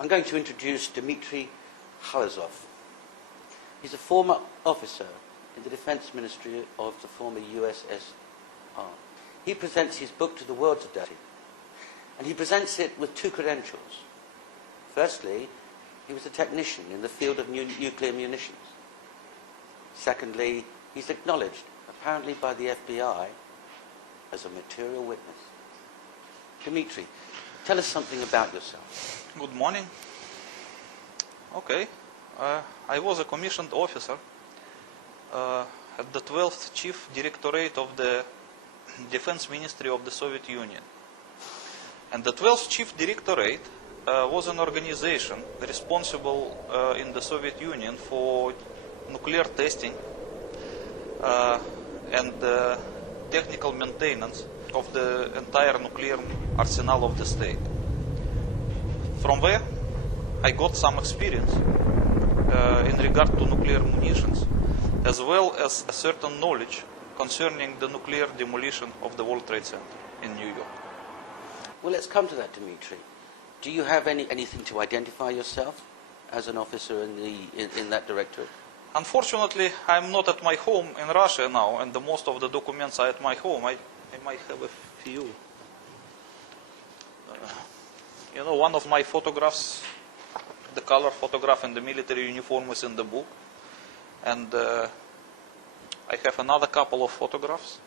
I'm going to introduce Dimitri Khalezov. He's a former officer in the Defense Ministry of the former USSR. He presents his book to the world today, and he presents it with two credentials. Firstly, he was a technician in the field of nuclear munitions. Secondly, he's acknowledged, apparently by the FBI, as a material witness. Dimitri, tell us something about yourself. Good morning. Okay. I was a commissioned officer at the 12th Chief Directorate of the Defense Ministry of the Soviet Union. And the 12th Chief Directorate was an organization responsible in the Soviet Union for nuclear testing and technical maintenance of the entire nuclear arsenal of the state. From there, I got some experience in regard to nuclear munitions, as well as a certain knowledge concerning the nuclear demolition of the World Trade Center in New York. Well, let's come to that, Dimitri. Do you have anything to identify yourself as an officer in that directorate? Unfortunately, I'm not at my home in Russia now, and most of the documents are at my home. I might have a few. You know, one of my photographs, the color photograph in the military uniform, is in the book. And I have another couple of photographs.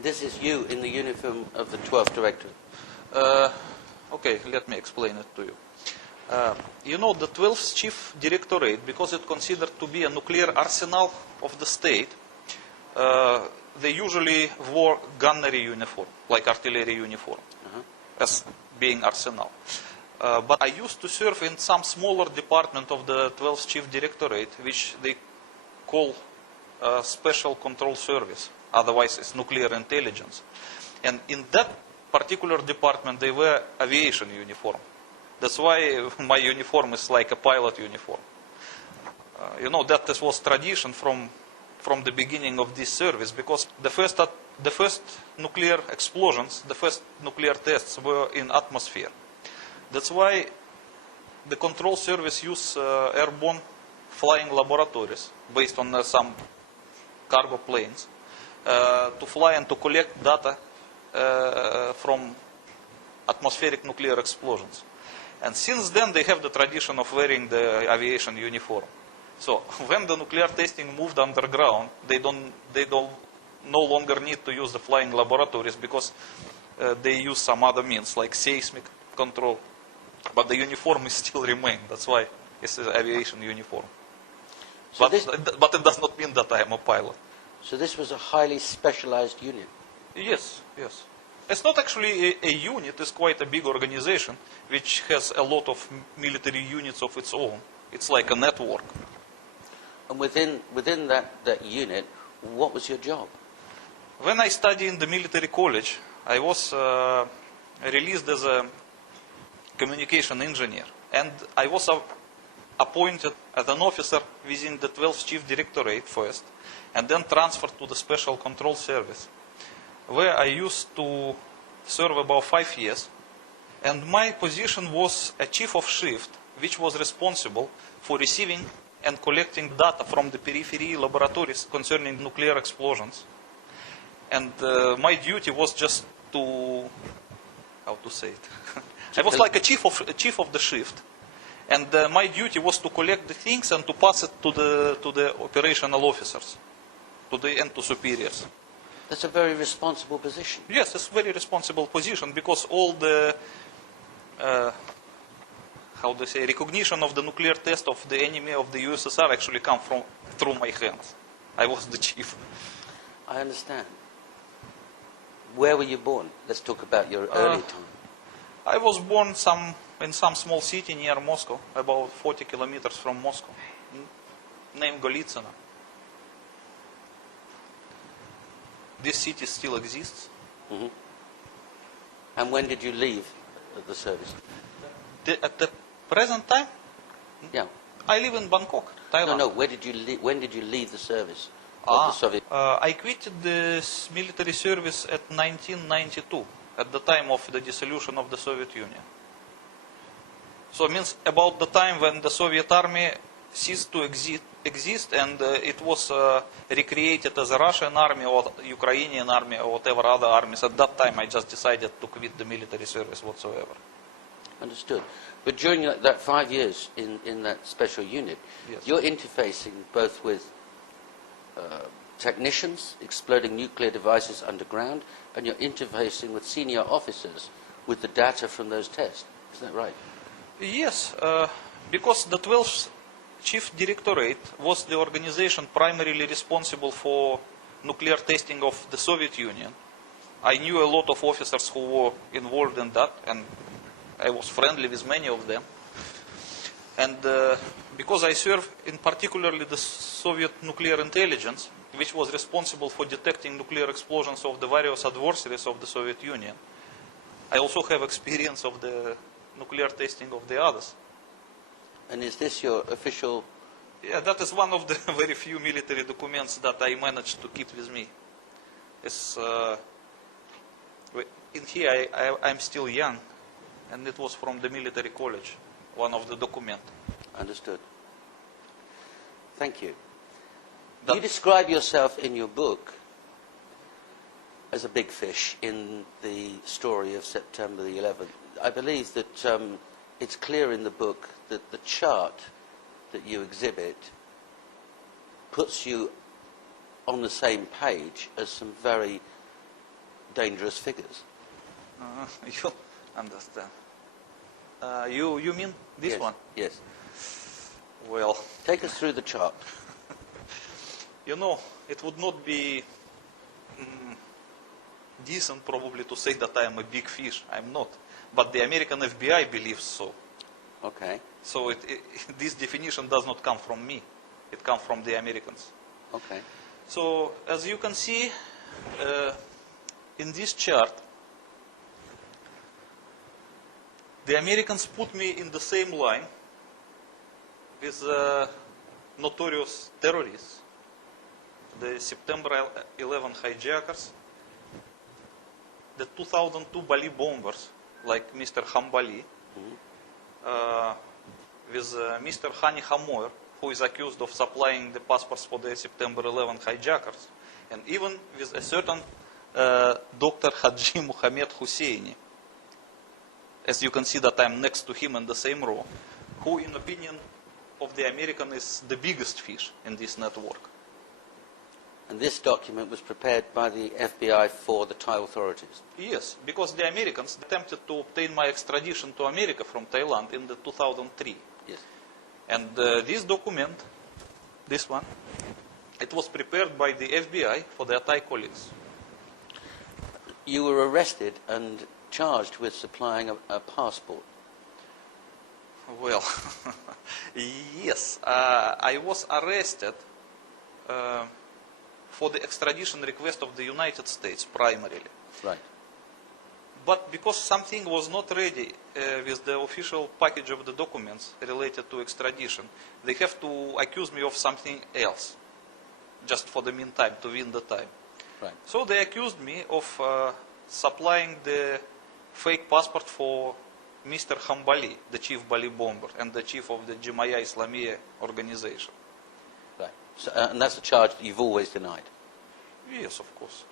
This is you in the uniform of the 12th Directorate. Okay, let me explain it to you. You know, the 12th Chief Directorate, because it's considered to be a nuclear arsenal of the state, they usually wore gunnery uniform, like artillery uniform, as being arsenal. But I used to serve in some smaller department of the 12th Chief Directorate, which they call Special Control Service. Otherwise, it's nuclear intelligence. And in that particular department, they wear aviation uniform. That's why my uniform is like a pilot uniform. You know, that this was tradition from the beginning of this service, because the first nuclear explosions, the first nuclear tests were in atmosphere. That's why the control service use airborne flying laboratories based on some cargo planes to fly and to collect data from atmospheric nuclear explosions. And since then they have the tradition of wearing the aviation uniform. So when the nuclear testing moved underground, they no longer need to use the flying laboratories, because they use some other means like seismic control. But the uniform is still remain. That's why it's an aviation uniform. So but it does not mean that I am a pilot. So this was a highly specialized unit? Yes, yes. It's not actually a unit, it's quite a big organization which has a lot of military units of its own. It's like a network. And within that unit, what was your job? When I studied in the military college, I was released as a communication engineer. And I was appointed as an officer within the 12th Chief Directorate first, and then transferred to the Special Control Service, where I used to serve about 5 years. And my position was a chief of shift, which was responsible for receiving and collecting data from the periphery laboratories concerning nuclear explosions. And my duty was just to, how to say it? I was like a chief of the shift. And my duty was to collect the things and to pass it to the operational officers, and to superiors. That's a very responsible position. Yes, it's a very responsible position, because all the, how do you say, recognition of the nuclear test of the enemy of the USSR actually come through my hands. I was the chief. I understand. Where were you born? Let's talk about your early time. I was born in some small city near Moscow, about 40 kilometers from Moscow, named Golitsino. This city still exists. Mm-hmm. And when did you leave the service? At the present time? Yeah. I live in Bangkok, Thailand. No. When did you leave the service of the Soviet? I quitted this military service at 1992, at the time of the dissolution of the Soviet Union. So it means about the time when the Soviet army ceased to exist and it was recreated as a Russian army or Ukrainian army or whatever other armies. At that time I just decided to quit the military service whatsoever. Understood. But during that 5 years in that special unit, Yes. you're interfacing both with technicians exploding nuclear devices underground, and you're interfacing with senior officers with the data from those tests. Isn't that right? Yes, because the 12th Chief Directorate was the organization primarily responsible for nuclear testing of the Soviet Union. I knew a lot of officers who were involved in that, and I was friendly with many of them. And because I served in particularly the Soviet nuclear intelligence, which was responsible for detecting nuclear explosions of the various adversaries of the Soviet Union, I also have experience of the nuclear testing of the others. And is this your official... Yeah, that is one of the very few military documents that I managed to keep with me. It's, in here I'm still young, and it was from the military college, one of the documents. Understood. Thank you. You describe yourself in your book as a big fish in the story of September the 11th. I believe that it's clear in the book that the chart that you exhibit puts you on the same page as some very dangerous figures. You understand. You mean this Yes, one? Yes. Well, Take us through the chart. you know, it would not be decent probably to say that I am a big fish. I'm not. But the American FBI believes so. Okay. So this definition does not come from me. It comes from the Americans. Okay. So as you can see in this chart, the Americans put me in the same line with notorious terrorists, the September 11 hijackers, the 2002 Bali bombers, like Mr. Hambali, with Mr. Hani Hamoir, who is accused of supplying the passports for the September 11 hijackers, and even with a certain Dr. Haji Mohammed Husseini. As you can see that I'm next to him in the same row, who in opinion of the American is the biggest fish in this network. And this document was prepared by the FBI for the Thai authorities. Yes, because the Americans attempted to obtain my extradition to America from Thailand in the 2003. Yes. And this document, this one, it was prepared by the FBI for their Thai colleagues. You were arrested and charged with supplying a passport. Well, yes, I was arrested for the extradition request of the United States primarily. Right. But because something was not ready with the official package of the documents related to extradition, they have to accuse me of something else, just for the meantime, to win the time. Right. So they accused me of supplying the fake passport for Mr. Hambali, the chief Bali bomber and the chief of the Jemaya Islamiyah organization. Right. So, and that's a charge that you've always denied. Yes, of course.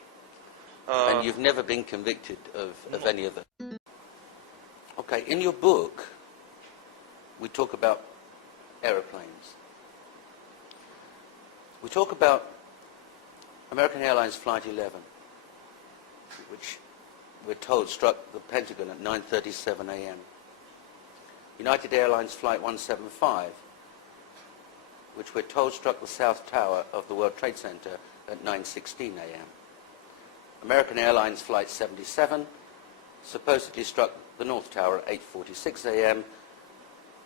And you've never been convicted of No. any of them. Okay, in your book, we talk about aeroplanes. We talk about American Airlines Flight 11, which we're told struck the Pentagon at 9:37 a.m. United Airlines Flight 175, which we're told struck the South Tower of the World Trade Center at 9:16 a.m. American Airlines Flight 77 supposedly struck the North Tower at 8:46 a.m.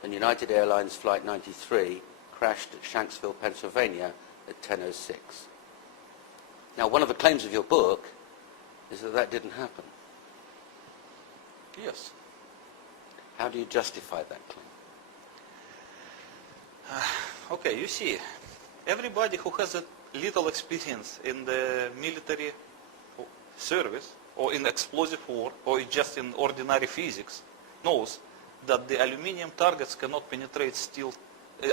and United Airlines Flight 93 crashed at Shanksville, Pennsylvania at 10:06. Now, one of the claims of your book is that that didn't happen. Yes. How do you justify that claim? Okay, you see, everybody who has a little experience in the military service or in explosive war, or just in ordinary physics, knows that the aluminium targets cannot penetrate steel,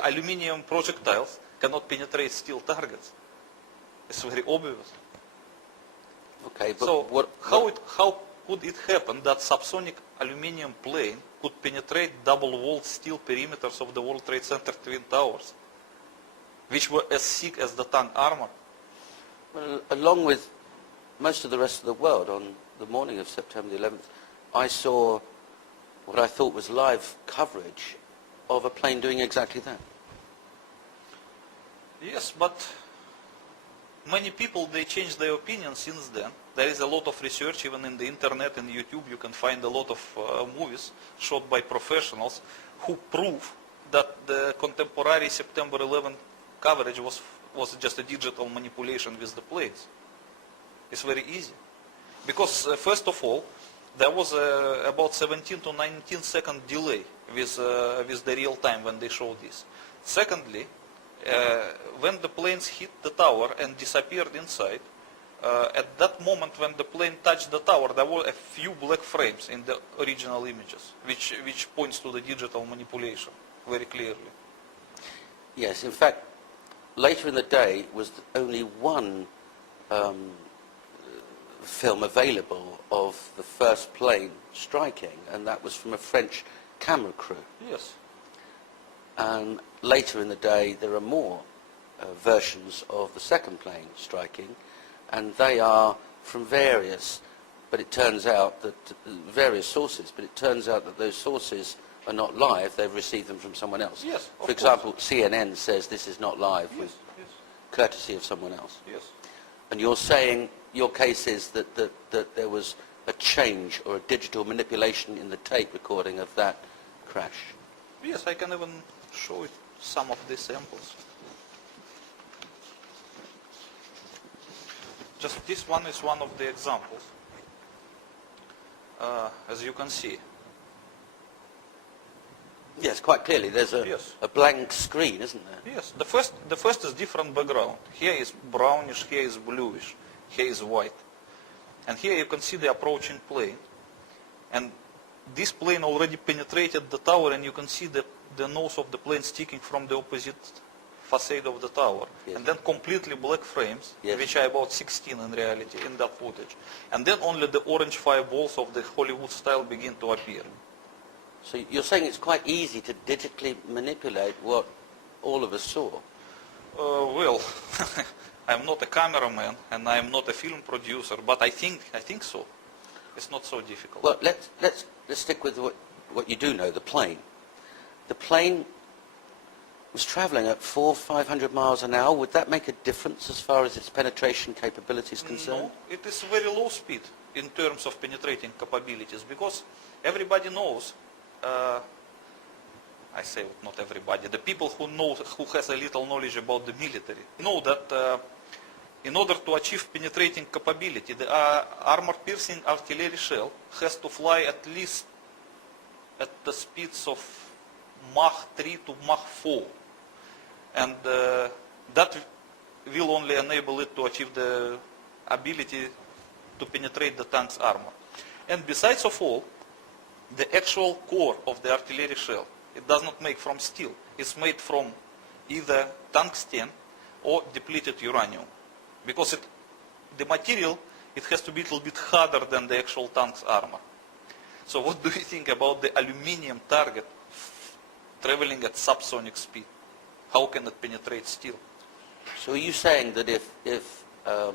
aluminium projectiles cannot penetrate steel targets. It's very obvious. Okay, but So how could it happen that subsonic aluminium plane could penetrate double-walled steel perimeters of the World Trade Center Twin Towers, which were as thick as the tank armor? Well, along with most of the rest of the world, on the morning of September the 11th, I saw what I thought was live coverage of a plane doing exactly that. Yes, but many people, they changed their opinion since then. There is a lot of research, even in the internet and YouTube, you can find a lot of movies shot by professionals who prove that the contemporary September 11 coverage was just a digital manipulation with the planes. It's very easy. Because first of all, there was about 17 to 19 second delay with the real time when they showed this. Secondly, when the planes hit the tower and disappeared inside, at that moment when the plane touched the tower, there were a few black frames in the original images, which points to the digital manipulation very clearly. Yes, in fact, later in the day was only one film available of the first plane striking, and that was from a French camera crew. Yes. And later in the day there are more versions of the second plane striking, and they are from various sources, but it turns out that those sources are not live, they've received them from someone else. Yes, For example, CNN says this is not live, Yes, with yes, courtesy of someone else. yes. And you're saying your case is that there was a change or a digital manipulation in the tape recording of that crash. Yes, I can even show you some of these samples. Just this one is one of the examples. As you can see. Yes, quite clearly. There's Yes. a blank screen, isn't there? Yes, the first is different background. Here is brownish, here is bluish, here is white. And here you can see the approaching plane. And this plane already penetrated the tower, and you can see the nose of the plane sticking from the opposite facade of the tower. Yes. And then completely black frames, Yes. which are about 16 in reality in that footage. And then only the orange fireballs of the Hollywood style begin to appear. So you're saying it's quite easy to digitally manipulate what all of us saw? Well, I'm not a cameraman and I'm not a film producer, but I think so. It's not so difficult. Well, let's stick with what you do know, the plane. The plane was travelling at 400-500 miles an hour. Would that make a difference as far as its penetration capability is concerned? No, it is very low speed in terms of penetrating capabilities, because everybody knows, I say not everybody, the people who has a little knowledge about the military know that in order to achieve penetrating capability, the armor-piercing artillery shell has to fly at least at the speeds of Mach 3 to Mach 4. And that will only enable it to achieve the ability to penetrate the tank's armor. And besides of all, the actual core of the artillery shell, it does not make from steel. It's made from either tungsten or depleted uranium. Because the material, it has to be a little bit harder than the actual tank's armor. So what do you think about the aluminium target traveling at subsonic speed? How can it penetrate steel? So are you saying that if a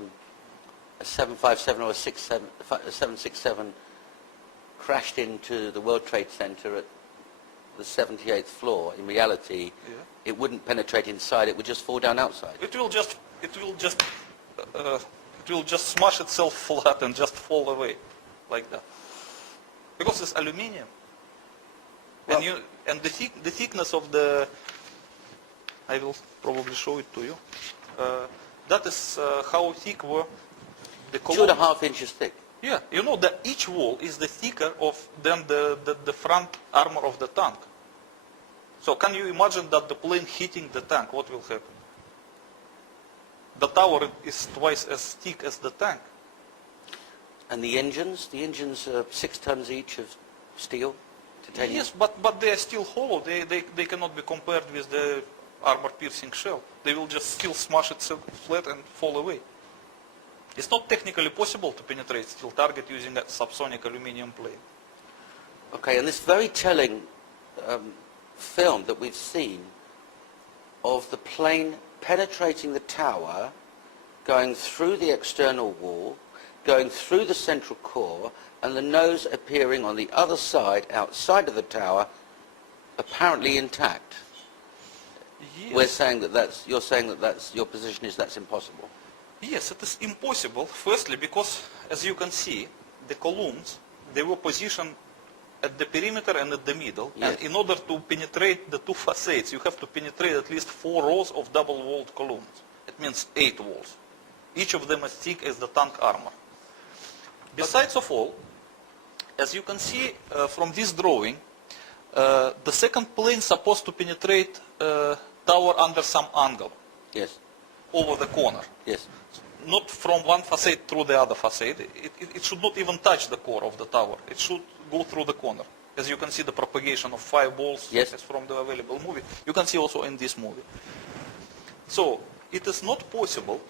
757 or a 767 crashed into the World Trade Center at the 78th floor, in reality, it wouldn't penetrate inside, it would just fall down outside? It will just smash itself flat and just fall away like that. Because it's aluminium. Well, and the thickness of the, I will probably show it to you. That is how thick were the columns. 2.5 inches thick. Yeah, you know that each wall is the thicker than the front armor of the tank. So can you imagine that the plane hitting the tank, what will happen? The tower is twice as thick as the tank. And the engines? The engines are 6 tons each of steel, titanium? Yes, but they are still hollow. They cannot be compared with the armor-piercing shell. They will just still smash it flat and fall away. It's not technically possible to penetrate steel target using a subsonic aluminum plane. Okay, and this very telling film that we've seen of the plane penetrating the tower, going through the external wall, going through the central core, and the nose appearing on the other side, outside of the tower, apparently intact. Yes. We're saying that you're saying that your position is that's impossible. Yes, it is impossible. Firstly, because as you can see, the columns, they were positioned at the perimeter and at the middle. Yes. And in order to penetrate the 2 facades, you have to penetrate at least 4 rows of double-walled columns. It means 8 walls. Each of them as thick as the tank armor. Besides of all, as you can see from this drawing, the second plane is supposed to penetrate tower under some angle. Yes. Over the corner. Yes. Not from one facade through the other facade. It should not even touch the core of the tower. It should go through the corner. As you can see the propagation of fireballs yes. as from the available movie. You can see also in this movie. So it is not possible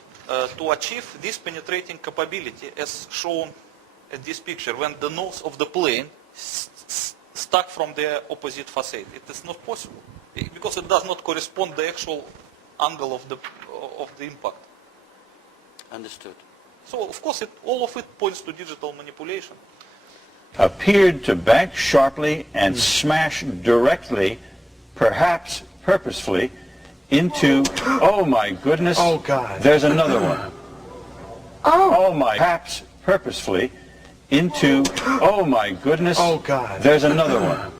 to achieve this penetrating capability as shown in this picture when the nose of the plane stuck from the opposite facade. It is not possible because it does not correspond to the actual angle of the impact. Understood. So of course all of it points to digital manipulation. Appeared to bank sharply and smash directly, perhaps purposefully, into, oh my goodness, oh God, there's another one. Oh my, perhaps purposefully, into, oh my goodness, oh God, there's another one.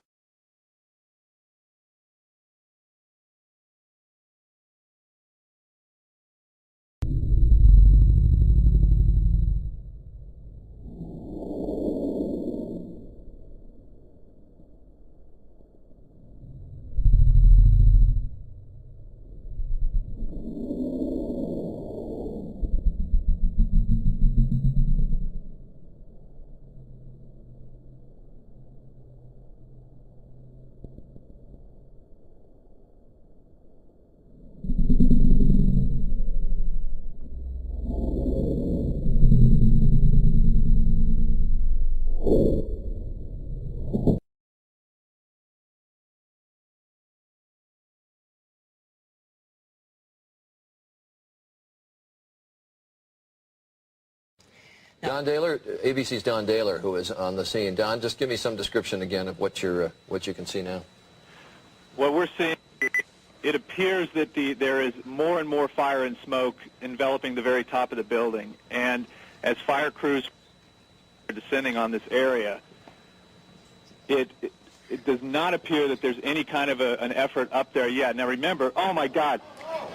Don Daler, ABC's Don Daler, who is on the scene. Don, just give me some description again of what you can see now. What we're seeing, it appears that there is more and more fire and smoke enveloping the very top of the building. And as fire crews are descending on this area, it does not appear that there's any kind of an effort up there yet. Now remember, oh my God. Oh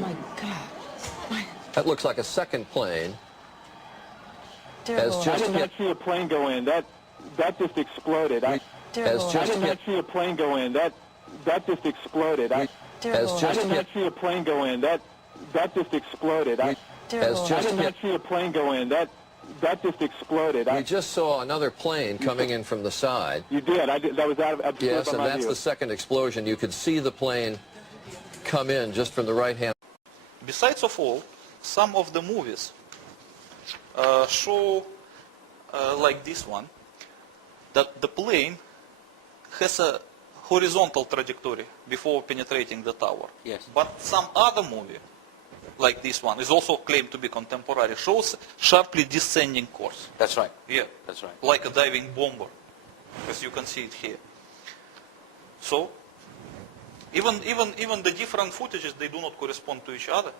my God. That looks like a second plane. Terrible. I did not see a plane go in. That just exploded. I did not see a plane go in. That just exploded. I did not see a plane go in. That just exploded. I did not see a plane go in. That just exploded. We just saw another plane coming in from the side. You did. That was out of yes, and that's the second explosion. You could see the plane come in just from the right hand. Besides of all, some of the movies show, like this one, that the plane has a horizontal trajectory before penetrating the tower. Yes. But some other movie, like this one, is also claimed to be contemporary, shows sharply descending course. That's right. Yeah. That's right. Like a diving bomber, as you can see it here. So, even the different footages, they do not correspond to each other.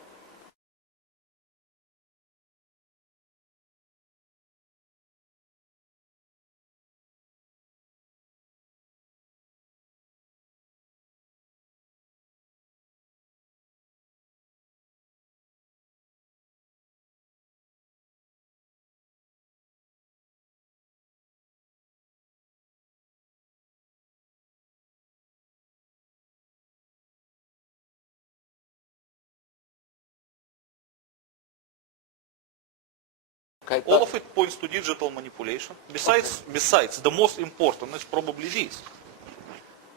Okay, All but- of it points to digital manipulation. Besides, the most important is probably this.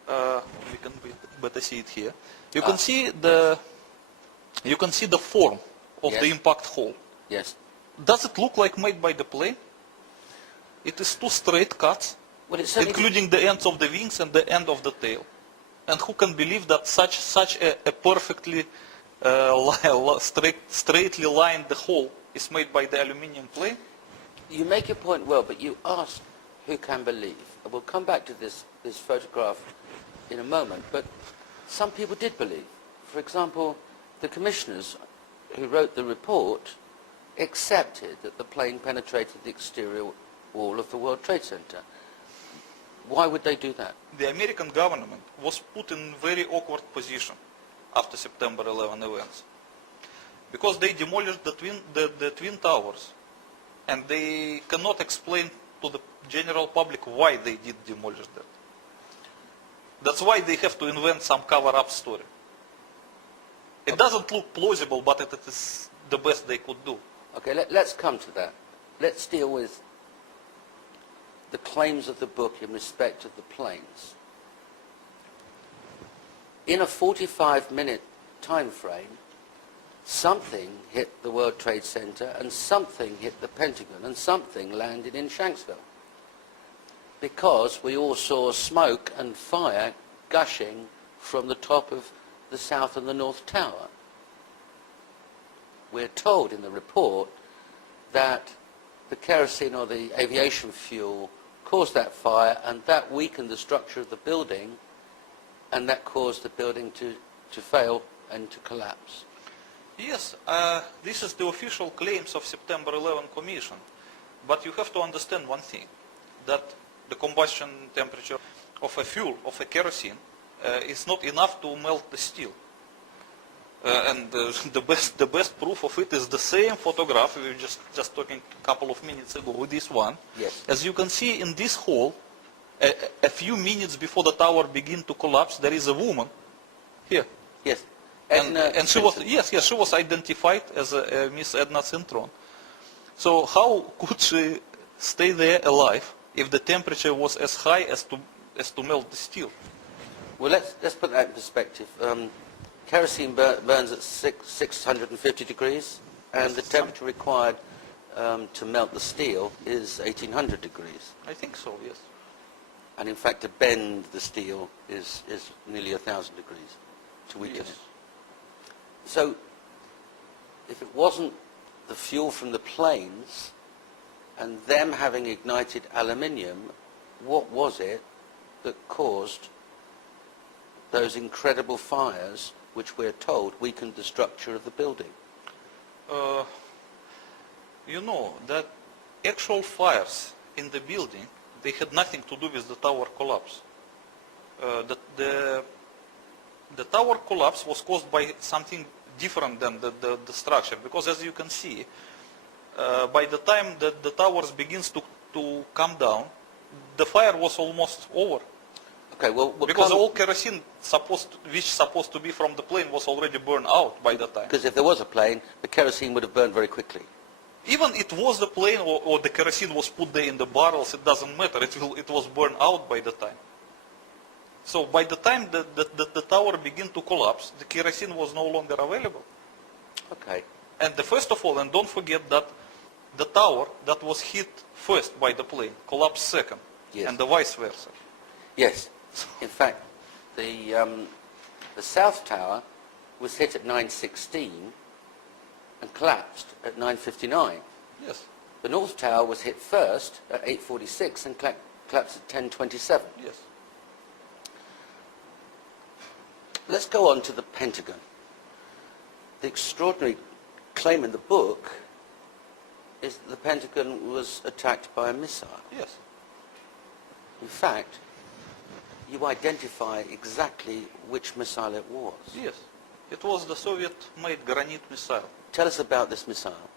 We can better see it here. You can see the form of Yes. the impact hole. Yes. Does it look like made by the plane? It is two straight cuts, Well, it certainly including the ends of the wings and the end of the tail. And who can believe that such a perfectly straightly lined hole is made by the aluminium plane? You make your point well, but you ask who can believe. And we'll come back to this photograph in a moment, but some people did believe. For example, the commissioners who wrote the report accepted that the plane penetrated the exterior wall of the World Trade Center. Why would they do that? The American government was put in a very awkward position after September 11 events, because they demolished the Twin Towers, and they cannot explain to the general public why they did demolish that. That's why they have to invent some cover-up story. It doesn't look plausible, but it is the best they could do. Okay, let's come to that. Let's deal with the claims of the book in respect of the planes. In a 45-minute time frame, something hit the World Trade Center and something hit the Pentagon and something landed in Shanksville, because we all saw smoke and fire gushing from the top of the South and the North Tower. We're told in the report that the kerosene or the aviation fuel caused that fire, and that weakened the structure of the building, and that caused the building to fail and to collapse. Yes, this is the official claims of September 11 Commission. But you have to understand one thing, that the combustion temperature of a fuel, of a kerosene, is not enough to melt the steel. And the best proof of it is the same photograph we were just talking a couple of minutes ago, this one. Yes. As you can see in this hole, a few minutes before the tower begin to collapse, there is a woman here. Yes. And she was, yes, she was identified as Miss Edna Cintron. So how could she stay there alive if the temperature was as high as to melt the steel? Well, let's put that in perspective. Kerosene burns at 650 degrees, and the temperature required to melt the steel is 1800 degrees. I think so, yes. And in fact, to bend the steel is nearly 1000 degrees to weaken Yes. it. So, if it wasn't the fuel from the planes and them having ignited aluminium, what was it that caused those incredible fires which we're told weakened the structure of the building? You know that actual fires in the building, they had nothing to do with the tower collapse. The tower collapse was caused by something different than the structure, because as you can see, by the time that the towers begins to come down, the fire was almost over. Okay, well, Because all kerosene which supposed to be from the plane was already burned out by the time. because if there was a plane, the kerosene would have burned very quickly. Even it was the plane or the kerosene was put there in the barrels, it doesn't matter. It was burned out by the time. So by the time the tower began to collapse, the kerosene was no longer available. Okay. And first of all, and don't forget that the tower that was hit first by the plane collapsed second, Yes. and the vice versa. Yes. In fact, the South Tower was hit at 9:16 and collapsed at 9:59. Yes, The North Tower was hit first at 8:46 and collapsed at 10:27. yes. Let's go on to the Pentagon. The extraordinary claim in the book is that the Pentagon was attacked by a missile. Yes. In fact, you identify exactly which missile it was. Yes. It was the Soviet-made Granit missile. Tell us about this missile.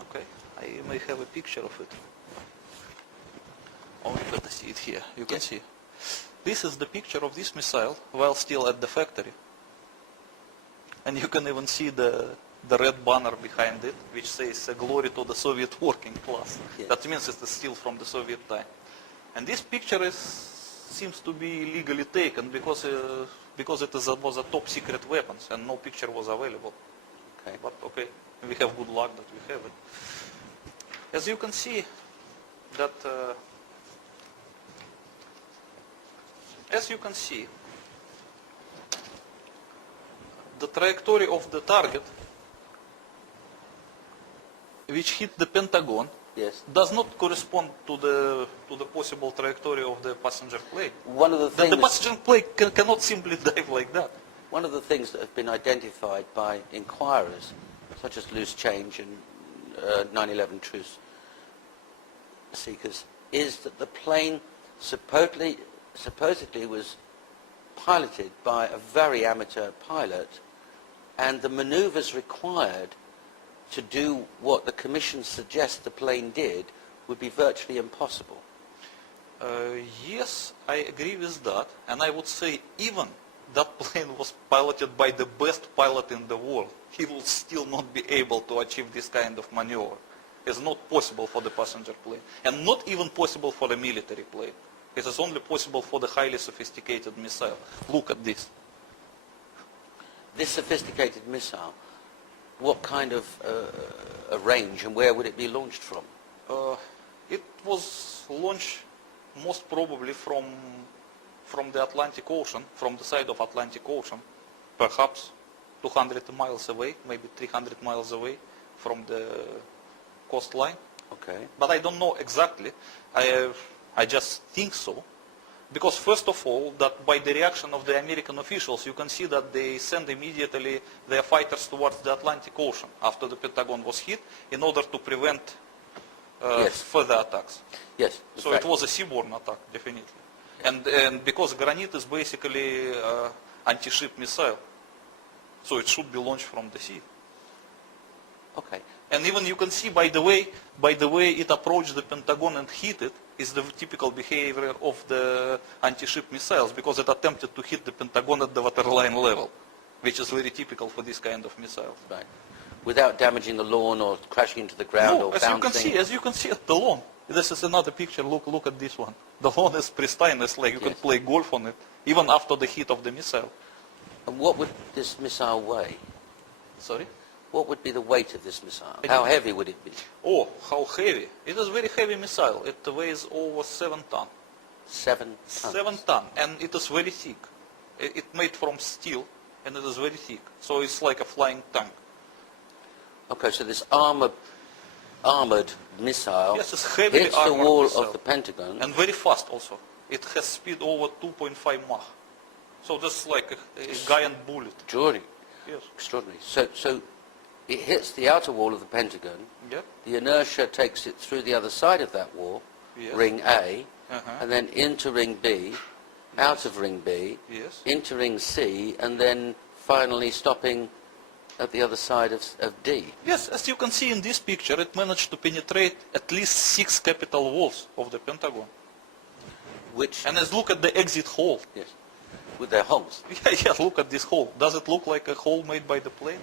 Okay. I may have a picture of it. Oh, you better see it here. You can see. This is the picture of this missile while still at the factory. And you can even see the the red banner behind it, which says glory to the Soviet working class. Yes. That means it's still from the Soviet time. And this picture seems to be illegally taken because it was a top secret weapons and no picture was available. Okay. But okay, we have good luck that we have it. As you can see, that the trajectory of the target, which hit the Pentagon, Yes. does not correspond to the possible trajectory of the passenger plane. One of the The things, passenger plane cannot simply dive like that. one of the things that have been identified by inquirers, such as Loose Change and 9/11 truth seekers, is that the plane supposedly was piloted by a very amateur pilot, and the maneuvers required to do what the Commission suggests the plane did would be virtually impossible. Yes, I agree with that, and I would say even that plane was piloted by the best pilot in the world, he will still not be able to achieve this kind of maneuver. It's not possible for the passenger plane, and not even possible for the military plane. It is only possible for the highly sophisticated missile. Look at this. This sophisticated missile, what kind of a range and where would it be launched from? It was launched most probably from the Atlantic Ocean, from the side of Atlantic Ocean, perhaps 200 miles away, maybe 300 miles away from the coastline. Okay. But I don't know exactly. I just think so. Because first of all, that by the reaction of the American officials, you can see that they send immediately their fighters towards the Atlantic Ocean after the Pentagon was hit in order to prevent Yes. further attacks. Yes. in So fact. it was a seaborne attack, definitely. And because Granite is basically anti-ship missile, so it should be launched from the sea. Okay. And even you can see by the way it approached the Pentagon and hit it is the typical behavior of the anti-ship missiles, because it attempted to hit the Pentagon at the waterline level, which is very typical for this kind of missiles. Right. Without damaging the lawn or crashing into the ground No, or as bouncing. you can see at the lawn. This is another picture. Look at this one. The lawn is pristine. It's like you can Yes. play golf on it, even after the hit of the missile. And what would this missile weigh? Sorry? What would be the weight of this missile? How heavy would it be? Oh, how heavy! It is a very heavy missile. It weighs over 7 tons. 7 tons. 7 tons, and it is very thick. It's made from steel, and it is very thick. So it's like a flying tank. Okay, so this armored missile Yes, it's heavily hits the armored wall missile. of the Pentagon. And very fast also. It has speed over 2.5 Mach. So this is like a giant bullet. Extraordinary. Yes. Extraordinary. So it hits the outer wall of the Pentagon. Yeah. The inertia takes it through the other side of that wall, Yes. ring A, Uh-huh. and then into ring B, out of ring B, Yes. into ring C, and then finally stopping at the other side of D. Yes, as you can see in this picture, it managed to penetrate at least 6 capital walls of the Pentagon. Which, And let's look at the exit hole. yes, with their holes. Yeah, look at this hole. Does it look like a hole made by the plane?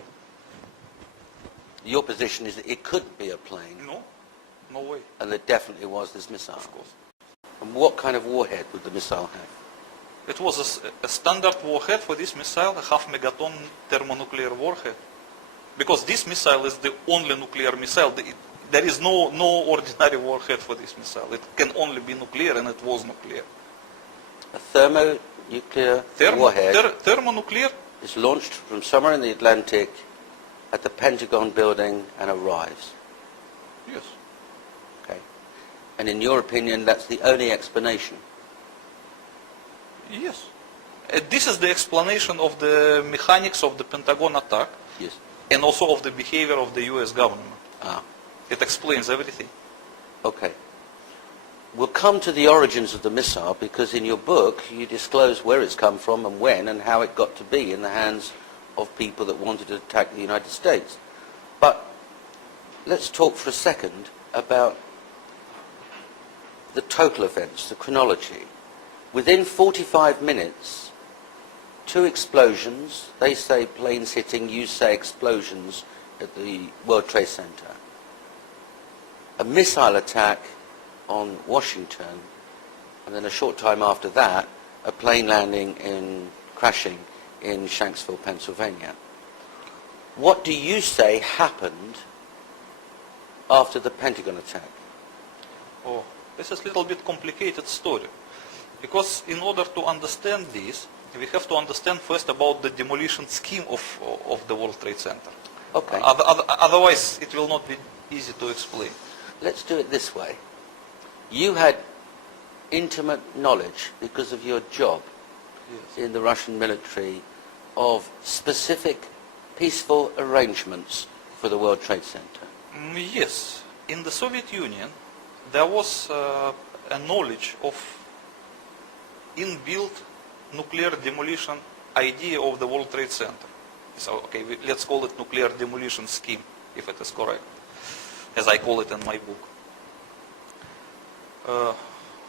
Your position is that it couldn't be a plane, No, no way, and there definitely was this missile. of course. And what kind of warhead would the missile have? It was a standard warhead for this missile, a half-megaton thermonuclear warhead. Because this missile is the only nuclear missile. There is no ordinary warhead for this missile. It can only be nuclear, and it was nuclear. A thermonuclear warhead Thermonuclear, is launched from somewhere in the Atlantic at the Pentagon building and arrives. yes. Okay. And in your opinion, that's the only explanation. Yes. This is the explanation of the mechanics of the Pentagon attack, Yes. and also of the behavior of the US government. Ah. It explains everything. Okay. We'll come to the origins of the missile, because in your book you disclose where it's come from and when and how it got to be in the hands of people that wanted to attack the United States. But let's talk for a second about the total events, the chronology. Within 45 minutes, 2 explosions, they say planes hitting, you say explosions at the World Trade Center, a missile attack on Washington, and then a short time after that, a plane crashing in Shanksville, Pennsylvania. What do you say happened after the Pentagon attack? Oh, this is a little bit complicated story. Because in order to understand this, we have to understand first about the demolition scheme of the World Trade Center. Okay. Otherwise, it will not be easy to explain. Let's do it this way. You had intimate knowledge, because of your job Yes. in the Russian military, of specific peaceful arrangements for the World Trade Center. Yes. In the Soviet Union, there was a knowledge of inbuilt nuclear demolition idea of the World Trade Center. So, okay, let's call it nuclear demolition scheme, if it is correct, as I call it in my book.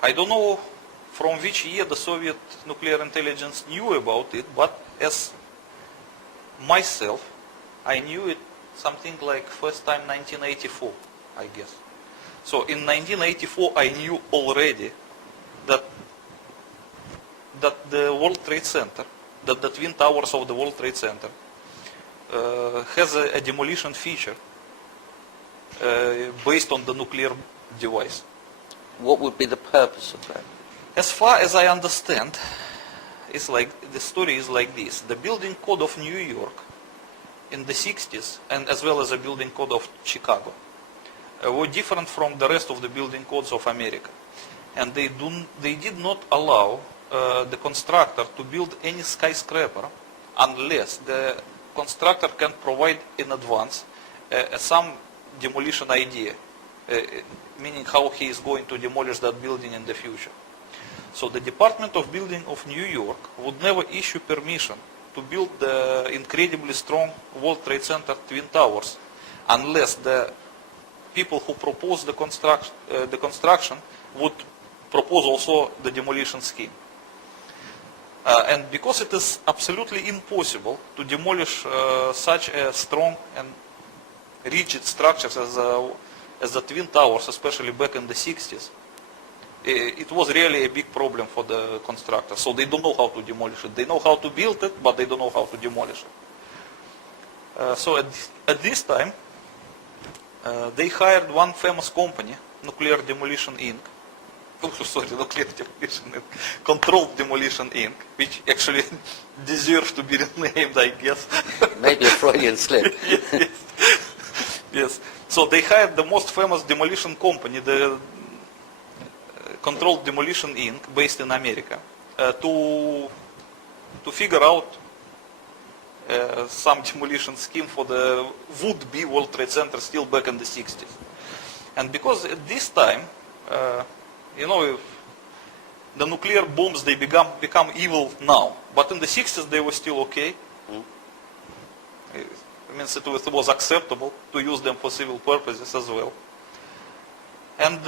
I don't know from which year the Soviet nuclear intelligence knew about it, but as myself, I knew it something like first time 1984, I guess. So in 1984, I knew already that the World Trade Center, that the Twin Towers of the World Trade Center has a demolition feature based on the nuclear device. What would be the purpose of that? As far as I understand, it's like the story is like this: the building code of New York in the 60s, and as well as the building code of Chicago, were different from the rest of the building codes of America, and they did not allow the constructor to build any skyscraper unless the constructor can provide in advance some demolition idea, meaning how he is going to demolish that building in the future. So the Department of Building of New York would never issue permission to build the incredibly strong World Trade Center Twin Towers unless the people who propose the construction would propose also the demolition scheme. And because it is absolutely impossible to demolish such a strong and rigid structures as the Twin Towers, especially back in the 60s, it was really a big problem for the constructors. So they don't know how to demolish it. They know how to build it, but they don't know how to demolish it. So at this time, they hired one famous company, Nuclear Demolition Inc. Nuclear Demolition Inc. Controlled Demolition Inc., which actually deserves to be renamed, I guess. Maybe a Freudian slip. Yes. Yes. So they hired the most famous demolition company, the Controlled Demolition Inc., based in America, to figure out some demolition scheme for the would-be World Trade Center still back in the 60s. And because at this time, the nuclear bombs, they become evil now. But in the 60s, they were still okay. It means it was acceptable to use them for civil purposes as well. And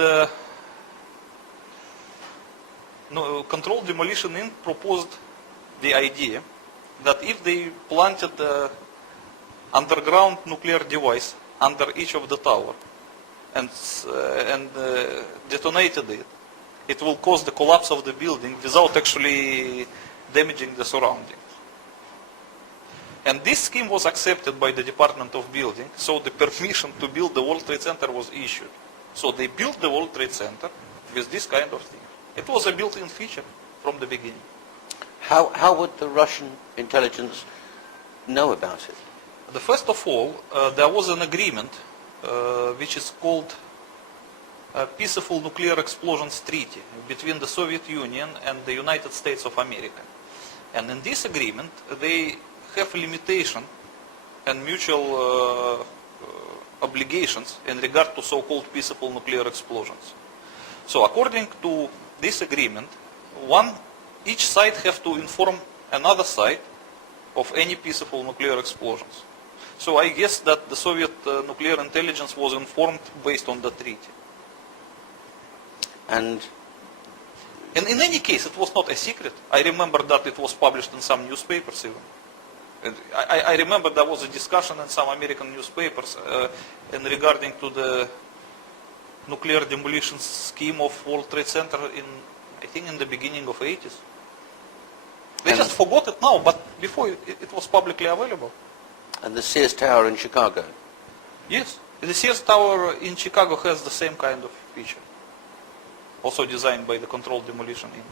Controlled Demolition Inc. proposed the idea that if they planted the underground nuclear device under each of the tower and detonated it, it will cause the collapse of the building without actually damaging the surroundings. And this scheme was accepted by the Department of Building, so the permission to build the World Trade Center was issued. So they built the World Trade Center with this kind of thing. It was a built-in feature from the beginning. How would the Russian intelligence know about it? First of all, there was an agreement which is called Peaceful Nuclear Explosions Treaty between the Soviet Union and the United States of America. And in this agreement, they have a limitation and mutual obligations in regard to so-called peaceful nuclear explosions. So according to this agreement, each side have to inform another side of any peaceful nuclear explosions. So I guess that the Soviet nuclear intelligence was informed based on the treaty. And in any case, it was not a secret. I remember that it was published in some newspapers even. I remember there was a discussion in some American newspapers in regarding to the nuclear demolition scheme of World Trade Center I think in the beginning of 80s. They just forgot it now, but before it was publicly available. And the Sears Tower in Chicago. Yes, the Sears Tower in Chicago has the same kind of feature. Also designed by the Controlled Demolition Inc.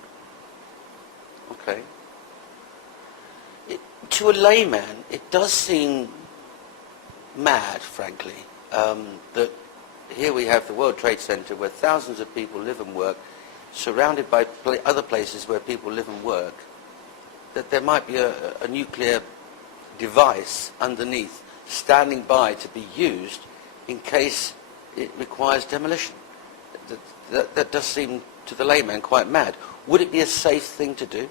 Okay. To a layman, it does seem mad, frankly, that here we have the World Trade Center where thousands of people live and work, surrounded by other places where people live and work, that there might be a nuclear device underneath standing by to be used in case it requires demolition. That does seem to the layman quite mad. Would it be a safe thing to do?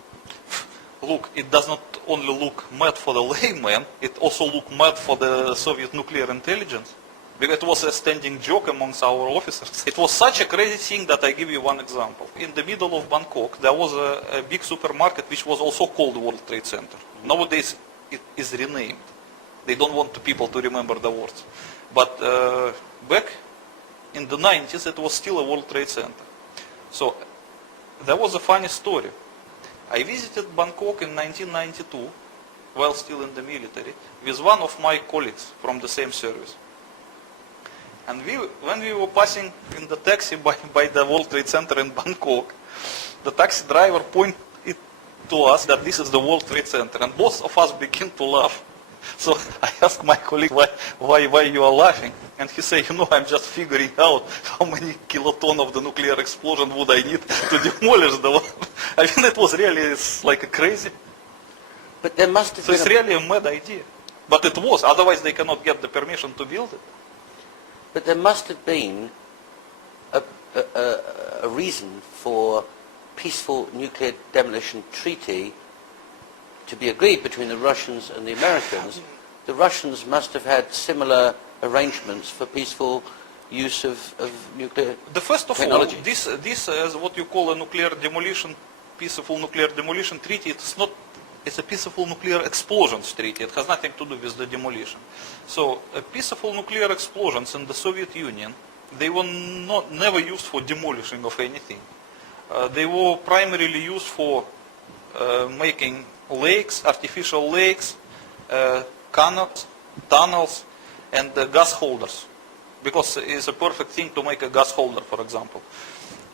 Look, it does not only look mad for the layman, it also looked mad for the Soviet nuclear intelligence. Because it was a standing joke amongst our officers. It was such a crazy thing that I give you one example. In the middle of Bangkok, there was a big supermarket which was also called World Trade Center. Nowadays, it is renamed. They don't want the people to remember the words. But back in the 90s, it was still a World Trade Center. So there was a funny story. I visited Bangkok in 1992, while still in the military, with one of my colleagues from the same service. And when we were passing in the taxi by the World Trade Center in Bangkok, the taxi driver pointed to us that this is the World Trade Center, and both of us began to laugh. So I asked my colleague why you are laughing, and he said, I'm just figuring out how many kiloton of the nuclear explosion would I need to demolish the one. I mean, it was really like crazy. But there must have So been it's really a mad idea. But it was, otherwise they cannot get the permission to build it. But there must have been a reason for peaceful nuclear demolition treaty to be agreed between the Russians and the Americans. The Russians must have had similar arrangements for peaceful use of nuclear The first of technology. all, this is what you call a nuclear demolition, peaceful nuclear demolition treaty. It's a peaceful nuclear explosions treaty. It has nothing to do with the demolition. So peaceful nuclear explosions in the Soviet Union, they were never used for demolishing of anything. They were primarily used for making lakes, artificial lakes, canals, tunnels, and gas holders. Because it's a perfect thing to make a gas holder, for example.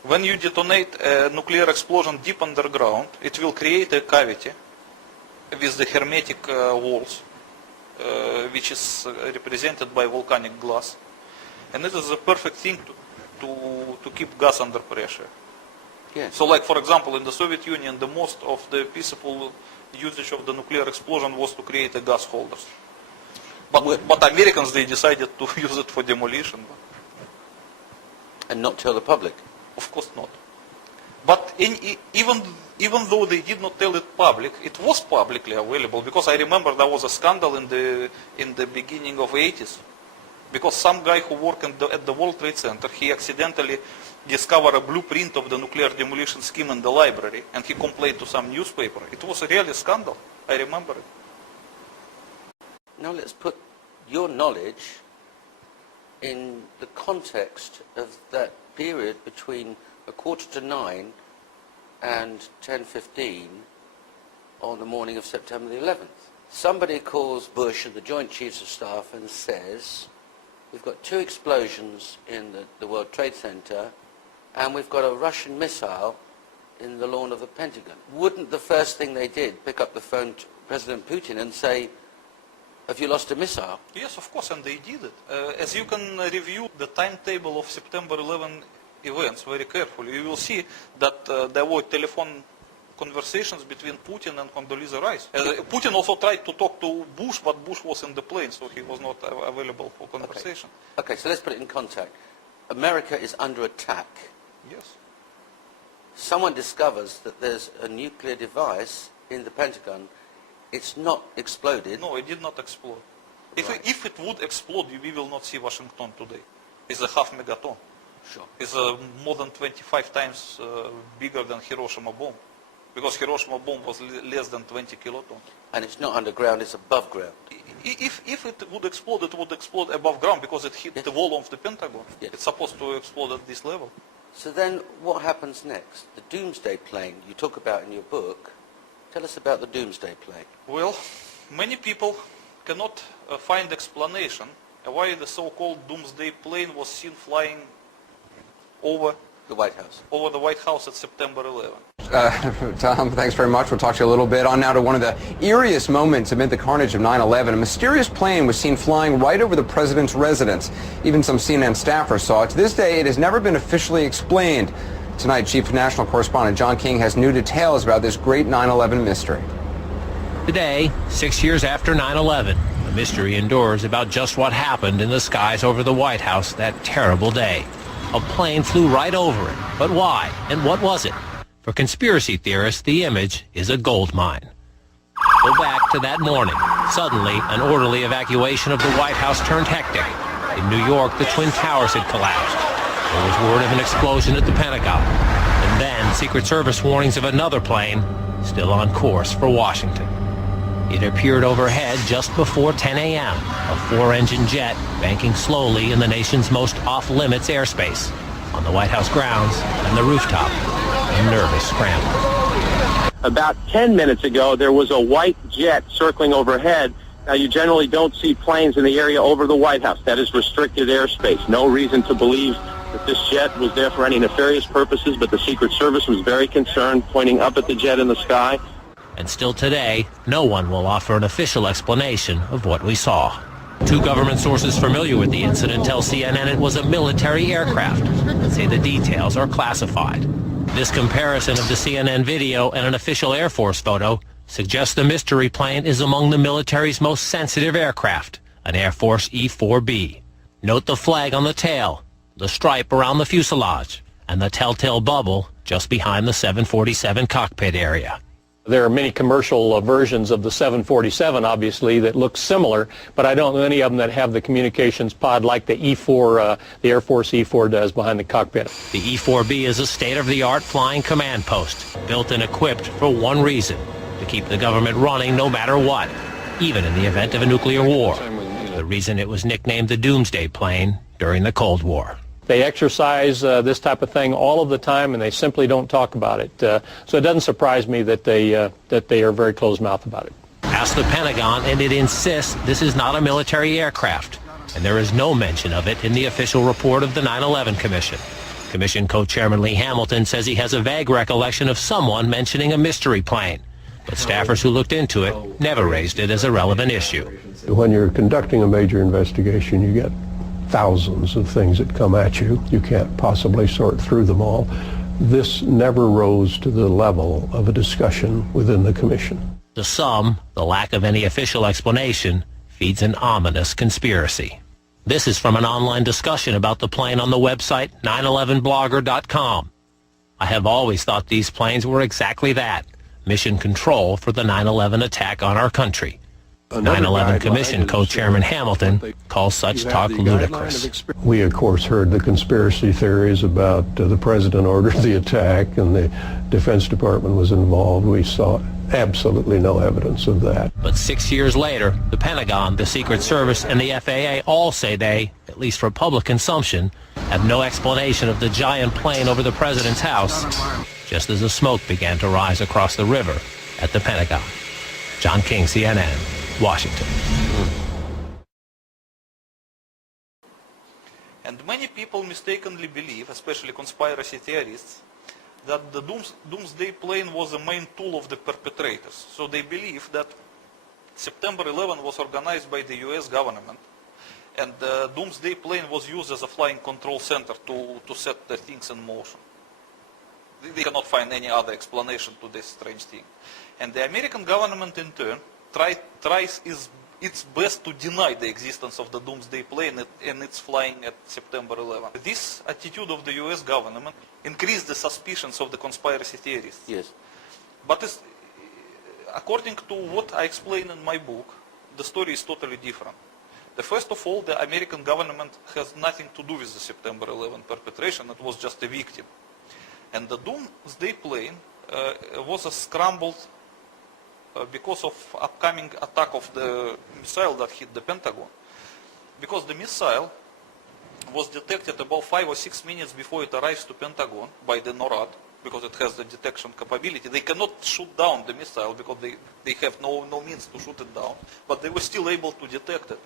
When you detonate a nuclear explosion deep underground, it will create a cavity with the hermetic walls, which is represented by volcanic glass. And it is a perfect thing to keep gas under pressure. Yes. So like, for example, in the Soviet Union, the most of the peaceful usage of the nuclear explosion was to create a gas holders. But Americans, they decided to use it for demolition. And not tell the public. Of course not. But even though they did not tell it public, it was publicly available, because I remember there was a scandal in the beginning of 80s, because some guy who worked at the World Trade Center, he accidentally discovered a blueprint of the nuclear demolition scheme in the library, and he complained to some newspaper. It was really a scandal. I remember it. Now let's put your knowledge in the context of that period between 9:15 and 10:15 on the morning of September the 11th. Somebody calls Bush and the Joint Chiefs of Staff and says, we've got 2 explosions in the World Trade Center, and we've got a Russian missile in the lawn of the Pentagon. Wouldn't the first thing they did pick up the phone to President Putin and say, have you lost a missile? Yes, of course, and they did it. As you can review the timetable of September 11 events very carefully, you will see that there were telephone conversations between Putin and Condoleezza Rice. Putin also tried to talk to Bush, but Bush was in the plane, so he was not available for conversation. Okay, so let's put it in context. America is under attack. Yes. Someone discovers that there's a nuclear device in the Pentagon. It's not exploded. No, it did not explode. Right. If it would explode, we will not see Washington today. It's a half megaton. Sure. It's more than 25 times bigger than Hiroshima bomb. because Hiroshima bomb was less than 20 kilotons. And it's not underground, it's above ground. If it would explode above ground because it hit the wall of the Pentagon. Yes. It's supposed to explode at this level. So then what happens next? The Doomsday Plane you talk about in your book. Tell us about the Doomsday Plane. Well, many people cannot find explanation why the so-called Doomsday Plane was seen flying over The White House. the White House at September 11. Tom, thanks very much. We'll talk to you a little bit. On now to one of the eeriest moments amid the carnage of 9/11. A mysterious plane was seen flying right over the president's residence. Even some CNN staffers saw it. To this day, it has never been officially explained. Tonight, Chief National Correspondent John King has new details about this great 9/11 mystery. Today, 6 years after 9/11, the mystery endures about just what happened in the skies over the White House that terrible day. A plane flew right over it. But why? And what was it? For conspiracy theorists, the image is a gold mine. Go back to that morning. Suddenly, an orderly evacuation of the White House turned hectic. In New York, the Twin Towers had collapsed. There was word of an explosion at the Pentagon. And then, Secret Service warnings of another plane still on course for Washington. It appeared overhead just before 10 a.m., a four-engine jet banking slowly in the nation's most off-limits airspace, on the White House grounds and the rooftop. A nervous scramble. About 10 minutes ago, there was a white jet circling overhead. Now, you generally don't see planes in the area over the White House. That is restricted airspace. No reason to believe that this jet was there for any nefarious purposes, but the Secret Service was very concerned, pointing up at the jet in the sky. And still today, no one will offer an official explanation of what we saw. Two government sources familiar with the incident tell CNN it was a military aircraft, but say the details are classified. This comparison of the CNN video and an official Air Force photo suggests the mystery plane is among the military's most sensitive aircraft, an Air Force E-4B. Note the flag on the tail, the stripe around the fuselage, and the telltale bubble just behind the 747 cockpit area. There are many commercial versions of the 747, obviously, that look similar, but I don't know any of them that have the communications pod like the E-4, the Air Force E-4 does behind the cockpit. The E-4B is a state-of-the-art flying command post, built and equipped for one reason, to keep the government running no matter what, even in the event of a nuclear war. The reason it was nicknamed the Doomsday Plane during the Cold War. They exercise this type of thing all of the time, and they simply don't talk about it. So it doesn't surprise me that they are very closed-mouthed about it. Ask the Pentagon, and it insists this is not a military aircraft, and there is no mention of it in the official report of the 9/11 Commission. Commission co-chairman Lee Hamilton says he has a vague recollection of someone mentioning a mystery plane, but staffers who looked into it never raised it as a relevant issue. When you're conducting a major investigation, you get thousands of things that come at you. You can't possibly sort through them all. This never rose to the level of a discussion within the Commission. To some, the lack of any official explanation feeds an ominous conspiracy. This is from an online discussion about the plane on the website 911blogger.com. I have always thought these planes were exactly that, mission control for the 9/11 attack on our country. 9/11 Commission co-chairman Hamilton calls such talk ludicrous. We, of course, heard the conspiracy theories about the president ordered the attack and the Defense Department was involved. We saw absolutely no evidence of that. But 6 years later, the Pentagon, the Secret Service, and the FAA all say they, at least for public consumption, have no explanation of the giant plane over the president's house, just as the smoke began to rise across the river at the Pentagon. John King, CNN. Washington. And many people mistakenly believe, especially conspiracy theorists, that the Doomsday Plane was the main tool of the perpetrators. So they believe that September 11 was organized by the US government, and the Doomsday Plane was used as a flying control center to set the things in motion. They cannot find any other explanation to this strange thing. And the American government, in turn, tries its best to deny the existence of the Doomsday Plane and its flying at September 11. This attitude of the US government increased the suspicions of the conspiracy theorists. Yes. But according to what I explain in my book, the story is totally different. First of all, the American government has nothing to do with the September 11 perpetration. It was just a victim. And the Doomsday Plane was scrambled because of upcoming attack of the missile that hit the Pentagon. Because the missile was detected about 5 or 6 minutes before it arrives to Pentagon by the NORAD, because it has the detection capability. They cannot shoot down the missile because they have no means to shoot it down, but they were still able to detect it.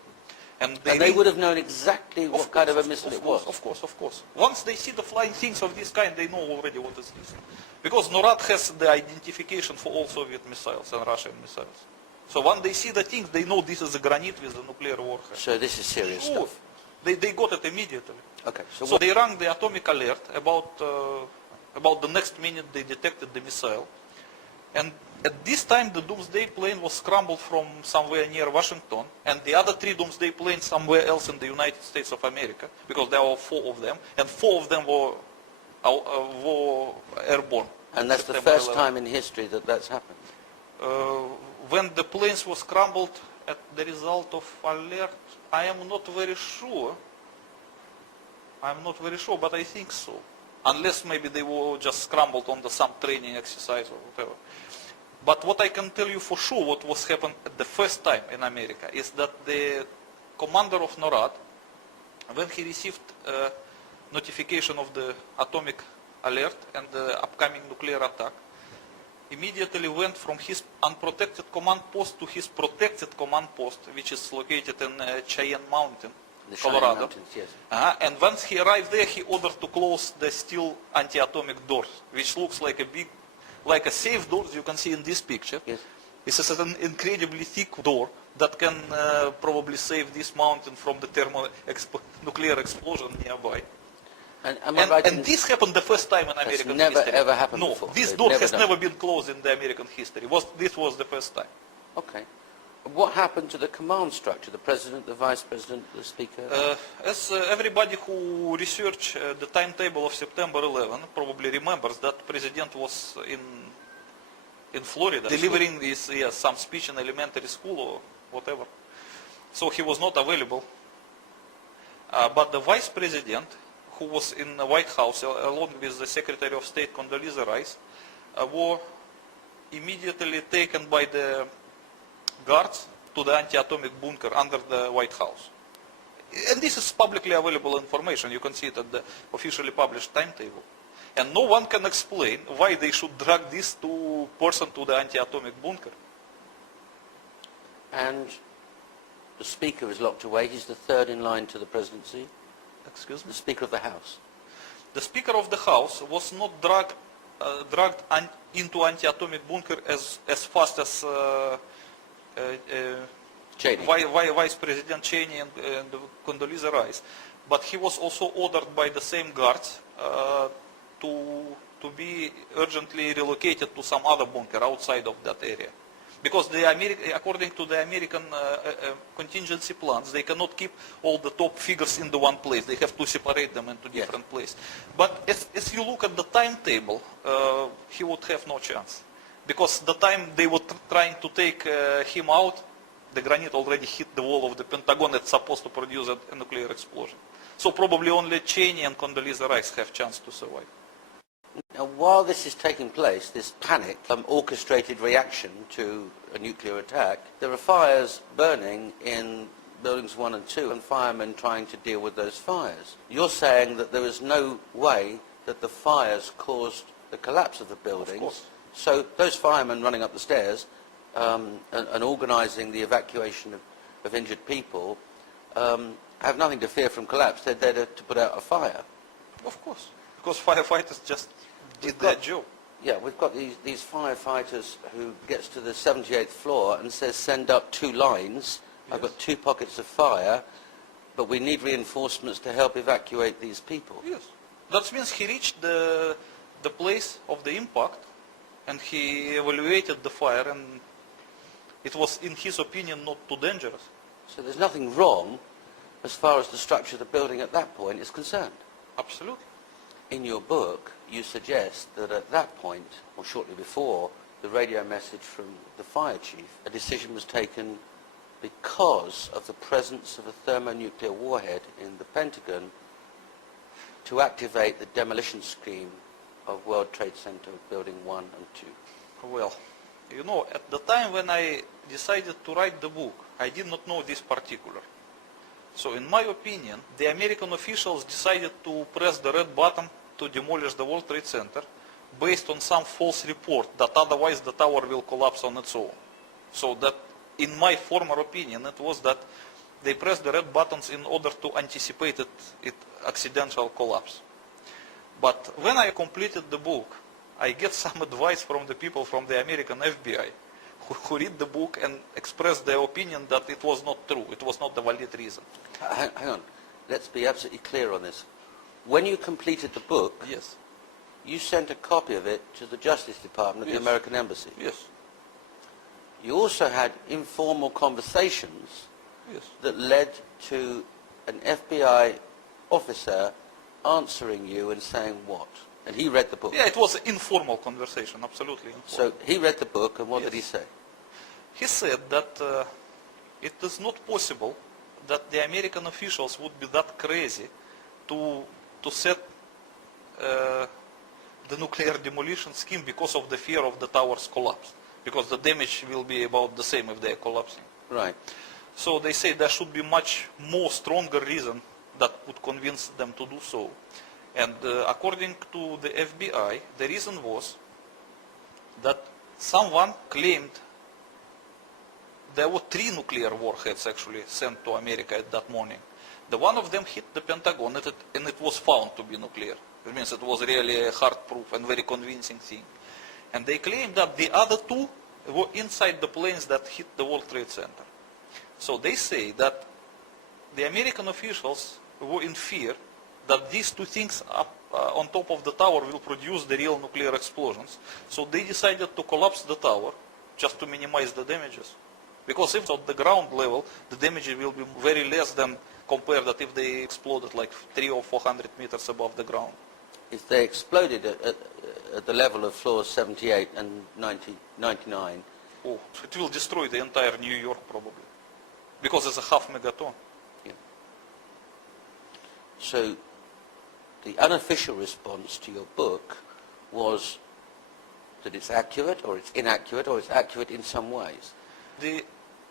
And they would have known exactly what kind of a missile it was. Of course. Once they see the flying things of this kind, they know already what is this. Because NORAD has the identification for all Soviet missiles and Russian missiles. So when they see the things, they know this is a granite with a nuclear warhead. So this is serious stuff. They got it immediately. Okay. So they rang the atomic alert about the next minute they detected the missile. And at this time, the Doomsday Plane was scrambled from somewhere near Washington, and the other 3 Doomsday Planes somewhere else in the United States of America, because there were 4 of them, and 4 of them were airborne. And that's the first time in history that that's happened? When the planes were scrambled at the result of alert, I am not very sure. But I think so. Unless maybe they were just scrambled on some training exercise or whatever. But what I can tell you for sure, what was happened at the first time in America, is that the commander of NORAD, when he received notification of the atomic alert and the upcoming nuclear attack, immediately went from his unprotected command post to his protected command post, which is located in Cheyenne Mountain, Colorado. Mountains, yes. And once he arrived there, he ordered to close the steel anti-atomic doors, which looks like a safe door, as you can see in this picture. Yes. This is an incredibly thick door that can probably save this mountain from the nuclear explosion nearby. And this happened the first time in American history. Never ever happened before. No, this door has never been closed in the American history. This was the first time. Okay. What happened to the command structure? The president, the vice president, the speaker? As everybody who researched the timetable of September 11 probably remembers, that president was in Florida delivering some speech in elementary school or whatever. So he was not available. But the vice president, who was in the White House along with the Secretary of State Condoleezza Rice, were immediately taken by the guards to the anti-atomic bunker under the White House. And this is publicly available information. You can see it at the officially published timetable. And no one can explain why they should drag this person to the anti-atomic bunker. And the speaker is locked away. He's the third in line to the presidency. Excuse me? The Speaker of the House. The Speaker of the House was not dragged into anti-atomic bunker as fast as Vice President Cheney and Condoleezza Rice, but he was also ordered by the same guards to be urgently relocated to some other bunker outside of that area. Because according to the American contingency plans, they cannot keep all the top figures in the one place. They have to separate them into different places. But as you look at the timetable, he would have no chance. Because the time they were trying to take him out, the granite already hit the wall of the Pentagon that's supposed to produce a nuclear explosion. So probably only Cheney and Condoleezza Rice have chance to survive. Now, while this is taking place, this panic, orchestrated reaction to a nuclear attack, there are fires burning in buildings 1 and 2 and firemen trying to deal with those fires. You're saying that there is no way that the fires caused the collapse of the buildings. Of course. So those firemen running up the stairs and organising the evacuation of injured people have nothing to fear from collapse. They're there to put out a fire. Of course. Because firefighters just did their job. Yeah, we've got these firefighters who gets to the 78th floor and says, send up 2 lines. I've got 2 pockets of fire, but we need reinforcements to help evacuate these people. Yes. That means he reached the place of the impact and he evaluated the fire, and it was, in his opinion, not too dangerous. So there's nothing wrong as far as the structure of the building at that point is concerned? Absolutely. In your book, you suggest that at that point, or shortly before, the radio message from the fire chief, a decision was taken because of the presence of a thermonuclear warhead in the Pentagon to activate the demolition scheme of World Trade Center Building 1 and 2? Well, you know, at the time when I decided to write the book, I did not know this particular. So in my opinion, the American officials decided to press the red button to demolish the World Trade Center based on some false report that otherwise the tower will collapse on its own. So that, in my former opinion, it was that they pressed the red buttons in order to anticipate its accidental collapse. But when I completed the book, I get some advice from the people from the American FBI who read the book and express their opinion that it was not true, it was not the valid reason. Hang on, let's be absolutely clear on this. When you completed the book, Yes. you sent a copy of it to the Justice Department of Yes. the American Embassy. Yes. You also had informal conversations Yes. that led to an FBI officer answering you and saying what? And he read the book. Yeah, it was an informal conversation, absolutely informal. So he read the book, and what Yes. did he say? He said that it is not possible that the American officials would be that crazy to set the nuclear demolition scheme because of the fear of the tower's collapse, because the damage will be about the same if they are collapsing. Right. So they say there should be much more stronger reason that would convince them to do so. And according to the FBI, the reason was that someone claimed there were 3 nuclear warheads actually sent to America at that morning. The one of them hit the Pentagon and it was found to be nuclear. It means it was really a hard-proof and very convincing thing. And they claimed that the other 2 were inside the planes that hit the World Trade Center. So they say that the American officials were in fear that these 2 things up on top of the tower will produce the real nuclear explosions. So they decided to collapse the tower just to minimize the damages. Because if at the ground level, the damage will be very less than compared that if they exploded like 300 or 400 meters above the ground. If they exploded at the level of floors 78 and 99, Oh, it will destroy the entire New York probably. Because it's a half megaton. so the unofficial response to your book was that it's accurate, or it's inaccurate, or it's accurate in some ways. The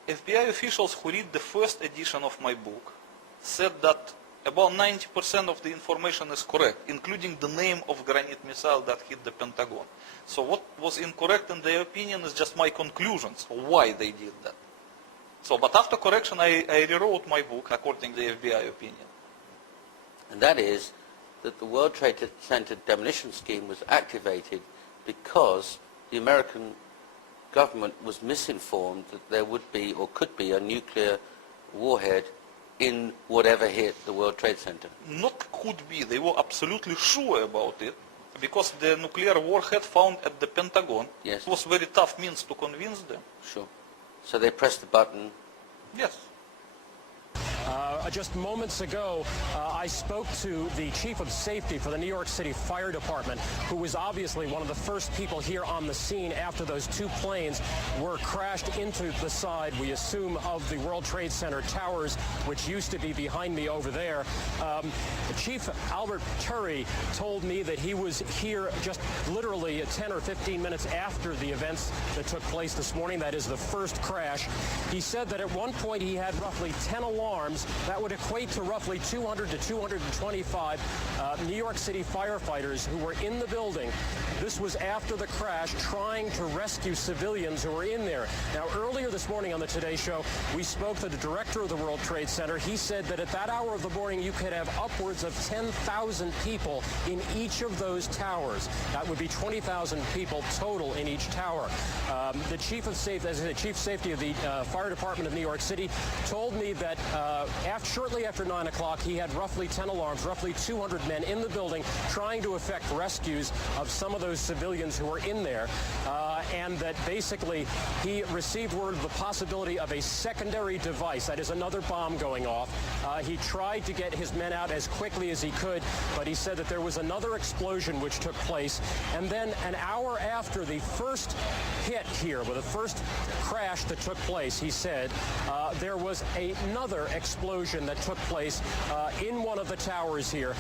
FBI officials who read the first edition of my book said that about 90% of the information is correct, including the name of granite missile that hit the Pentagon. So what was incorrect in their opinion is just my conclusions of why they did that. So, but after correction, I rewrote my book according to the FBI opinion. And that is that the World Trade Center demolition scheme was activated because the American government was misinformed that there would be or could be a nuclear warhead in whatever hit the World Trade Center. Not could be, they were absolutely sure about it, because the nuclear warhead found at the Pentagon, Yes. it was very tough means to convince them. Sure. So they pressed the button. Yes. Just moments ago, I spoke to the chief of safety for the New York City Fire Department, who was obviously one of the first people here on the scene after those 2 planes were crashed into the side, we assume, of the World Trade Center towers, which used to be behind me over there. Chief Albert Turry told me that he was here just literally 10 or 15 minutes after the events that took place this morning. That is the first crash. He said that at one point he had roughly 10 alarms. That would equate to roughly 200 to 225 New York City firefighters who were in the building. This was after the crash, trying to rescue civilians who were in there. Now, earlier this morning on the Today Show, we spoke to the director of the World Trade Center. He said that at that hour of the morning, you could have upwards of 10,000 people in each of those towers. That would be 20,000 people total in each tower. The chief of safety, as the chief safety of the fire department of New York City, told me that shortly after 9 o'clock, he had roughly 10 alarms, roughly 200 men in the building trying to effect rescues of some of those civilians who were in there. and that basically he received word of the possibility of a secondary device, that is another bomb going off. He tried to get his men out as quickly as he could, but he said that there was another explosion which took place, and then an hour after the first hit here, with the first crash that took place, he said there was another explosion that took place in one of the towers here.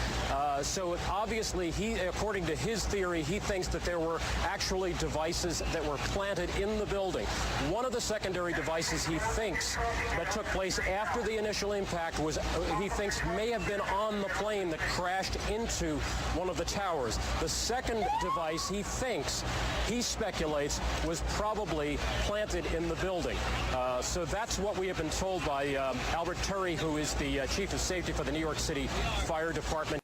So obviously, according to his theory, he thinks that there were actually devices that were planted in the building. One of the secondary devices he thinks that took place after the initial impact was, he thinks, may have been on the plane that crashed into one of the towers. The second device he thinks, he speculates, was probably planted in the building. So that's what we have been told by Albert Turry, who is the Chief of Safety for the New York City Fire Department.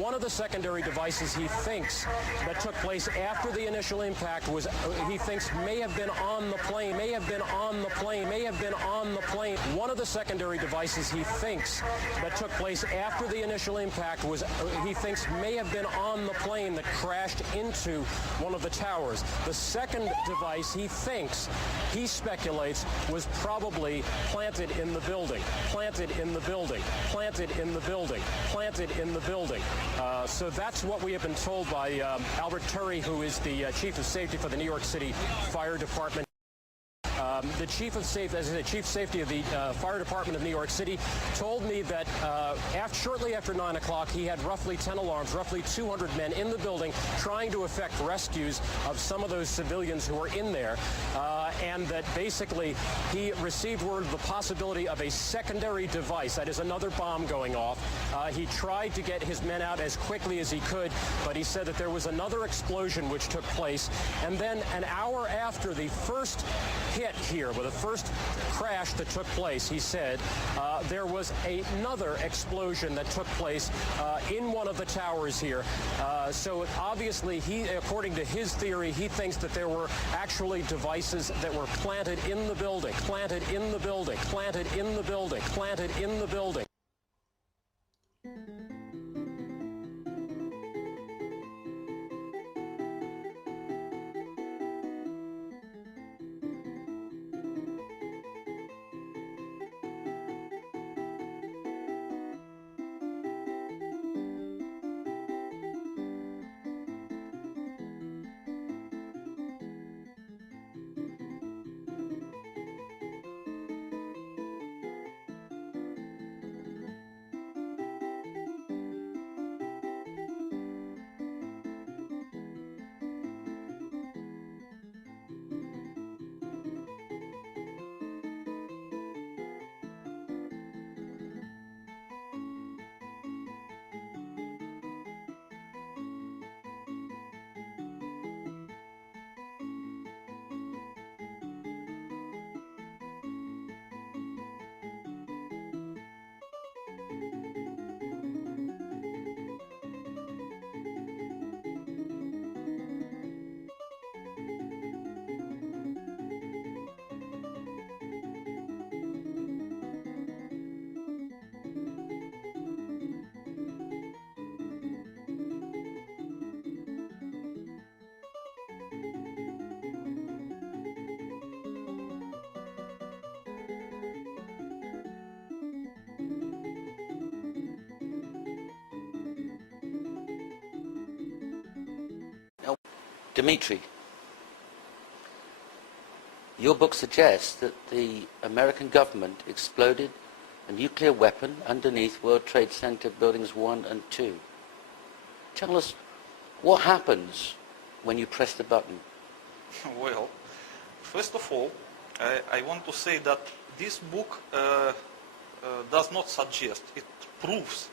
One of the secondary devices he thinks that took place after the initial impact was, he thinks, may have been on the plane, may have been on the plane, may have been on the plane. One of the secondary devices he thinks that took place after the initial impact was, he thinks, may have been on the plane that crashed into one of the towers. The second device he thinks, he speculates, was probably planted in the building, planted in the building, planted in the building, planted in the building. So that's what we have been told by Albert Turry, who is the Chief of Safety for the New York City Fire Department. The Chief of Safety of the Fire Department of New York City told me that shortly after 9 o'clock, he had roughly 10 alarms, roughly 200 men in the building trying to effect rescues of some of those civilians who were in there, and that basically he received word of the possibility of a secondary device, that is another bomb going off. He tried to get his men out as quickly as he could, but he said that there was another explosion which took place, and then an hour after the first hit here, with the first crash that took place, he said there was another explosion that took place in one of the towers here. So obviously, according to his theory, he thinks that there were actually devices that were planted in the building, planted in the building, planted in the building, planted in the building. Dimitri, your book suggests that the American government exploded a nuclear weapon underneath World Trade Center buildings 1 and 2. Tell us, what happens when you press the button? Well, first of all, I want to say that this book does not suggest, it proves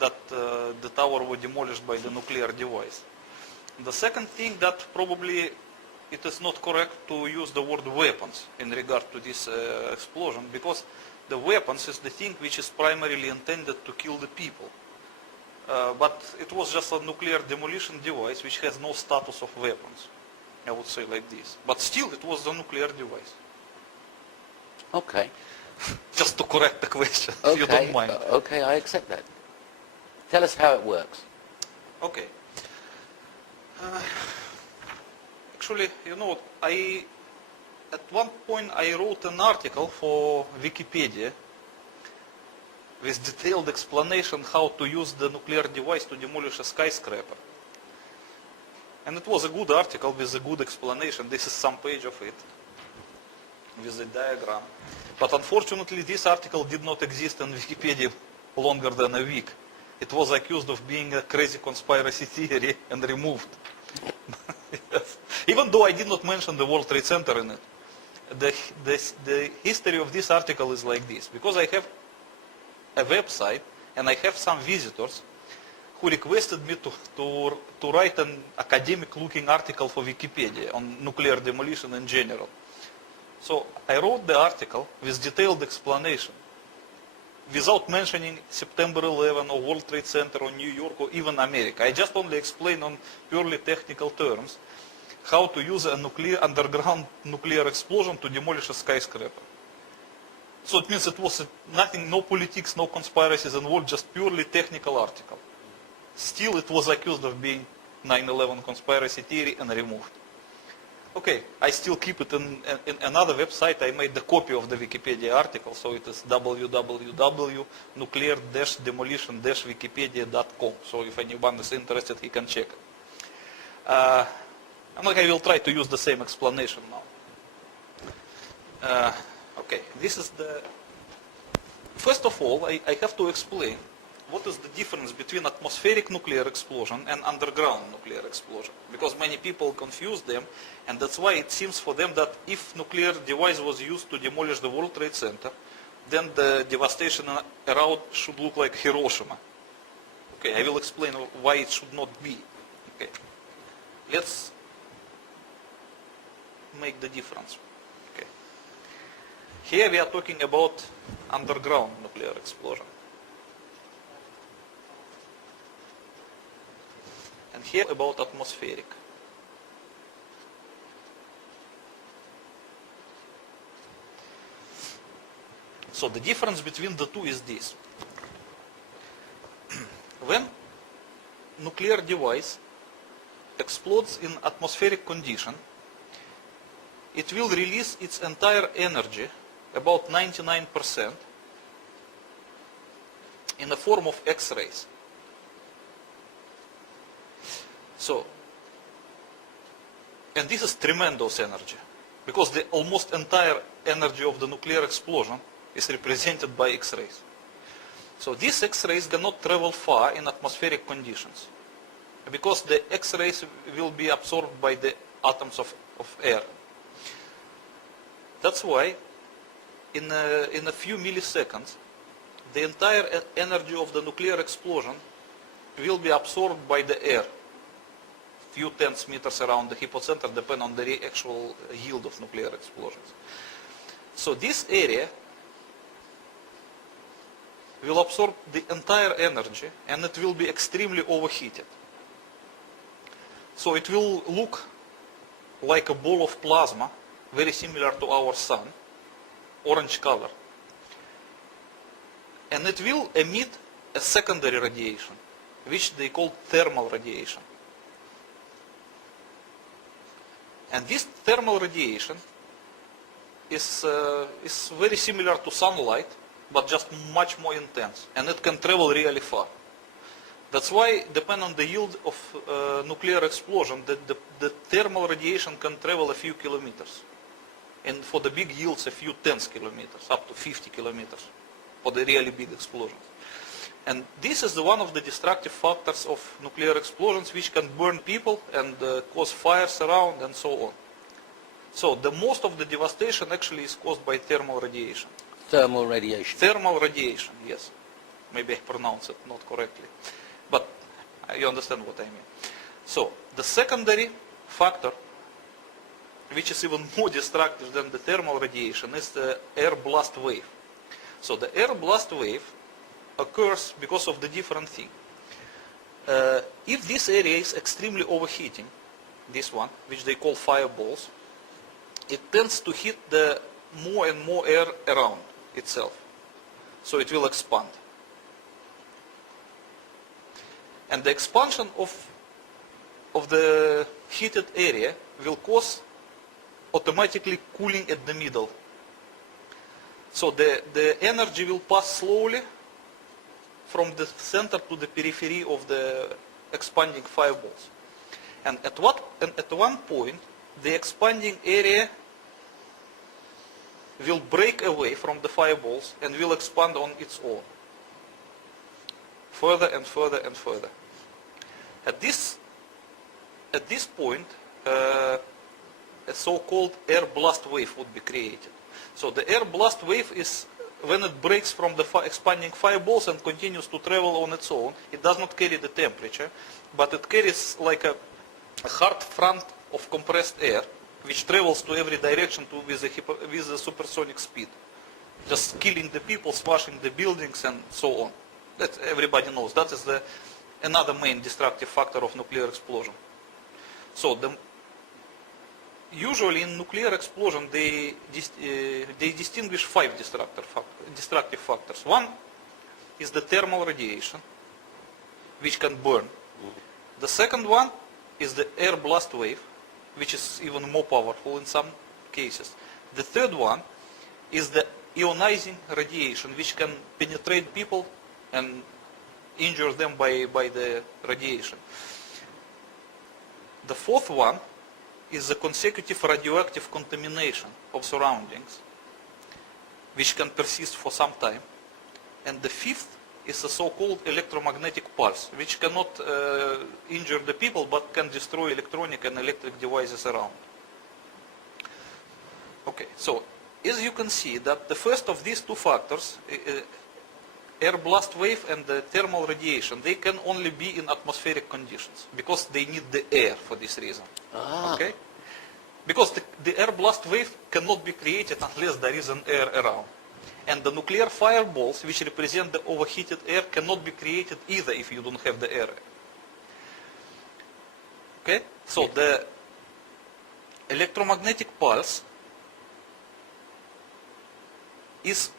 that the tower was demolished by the nuclear device. The second thing, that probably it is not correct to use the word weapons in regard to this explosion, because the weapons is the thing which is primarily intended to kill the people. But it was just a nuclear demolition device which has no status of weapons. I would say like this. But still, it was a nuclear device. Okay. Just to correct the question, if you don't mind. Okay, I accept that. Tell us how it works. Okay. Actually, you know, at one point I wrote an article for Wikipedia with detailed explanation how to use the nuclear device to demolish a skyscraper. And it was a good article with a good explanation. This is some page of it with a diagram. But unfortunately, this article did not exist on Wikipedia longer than a week. It was accused of being a crazy conspiracy theory and removed. Yes. Even though I did not mention the World Trade Center in it. The history of this article is like this. Because I have a website and I have some visitors who requested me to write an academic-looking article for Wikipedia on nuclear demolition in general. So I wrote the article with detailed explanation, without mentioning September 11 or World Trade Center or New York or even America. I just only explained on purely technical terms how to use a underground nuclear explosion to demolish a skyscraper. So it means it was nothing, no politics, no conspiracies involved, just purely technical article. Still, it was accused of being 9/11 conspiracy theory and removed. Okay, I still keep it in another website. I made the copy of the Wikipedia article, so it is www.nuclear-demolition-wikipedia.com. So if anyone is interested, he can check it. And I will try to use the same explanation now. Okay, this is the... First of all, I have to explain what is the difference between atmospheric nuclear explosion and underground nuclear explosion. Because many people confuse them, and that's why it seems for them that if nuclear device was used to demolish the World Trade Center, then the devastation around should look like Hiroshima. Okay, I will explain why it should not be. Okay, let's make the difference. Okay, here we are talking about underground nuclear explosion. And here about atmospheric. So the difference between the two is this. When nuclear device explodes in atmospheric condition, it will release its entire energy, about 99%, in the form of X-rays. So, and this is tremendous energy, because the almost entire energy of the nuclear explosion is represented by X-rays. So these X-rays cannot travel far in atmospheric conditions, because the X-rays will be absorbed by the atoms of air. That's why in a few milliseconds, the entire energy of the nuclear explosion will be absorbed by the air. Few tens meters around the hypocenter, depend on the actual yield of nuclear explosions. So this area will absorb the entire energy, and it will be extremely overheated. So it will look like a ball of plasma, very similar to our sun, orange color. And it will emit a secondary radiation, which they call thermal radiation. And this thermal radiation is very similar to sunlight, but just much more intense, and it can travel really far. That's why, depending on the yield of nuclear explosion, the thermal radiation can travel a few kilometers, and for the big yields, a few tens kilometers, up to 50 kilometers, for the really big explosions. And this is one of the destructive factors of nuclear explosions, which can burn people and cause fires around and so on. So the most of the devastation actually is caused by thermal radiation. Thermal radiation. Thermal radiation, yes. Maybe I pronounce it not correctly, but you understand what I mean. So the secondary factor, which is even more destructive than the thermal radiation, is the air blast wave. So the air blast wave occurs because of the different thing. If this area is extremely overheating, this one, which they call fireballs, it tends to hit the more and more air around itself. So it will expand. And the expansion of the heated area will cause automatically cooling at the middle. So the energy will pass slowly from the center to the periphery of the expanding fireballs. And at one point, the expanding area will break away from the fireballs and will expand on its own. Further and further and further. At this point, a so-called air blast wave would be created. So the air blast wave is when it breaks from the expanding fireballs and continues to travel on its own. It does not carry the temperature, but it carries like a hard front of compressed air, which travels to every direction with a supersonic speed, just killing the people, smashing the buildings, and so on. That everybody knows. That is another main destructive factor of nuclear explosion. So usually in nuclear explosion they distinguish 5 destructive factors. One is the thermal radiation, which can burn. The second one is the air blast wave, which is even more powerful in some cases. The third one is the ionizing radiation, which can penetrate people and injure them by the radiation. The fourth one is the consecutive radioactive contamination of surroundings, which can persist for some time. And the fifth is a so-called electromagnetic pulse, which cannot injure the people but can destroy electronic and electric devices around. Okay, so as you can see that the first of these 2 factors, air blast wave and the thermal radiation, they can only be in atmospheric conditions because they need the air for this reason. Okay? Because the air blast wave cannot be created unless there is an air around. And the nuclear fireballs, which represent the overheated air, cannot be created either if you don't have the air. Okay? So the electromagnetic pulse is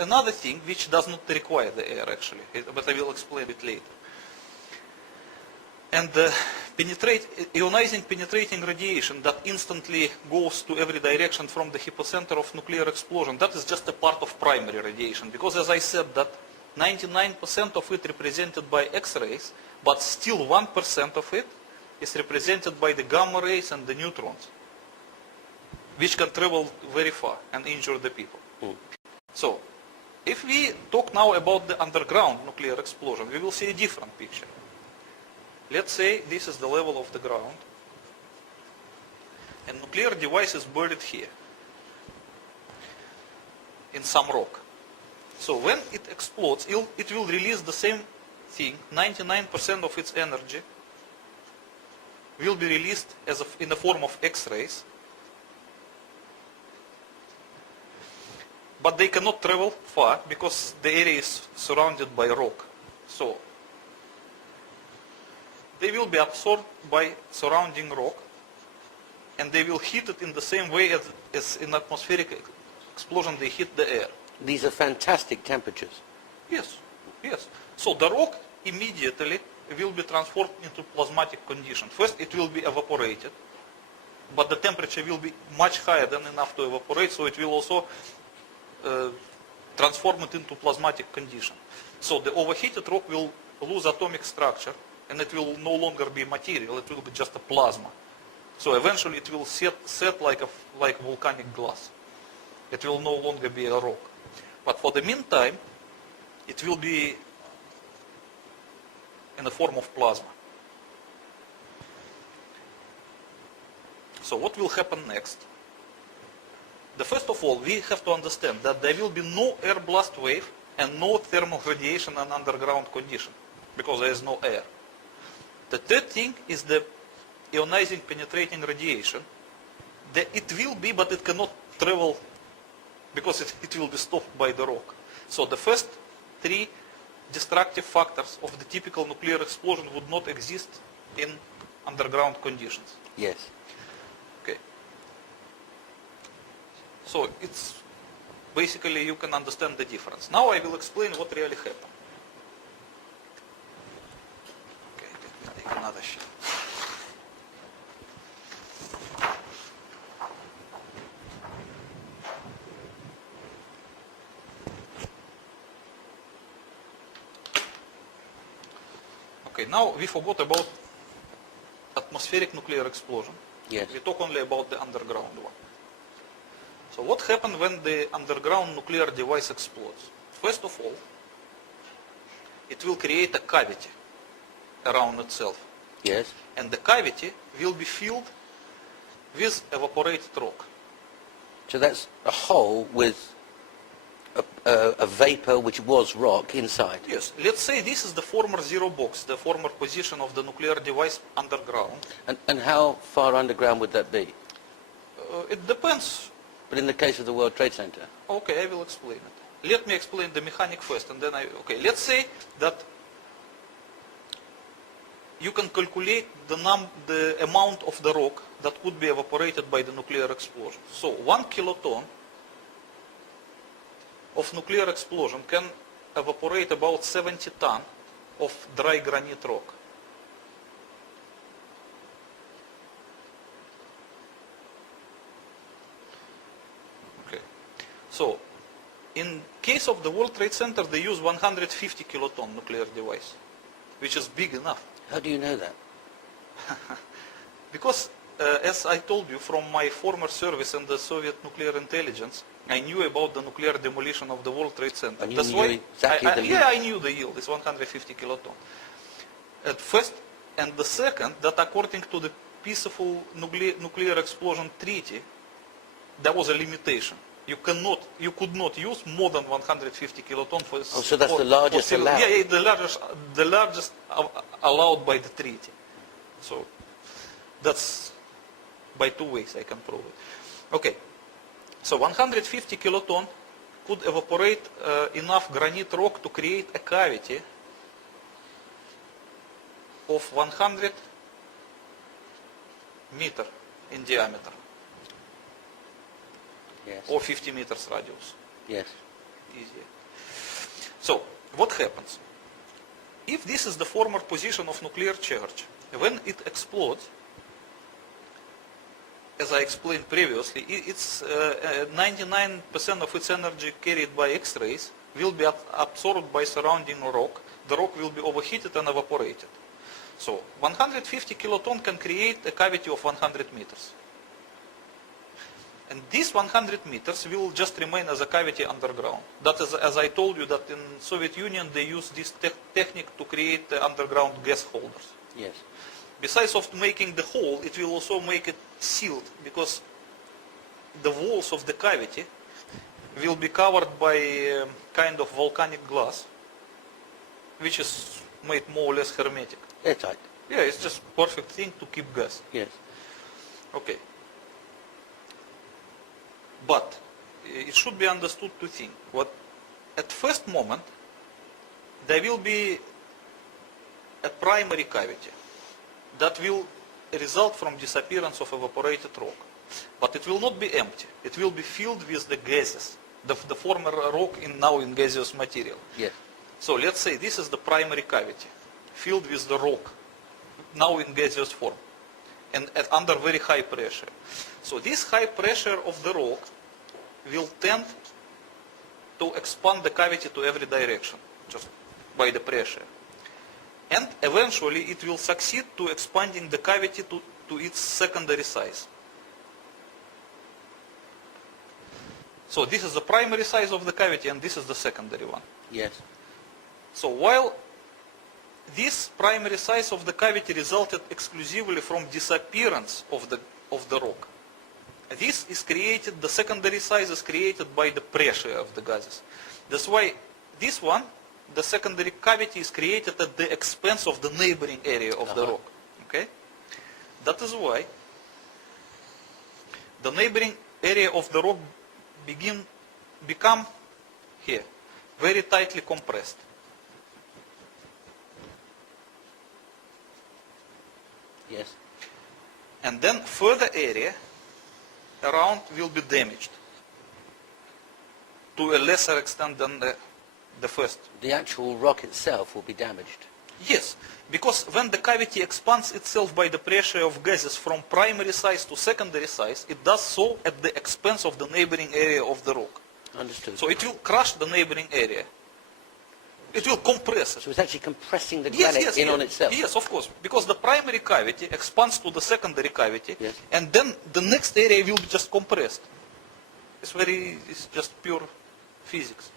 another thing which does not require the air actually, but I will explain it later. And the ionizing penetrating radiation that instantly goes to every direction from the hypocenter of nuclear explosion, that is just a part of primary radiation, because as I said that 99% of it represented by X-rays, but still 1% of it is represented by the gamma rays and the neutrons, which can travel very far and injure the people. So, if we talk now about the underground nuclear explosion, we will see a different picture. Let's say this is the level of the ground, and nuclear device is buried here, in some rock. So when it explodes, it will release the same thing, 99% of its energy will be released in the form of X-rays, but they cannot travel far because the area is surrounded by rock. So they will be absorbed by surrounding rock, and they will hit it in the same way as in atmospheric explosion they hit the air. These are fantastic temperatures. Yes, yes. So the rock immediately will be transformed into plasmatic condition. First it will be evaporated, but the temperature will be much higher than enough to evaporate, so it will also transform it into plasmatic condition. So the overheated rock will lose atomic structure, and it will no longer be material, it will be just a plasma. So eventually it will set like volcanic glass. It will no longer be a rock. But for the meantime, it will be in the form of plasma. So what will happen next? First of all, we have to understand that there will be no air blast wave and no thermal radiation in underground condition, because there is no air. The third thing is the ionizing penetrating radiation. It will be, but it cannot travel because it will be stopped by the rock. So the first 3 destructive factors of the typical nuclear explosion would not exist in underground conditions. Yes. Okay. So it's basically you can understand the difference. Now I will explain what really happened. Okay, let me take another sheet. Okay, now we forgot about atmospheric nuclear explosion. Yes. We talk only about the underground one. So what happens when the underground nuclear device explodes? First of all, it will create a cavity around itself. Yes. And the cavity will be filled with evaporated rock. So that's a hole with a vapor which was rock inside. Yes. Let's say this is the former zero box, the former position of the nuclear device underground. And how far underground would that be? It depends. But in the case of the World Trade Center? Okay, I will explain it. Let me explain the mechanic first, and then okay, let's say that you can calculate the amount of the rock that could be evaporated by the nuclear explosion. So 1 kiloton of nuclear explosion can evaporate about 70 tons of dry granite rock. Okay. So, in case of the World Trade Center, they use 150 kiloton nuclear device, which is big enough. How do you know that? Because, as I told you, from my former service in the Soviet nuclear intelligence, I knew about the nuclear demolition of the World Trade Center. And you That's knew why exactly the yield. yeah, I knew the yield is 150 kiloton. At first, and the second, that according to the peaceful nuclear explosion treaty, there was a limitation. You could not use more than 150 kiloton for. Oh, so that's the largest allowed. Yeah, the largest allowed by the treaty. So that's by 2 ways I can prove it. Okay, so 150 kiloton could evaporate enough granite rock to create a cavity of 100 meter in diameter. Yes. Or 50 meters radius. Yes. Easier. So, what happens? If this is the former position of nuclear charge, when it explodes, as I explained previously, it's 99% of its energy carried by X-rays will be absorbed by surrounding rock. The rock will be overheated and evaporated. So, 150 kiloton can create a cavity of 100 meters. And these 100 meters will just remain as a cavity underground. That is, as I told you, that in Soviet Union they use this technique to create underground gas holders. Yes. Besides of making the hole, it will also make it sealed, because the walls of the cavity will be covered by a kind of volcanic glass, which is made more or less hermetic. Airtight. Yeah, it's just perfect thing to keep gas. Yes. Okay. But it should be understood two things. What at first moment there will be a primary cavity that will result from disappearance of evaporated rock. But it will not be empty. It will be filled with the gases, the former rock now in gaseous material. Yes. So let's say this is the primary cavity, filled with the rock, now in gaseous form, and under very high pressure. So this high pressure of the rock will tend to expand the cavity to every direction, just by the pressure. And eventually it will succeed to expanding the cavity to its secondary size. So this is the primary size of the cavity, and this is the secondary one. Yes. So while this primary size of the cavity resulted exclusively from disappearance of the rock, this is created, the secondary size is created by the pressure of the gases. That's why this one, the secondary cavity, is created at the expense of the neighboring area of the rock. Okay? That is why the neighboring area of the rock become here, very tightly compressed. Yes. And then further area around will be damaged to a lesser extent than the first. The actual rock itself will be damaged. Yes, because when the cavity expands itself by the pressure of gases from primary size to secondary size, it does so at the expense of the neighboring area of the rock. Understood. So it will crush the neighboring area. It will compress it. So it's actually compressing the granite on itself. Yes, of course, because the primary cavity expands to the secondary cavity, Yes. and then the next area will be just compressed. It's just pure physics.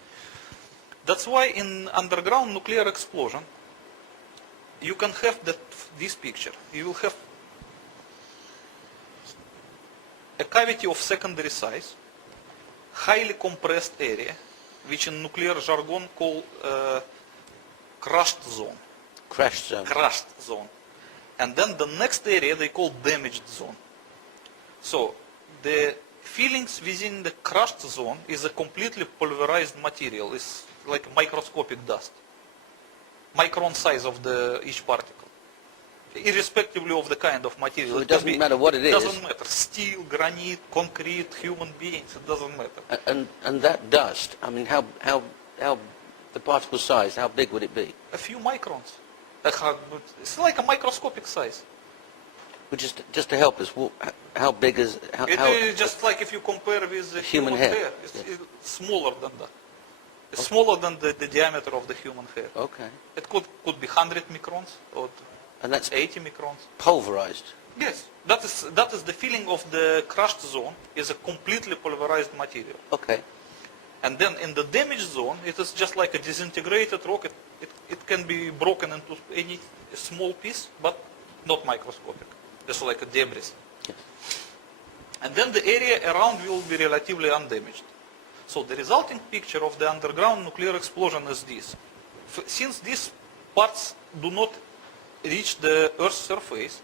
That's why in underground nuclear explosion, you can have this picture. You will have a cavity of secondary size, highly compressed area, which in nuclear jargon called crushed zone. Crashed zone. Crushed zone. And then the next area they call damaged zone. So the fillings within the crushed zone is a completely pulverized material. It's like microscopic dust. Micron size of each particle. Irrespectively of the kind of material. So it doesn't matter what it is. It doesn't matter. Steel, granite, concrete, human beings, it doesn't matter. And that dust, I mean, how the particle size, how big would it be? A few microns. It's like a microscopic size. But just to help us, how big is... It is just like if you compare with the human hair. It's smaller than that. It's smaller than the diameter of the human hair. Okay. It could be 100 microns or and that's 80 microns. Pulverized? Yes. That is the feeling of the crushed zone is a completely pulverized material. Okay. And then in the damaged zone, it is just like a disintegrated rock. It can be broken into any small piece, but not microscopic. Just like a debris. Yes. And then the area around will be relatively undamaged. So the resulting picture of the underground nuclear explosion is this. Since these parts do not reach the Earth's surface,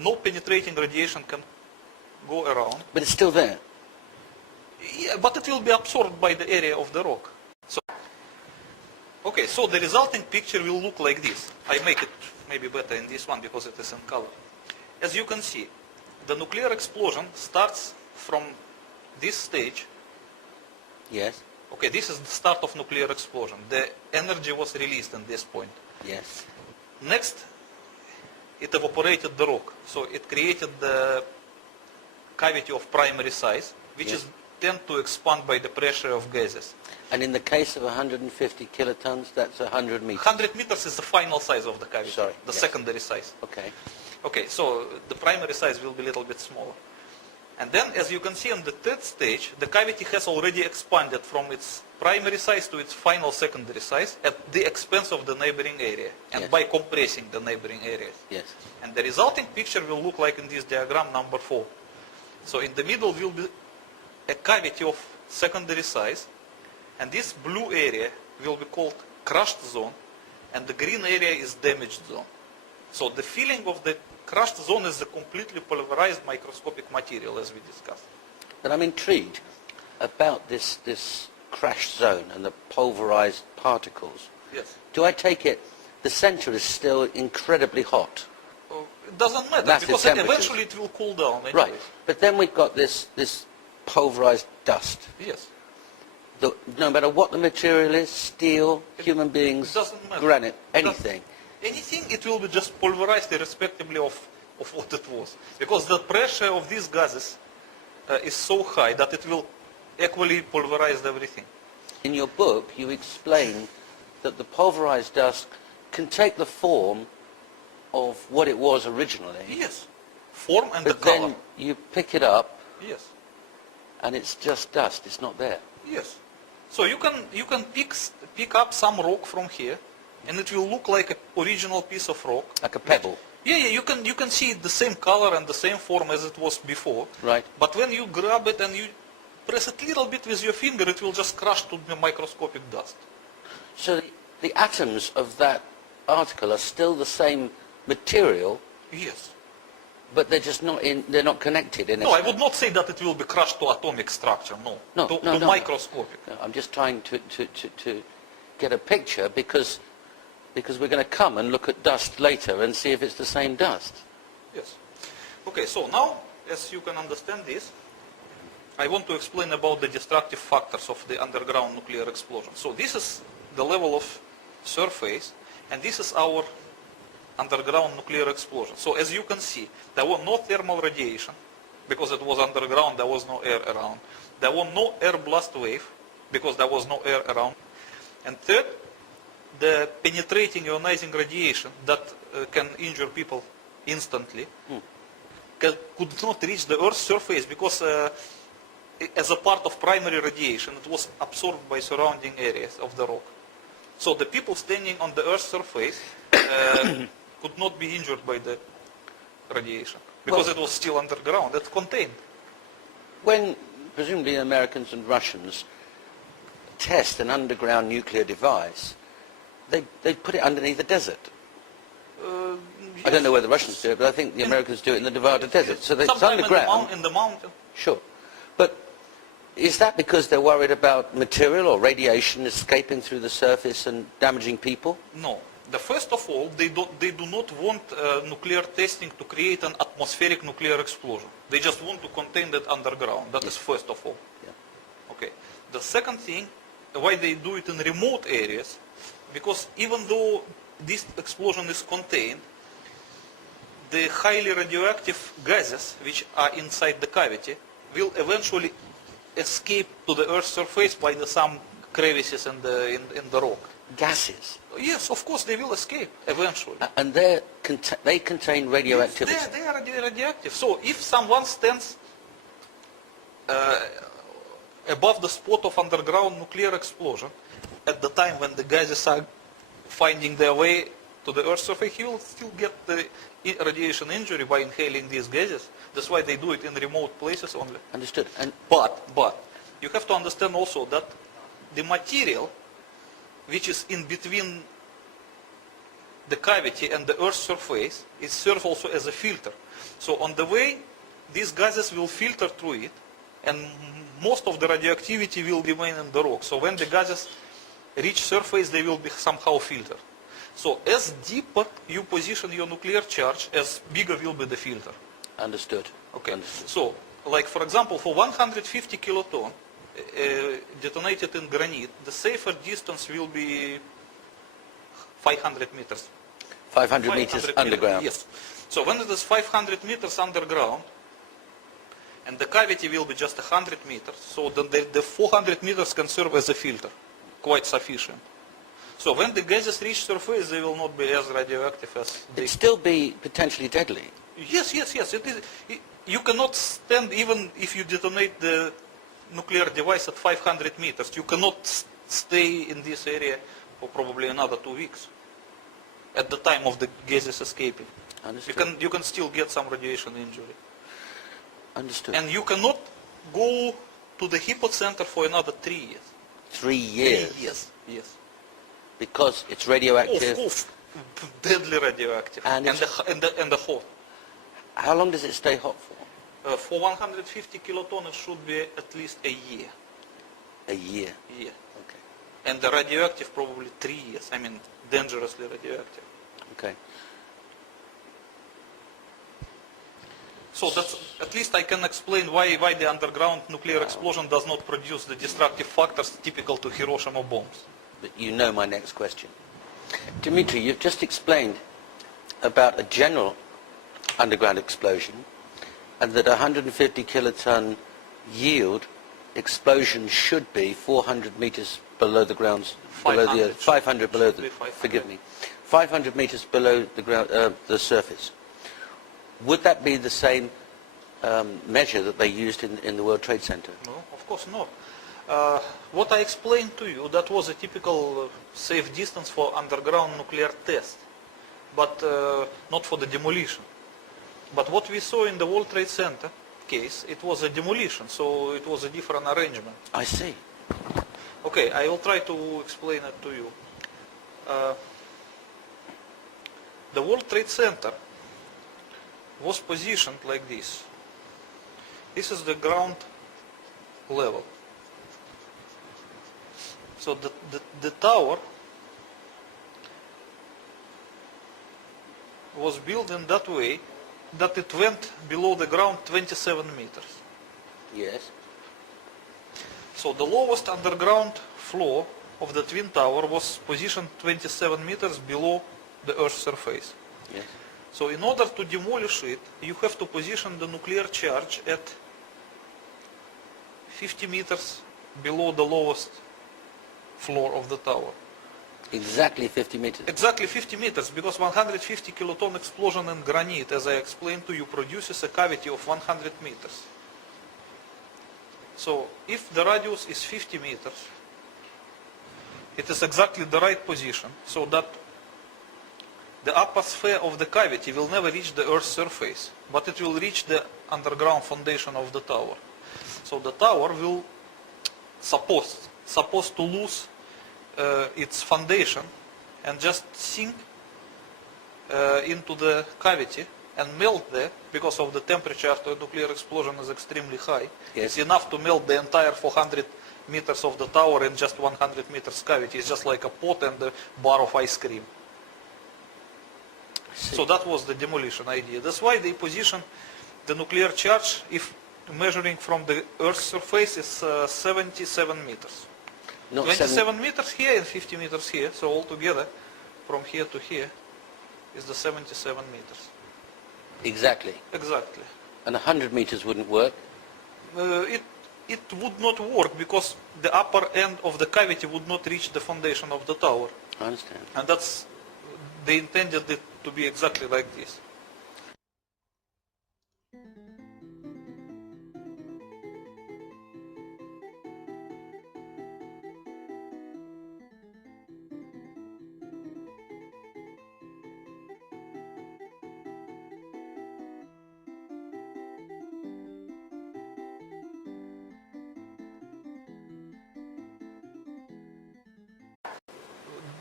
no penetrating radiation can go around. But it's still there? Yeah, but it will be absorbed by the area of the rock. So the resulting picture will look like this. I make it maybe better in this one because it is in color. As you can see, the nuclear explosion starts from this stage. Yes. Okay, this is the start of nuclear explosion. The energy was released at this point. Yes. Next, it evaporated the rock. So it created the cavity of primary size, which is tend to expand by the pressure of gases. And in the case of 150 kilotons, that's 100 meters? 100 meters is the final size of the cavity. Sorry. The secondary size. Okay. Okay, so the primary size will be a little bit smaller. And then, as you can see on the third stage, the cavity has already expanded from its primary size to its final secondary size at the expense of the neighboring area, and by compressing the neighboring areas. Yes. And the resulting picture will look like in this diagram number 4. So in the middle will be a cavity of secondary size, and this blue area will be called crushed zone, and the green area is damaged zone. So the filling of the crushed zone is a completely pulverized microscopic material, as we discussed. But I'm intrigued about this crashed zone and the pulverized particles. Yes. Do I take it the center is still incredibly hot? It doesn't matter, Massive because temperatures. eventually it will cool down anyway. Right. But then we've got this pulverized dust. Yes. No matter what the material is, steel, human beings, doesn't matter. granite, anything. Anything, it will be just pulverized irrespectively of what it was. Because the pressure of these gases is so high that it will equally pulverize everything. In your book, you explain that the pulverized dust can take the form of what it was originally. Yes. Form and but the color. then you pick it up. Yes. And it's just dust. It's not there. Yes. So you can pick up some rock from here, and it will look like an original piece of rock. Like a pebble. Yeah, you can see the same color and the same form as it was before. Right. But when you grab it and you press it a little bit with your finger, it will just crush to the microscopic dust. So the atoms of that article are still the same material. Yes. But they're just not they're not connected in No, I would not say that it will be crushed to atomic structure, no. To microscopic. No, I'm just trying to get a picture because we're going to come and look at dust later and see if it's the same dust. Yes. Okay, so now, as you can understand this, I want to explain about the destructive factors of the underground nuclear explosion. So this is the level of surface, and this is our underground nuclear explosion. So as you can see, there was no thermal radiation, because it was underground, there was no air around. There was no air blast wave, because there was no air around. And third, the penetrating ionizing radiation that can injure people instantly could not reach the Earth's surface because as a part of primary radiation, it was absorbed by surrounding areas of the rock. So the people standing on the Earth's surface could not be injured by the radiation because it was still underground, it's contained. When presumably Americans and Russians test an underground nuclear device, they put it underneath the desert. Yes. I don't know where the Russians do it, but I think the Americans do it in the Nevada desert. So it's Sometime underground. in the mountain. Sure. But is that because they're worried about material or radiation escaping through the surface and damaging people? No. First of all, they do not want nuclear testing to create an atmospheric nuclear explosion. They just want to contain that underground. That is first of all. Yeah. Okay. The second thing, why they do it in remote areas, because even though this explosion is contained, the highly radioactive gases which are inside the cavity will eventually escape to the Earth's surface by some crevices in the rock. Gases? Yes, of course they will escape eventually. And they contain radioactivity? Yes, they are radioactive. So if someone stands above the spot of underground nuclear explosion, at the time when the gases are finding their way to the Earth's surface, he will still get the radiation injury by inhaling these gases. That's why they do it in remote places only. Understood. But you have to understand also that the material which is in between the cavity and the Earth's surface, it serves also as a filter. So on the way, these gases will filter through it, and most of the radioactivity will remain in the rock. So when the gases reach surface, they will be somehow filtered. So as deeper you position your nuclear charge, as bigger will be the filter. Understood. Okay. Understood. So, like for example, for 150 kiloton detonated in granite, the safer distance will be 500 meters. 500 meters underground? Yes. So when it is 500 meters underground, and the cavity will be just 100 meters, so then the 400 meters can serve as a filter, quite sufficient. So when the gases reach surface, they will not be as radioactive as they... It'd still be potentially deadly? Yes. It is. You cannot stand, even if you detonate the nuclear device at 500 meters, you cannot stay in this area for probably another 2 weeks at the time of the gases escaping. Understood. You can still get some radiation injury. Understood. And you cannot go to the hypocenter for another 3 years. 3 years? 3 years, yes. Because it's radioactive? Deadly radioactive. And the hot. How long does it stay hot for? For 150 kiloton, it should be at least a year. A year? Yeah. Okay. And the radioactive probably 3 years. I mean, dangerously radioactive. Okay. So that's, at least I can explain why the underground nuclear explosion does not produce the destructive factors typical to Hiroshima bombs. But you know my next question. Dimitri, you've just explained about a general underground explosion and that 150 kiloton yield explosion should be 400 meters below the ground, below the earth, 500 below the, forgive me, 500 meters below the ground, the surface. Would that be the same measure that they used in the World Trade Center? No, of course not. What I explained to you, that was a typical safe distance for underground nuclear test, but not for the demolition. But what we saw in the World Trade Center case, it was a demolition, so it was a different arrangement. I see. Okay, I will try to explain it to you. The World Trade Center was positioned like this. This is the ground level. So the tower was built in that way that it went below the ground 27 meters. Yes. So the lowest underground floor of the Twin Tower was positioned 27 meters below the Earth's surface. Yes. So in order to demolish it, you have to position the nuclear charge at 50 meters below the lowest floor of the tower. Exactly 50 meters. Exactly 50 meters, because 150 kiloton explosion in granite, as I explained to you, produces a cavity of 100 meters. So if the radius is 50 meters, it is exactly the right position, so that the upper sphere of the cavity will never reach the Earth's surface, but it will reach the underground foundation of the tower. So the tower will supposed to lose its foundation and just sink into the cavity and melt there, because of the temperature after a nuclear explosion is extremely high. Yes. It's enough to melt the entire 400 meters of the tower in just 100 meters cavity. It's just like a pot and a bar of ice cream. So that was the demolition idea. That's why they position the nuclear charge, if measuring from the Earth's surface, is 77 meters. Not 27 meters here and 50 meters here. So altogether, from here to here, is the 77 meters. Exactly. Exactly. And 100 meters wouldn't work? It would not work, because the upper end of the cavity would not reach the foundation of the tower. I understand. And that's, they intended it to be exactly like this.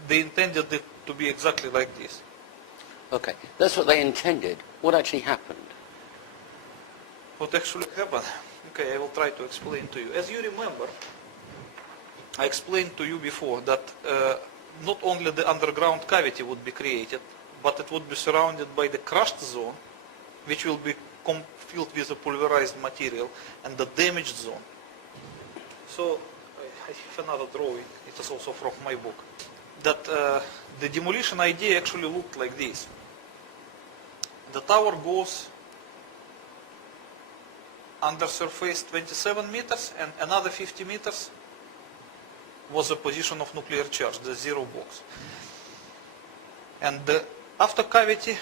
They intended it to be exactly like this. Okay, that's what they intended. What actually happened? What actually happened? Okay, I will try to explain to you. As you remember, I explained to you before that not only the underground cavity would be created, but it would be surrounded by the crushed zone, which will be filled with a pulverized material, and the damaged zone. So I have another drawing. It is also from my book. That the demolition idea actually looked like this. The tower goes under surface 27 meters, and another 50 meters was the position of nuclear charge, the zero box. And the after cavity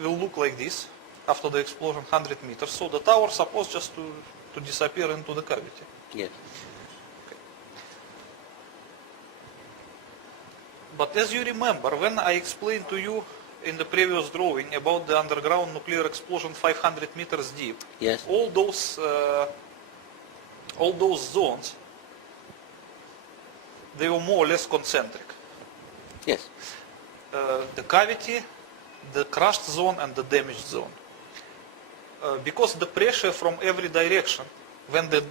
will look like this, after the explosion 100 meters. So the tower is supposed just to disappear into the cavity. Yes. But as you remember, when I explained to you in the previous drawing about the underground nuclear explosion 500 meters deep, Yes. all those zones, they were more or less concentric. Yes. The cavity, the crushed zone, and the damaged zone. Because the pressure from every direction, when the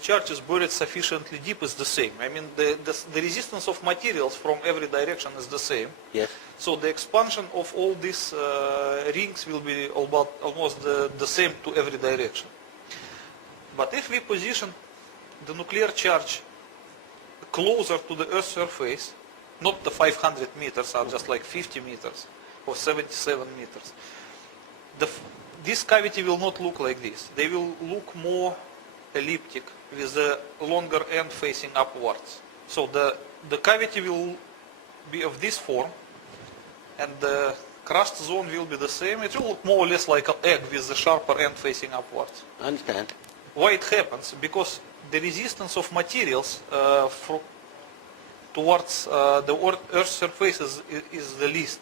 charge is buried sufficiently deep, is the same. I mean, the resistance of materials from every direction is the same. Yes. So the expansion of all these rings will be almost the same to every direction. But if we position the nuclear charge closer to the Earth's surface, not the 500 meters, are just like 50 meters or 77 meters, this cavity will not look like this. They will look more elliptic, with a longer end facing upwards. So the cavity will be of this form, and the crushed zone will be the same. It will look more or less like an egg with the sharper end facing upwards. I understand. Why it happens? Because the resistance of materials towards the Earth's surface is the least.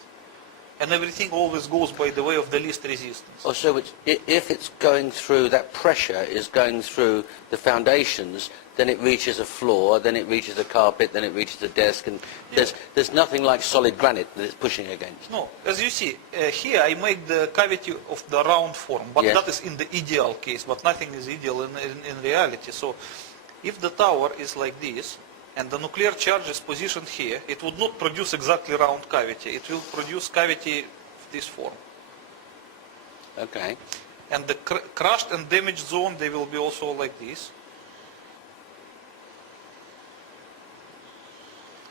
And everything always goes by the way of the least resistance. Oh, so if it's going through, that pressure is going through the foundations, then it reaches a floor, then it reaches a carpet, then it reaches a desk, and there's nothing like solid granite that it's pushing against. No, as you see, here I make the cavity of the round form, but Yes. that is in the ideal case, but nothing is ideal in reality. So if the tower is like this, and the nuclear charge is positioned here, it would not produce exactly round cavity. It will produce cavity of this form. Okay. And the crushed and damaged zone, they will be also like this.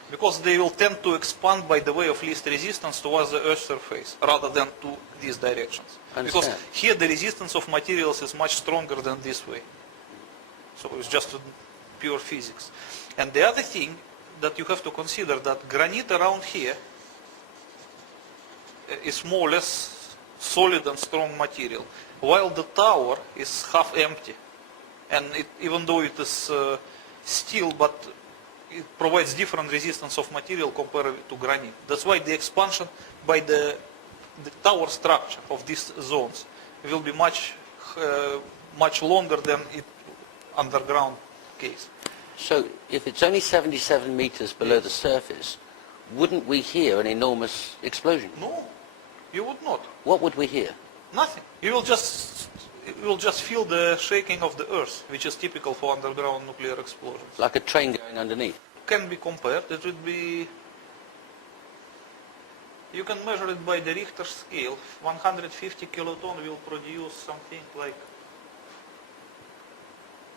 Because they will tend to expand by the way of least resistance towards the Earth's surface, rather than to these directions. Because here the resistance of materials is much stronger than this way. So it's just pure physics. And the other thing that you have to consider, that granite around here is more or less solid and strong material, while the tower is half empty. And even though it is steel, but it provides different resistance of material compared to granite. That's why the expansion by the tower structure of these zones will be much longer than it underground case. So if it's only 77 meters below the surface, wouldn't we hear an enormous explosion? No, you would not. What would we hear? Nothing. You will just feel the shaking of the earth, which is typical for underground nuclear explosions. Like a train going underneath? Can be compared. It would be... You can measure it by the Richter scale. 150 kiloton will produce something like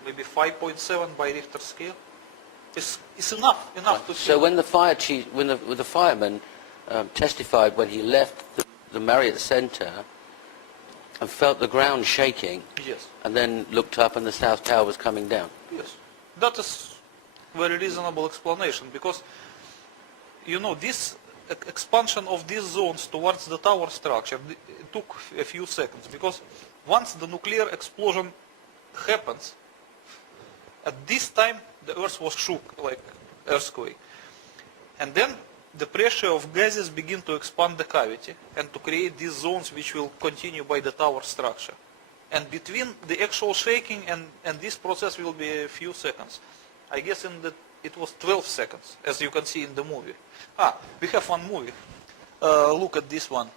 maybe 5.7 by Richter scale. It's enough to feel. So when the fire chief, when the fireman testified when he left the Marriott Center and felt the ground shaking, yes, and then looked up and the South Tower was coming down. Yes, that is very reasonable explanation, because you know this expansion of these zones towards the tower structure took a few seconds, because once the nuclear explosion happens, at this time the earth was shook like earthquake, and then the pressure of gases begin to expand the cavity and to create these zones which will continue by the tower structure. And between the actual shaking and this process will be a few seconds. I guess it was 12 seconds, as you can see in the movie. We have one movie. Look at this one.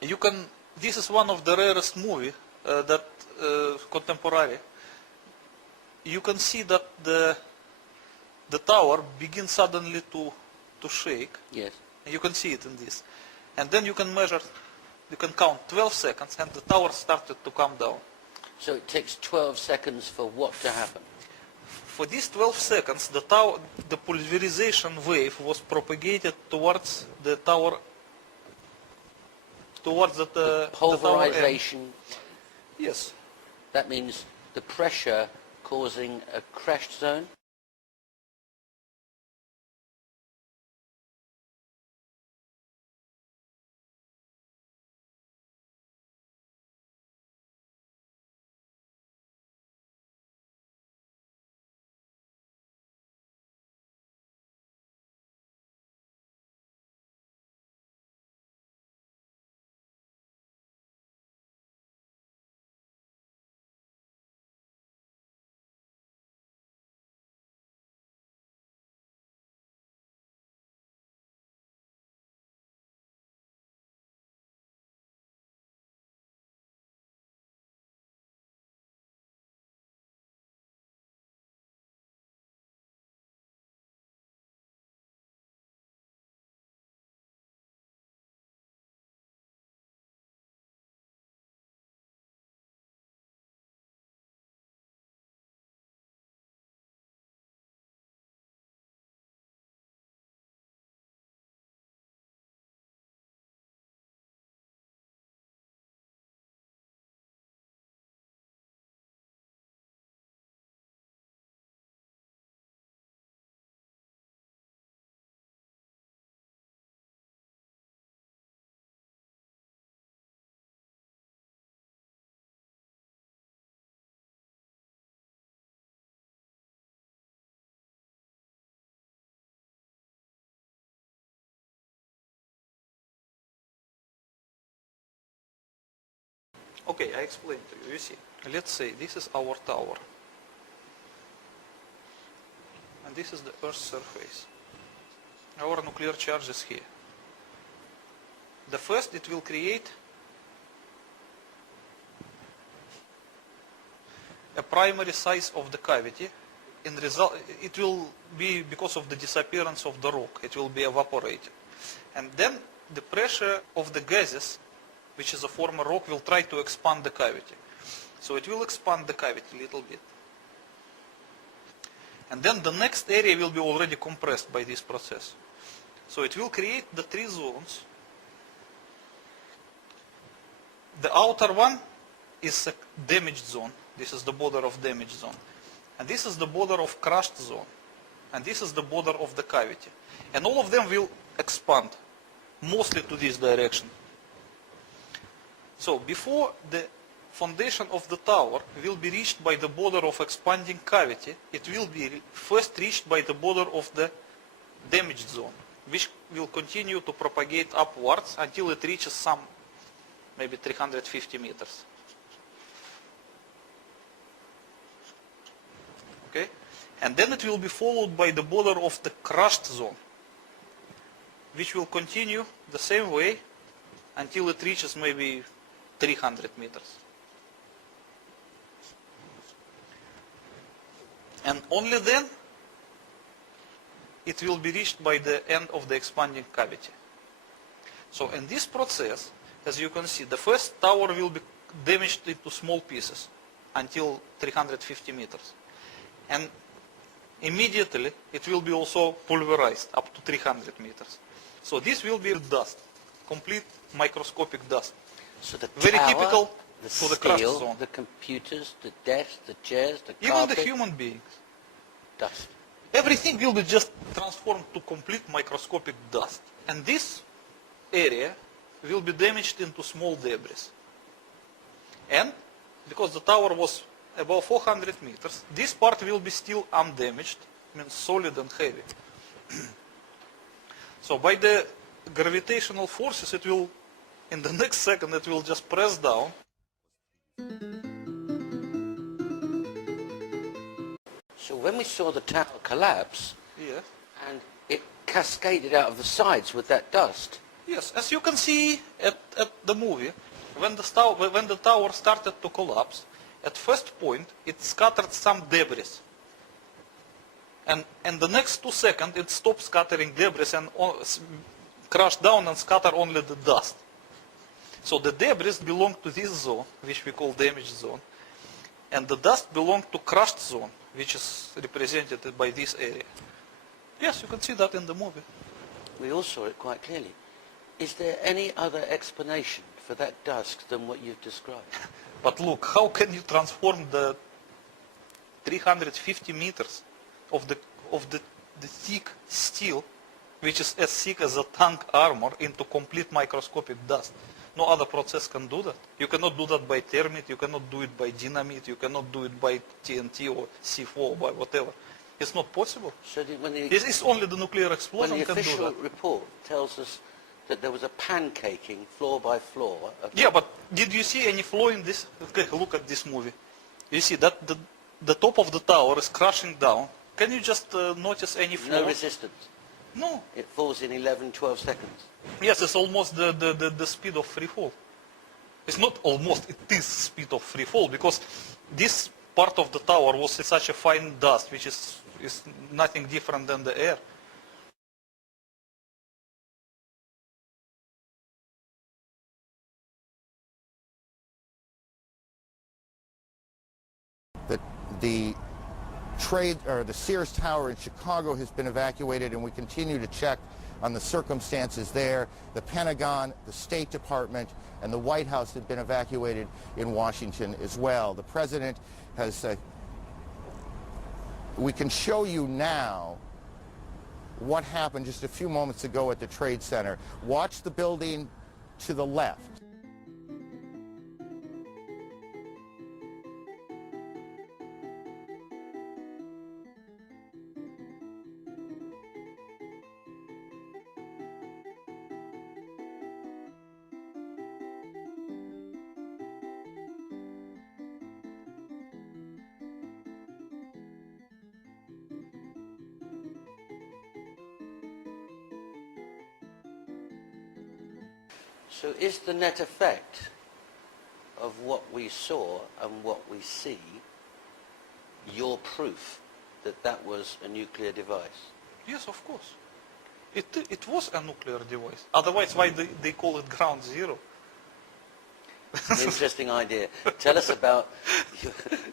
This is one of the rarest movie that contemporary. You can see that the tower begins suddenly to shake. Yes. You can see it in this. And then you can measure, you can count 12 seconds and the tower started to come down. So it takes 12 seconds for what to happen? For these 12 seconds, the pulverization wave was propagated towards the tower, towards the pulverization. Yes. That means the pressure causing a crashed zone? Okay, I explain to you. You see, let's say this is our tower. And this is the Earth's surface. Our nuclear charge is here. The first, it will create a primary size of the cavity. In result, it will be because of the disappearance of the rock. It will be evaporated. And then the pressure of the gases which is a former rock, will try to expand the cavity. So it will expand the cavity a little bit. And then the next area will be already compressed by this process. So it will create the three zones. The outer one is a damaged zone. This is the border of damaged zone. And this is the border of crushed zone. And this is the border of the cavity. And all of them will expand, mostly to this direction. So before the foundation of the tower will be reached by the border of expanding cavity, it will be first reached by the border of the damaged zone, which will continue to propagate upwards until it reaches some, maybe 350 meters. Okay? And then it will be followed by the border of the crushed zone, which will continue the same way until it reaches maybe 300 meters. And only then it will be reached by the end of the expanding cavity. So in this process, as you can see, the first tower will be damaged into small pieces until 350 meters. And immediately it will be also pulverized up to 300 meters. So this will be dust, complete microscopic dust. So the very tower, typical the for the crushed steel, zone. the computers, the desks, the chairs, the Even carpet, the human beings. dust. Everything will be just transformed to complete microscopic dust. And this area will be damaged into small debris. And because the tower was above 400 meters, this part will be still undamaged, means solid and heavy. So by the gravitational forces, it will, in the next second, it will just press down. So when we saw the tower collapse, Yes. and it cascaded out of the sides with that dust. Yes, as you can see at the movie, when the tower started to collapse, at first point it scattered some debris. And in the next 2 seconds it stopped scattering debris and crashed down and scattered only the dust. So the debris belonged to this zone, which we call damaged zone, and the dust belonged to crushed zone, which is represented by this area. Yes, you can see that in the movie. We all saw it quite clearly. Is there any other explanation for that dust than what you've described? But look, how can you transform the 350 meters of the thick steel, which is as thick as a tank armor, into complete microscopic dust? No other process can do that. You cannot do that by thermite, you cannot do it by dynamite, you cannot do it by TNT or C4 or by whatever. It's not possible. So This is only the nuclear explosion when the can do official that. report tells us that there was a pancaking floor by floor. Yeah, but did you see any flaw in this? Okay, look at this movie. You see that the top of the tower is crashing down. Can you just notice any flaw? No resistance. No. It falls in 11, 12 seconds. Yes, it's almost the speed of free fall. It's not almost, it is speed of free fall, because this part of the tower was such a fine dust, which is nothing different than the air. The Sears Tower in Chicago has been evacuated, and we continue to check on the circumstances there. The Pentagon, the State Department, and the White House have been evacuated in Washington as well. The president has we can show you now what happened just a few moments ago at the Trade Center. Watch the building to the left. So is the net effect of what we saw and what we see your proof that that was a nuclear device? Yes, of course. It was a nuclear device. Otherwise, why they call it ground zero? An interesting idea. Tell us about,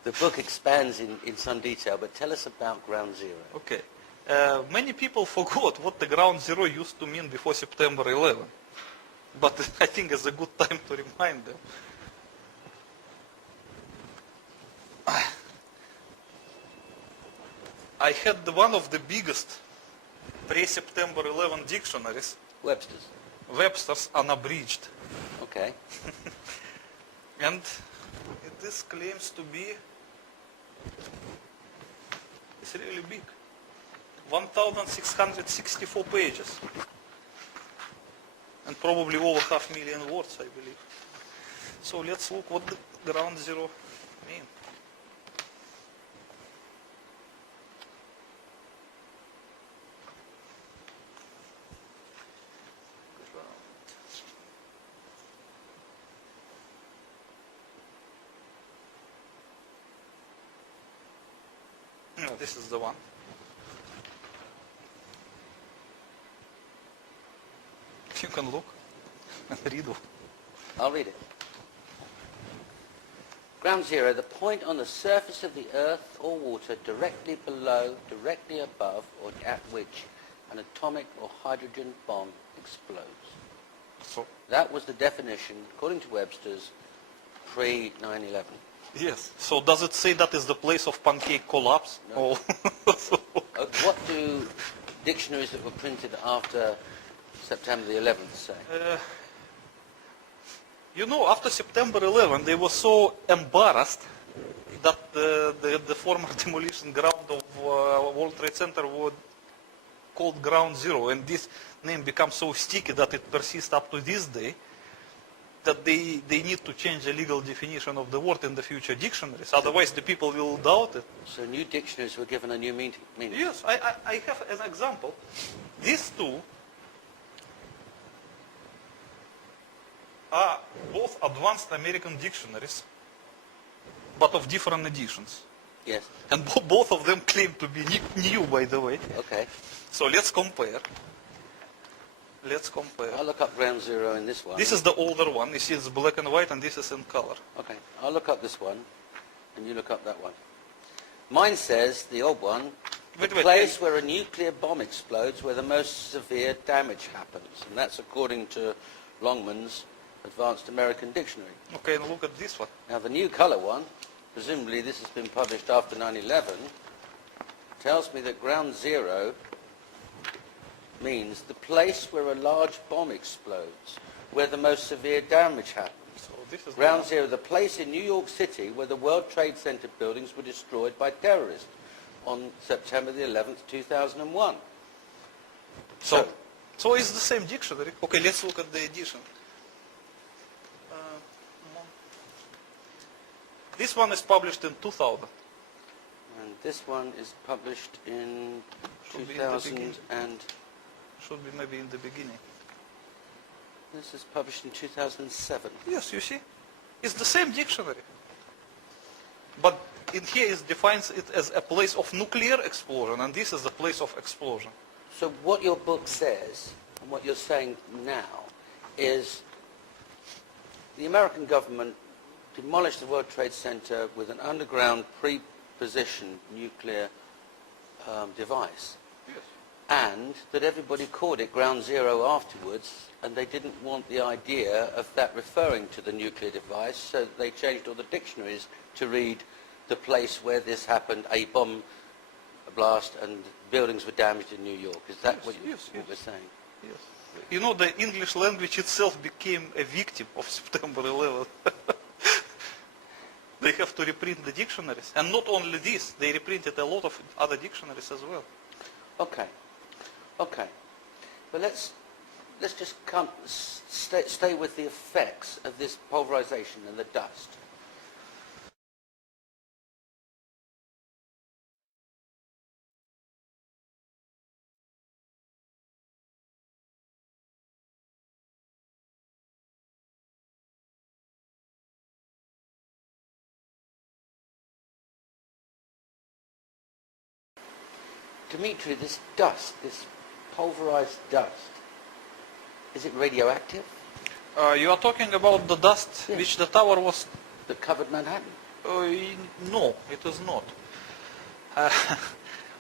the book expands in some detail, but tell us about Ground Zero. Okay. Many people forgot what the Ground Zero used to mean before September 11. But I think it's a good time to remind them. I had one of the biggest pre-September 11 dictionaries. Webster's. Webster's unabridged. Okay. And this claims to be, it's really big. 1,664 pages. And probably over 500,000 words, I believe. So let's look what the Ground Zero means. No, this is the one. You can look and read it. I'll read it. Ground Zero, the point on the surface of the earth or water directly below, directly above, or at which an atomic or hydrogen bomb explodes. So, that was the definition, according to Webster's, pre-9/11. Yes. So does it say that is the place of pancake collapse? No. What do dictionaries that were printed after September the 11th say? You know, after September 11, they were so embarrassed that the former demolition ground of World Trade Center was called Ground Zero, and this name becomes so sticky that it persists up to this day, that they need to change the legal definition of the word in the future dictionaries. Otherwise, the people will doubt it. So new dictionaries were given a new meaning? Yes, I have an example. These two are both advanced American dictionaries, but of different editions. Yes. And both of them claim to be new, by the way. Okay. So let's compare. Let's compare. I'll look up Ground Zero in this one. This is the older one. You see it's black and white, and this is in color. Okay. I'll look up this one, and you look up that one. Mine says, the old one, the place where a nuclear bomb explodes where the most severe damage happens. And that's according to Longman's Advanced American Dictionary. Okay, and look at this one. Now the new color one, presumably this has been published after 9/11, tells me that Ground Zero means the place where a large bomb explodes, where the most severe damage happens. So this is Ground Zero, the place in New York City where the World Trade Center buildings were destroyed by terrorists on September the 11th, 2001. So it's the same dictionary. Okay, let's look at the edition. This one is published in 2000. And this one is published in Should 2000 and... Should be maybe in the beginning. This is published in 2007. Yes, you see? It's the same dictionary. But in here it defines it as a place of nuclear explosion, and this is the place of explosion. So what your book says, and what you're saying now, is the American government demolished the World Trade Center with an underground pre-positioned nuclear device. Yes. And that everybody called it Ground Zero afterwards, and they didn't want the idea of that referring to the nuclear device, so they changed all the dictionaries to read the place where this happened, a bomb blast, and buildings were damaged in New York. Is that what we're saying? Yes. You know, the English language itself became a victim of September 11th. They have to reprint the dictionaries. And not only this, they reprinted a lot of other dictionaries as well. Okay. Okay. But let's just stay with the effects of this pulverization and the dust. Dimitri, this dust, this pulverized dust, is it radioactive? You are talking about the dust which the tower was... That covered Manhattan? No, it is not.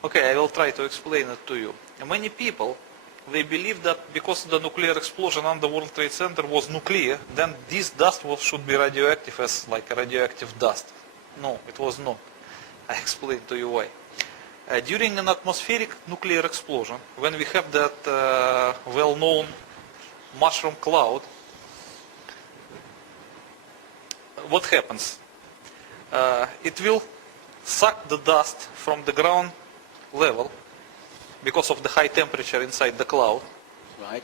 Okay, I will try to explain it to you. Many people, they believe that because the nuclear explosion on the World Trade Center was nuclear, then this dust should be radioactive as like a radioactive dust. No, it was not. I explain to you why. During an atmospheric nuclear explosion, when we have that well-known mushroom cloud, what happens? It will suck the dust from the ground level because of the high temperature inside the cloud. Right.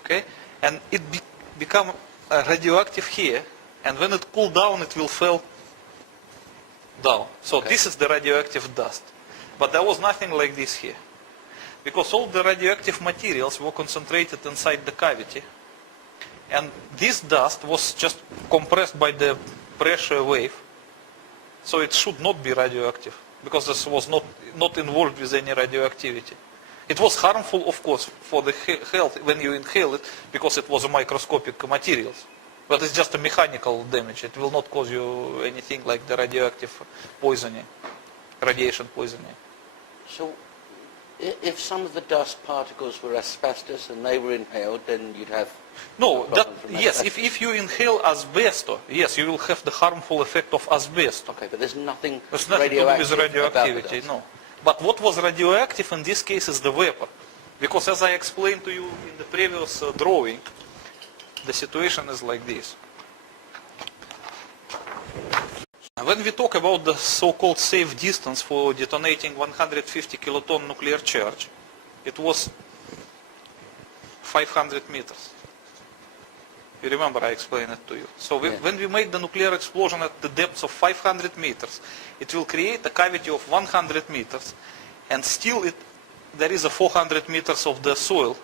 Okay? And it become radioactive here, and when it cool down, it will fall down. So this is the radioactive dust. But there was nothing like this here. Because all the radioactive materials were concentrated inside the cavity. And this dust was just compressed by the pressure wave. So it should not be radioactive. Because this was not involved with any radioactivity. It was harmful, of course, for the health when you inhale it, because it was a microscopic materials. But it's just a mechanical damage. It will not cause you anything like the radioactive poisoning, radiation poisoning. So, if some of the dust particles were asbestos and they were inhaled, then you'd have... No, yes, if you inhale asbestos, yes, you will have the harmful effect of asbestos. Okay, but there's nothing radioactive with radioactivity, about the dust. no. But what was radioactive in this case is the vapor. Because as I explained to you in the previous drawing, the situation is like this. When we talk about the so-called safe distance for detonating 150 kiloton nuclear charge, it was 500 meters. You remember I explained it to you. So when we make the nuclear explosion at the depths of 500 meters, it will create a cavity of 100 meters, and still there is a 400 meters of the soil.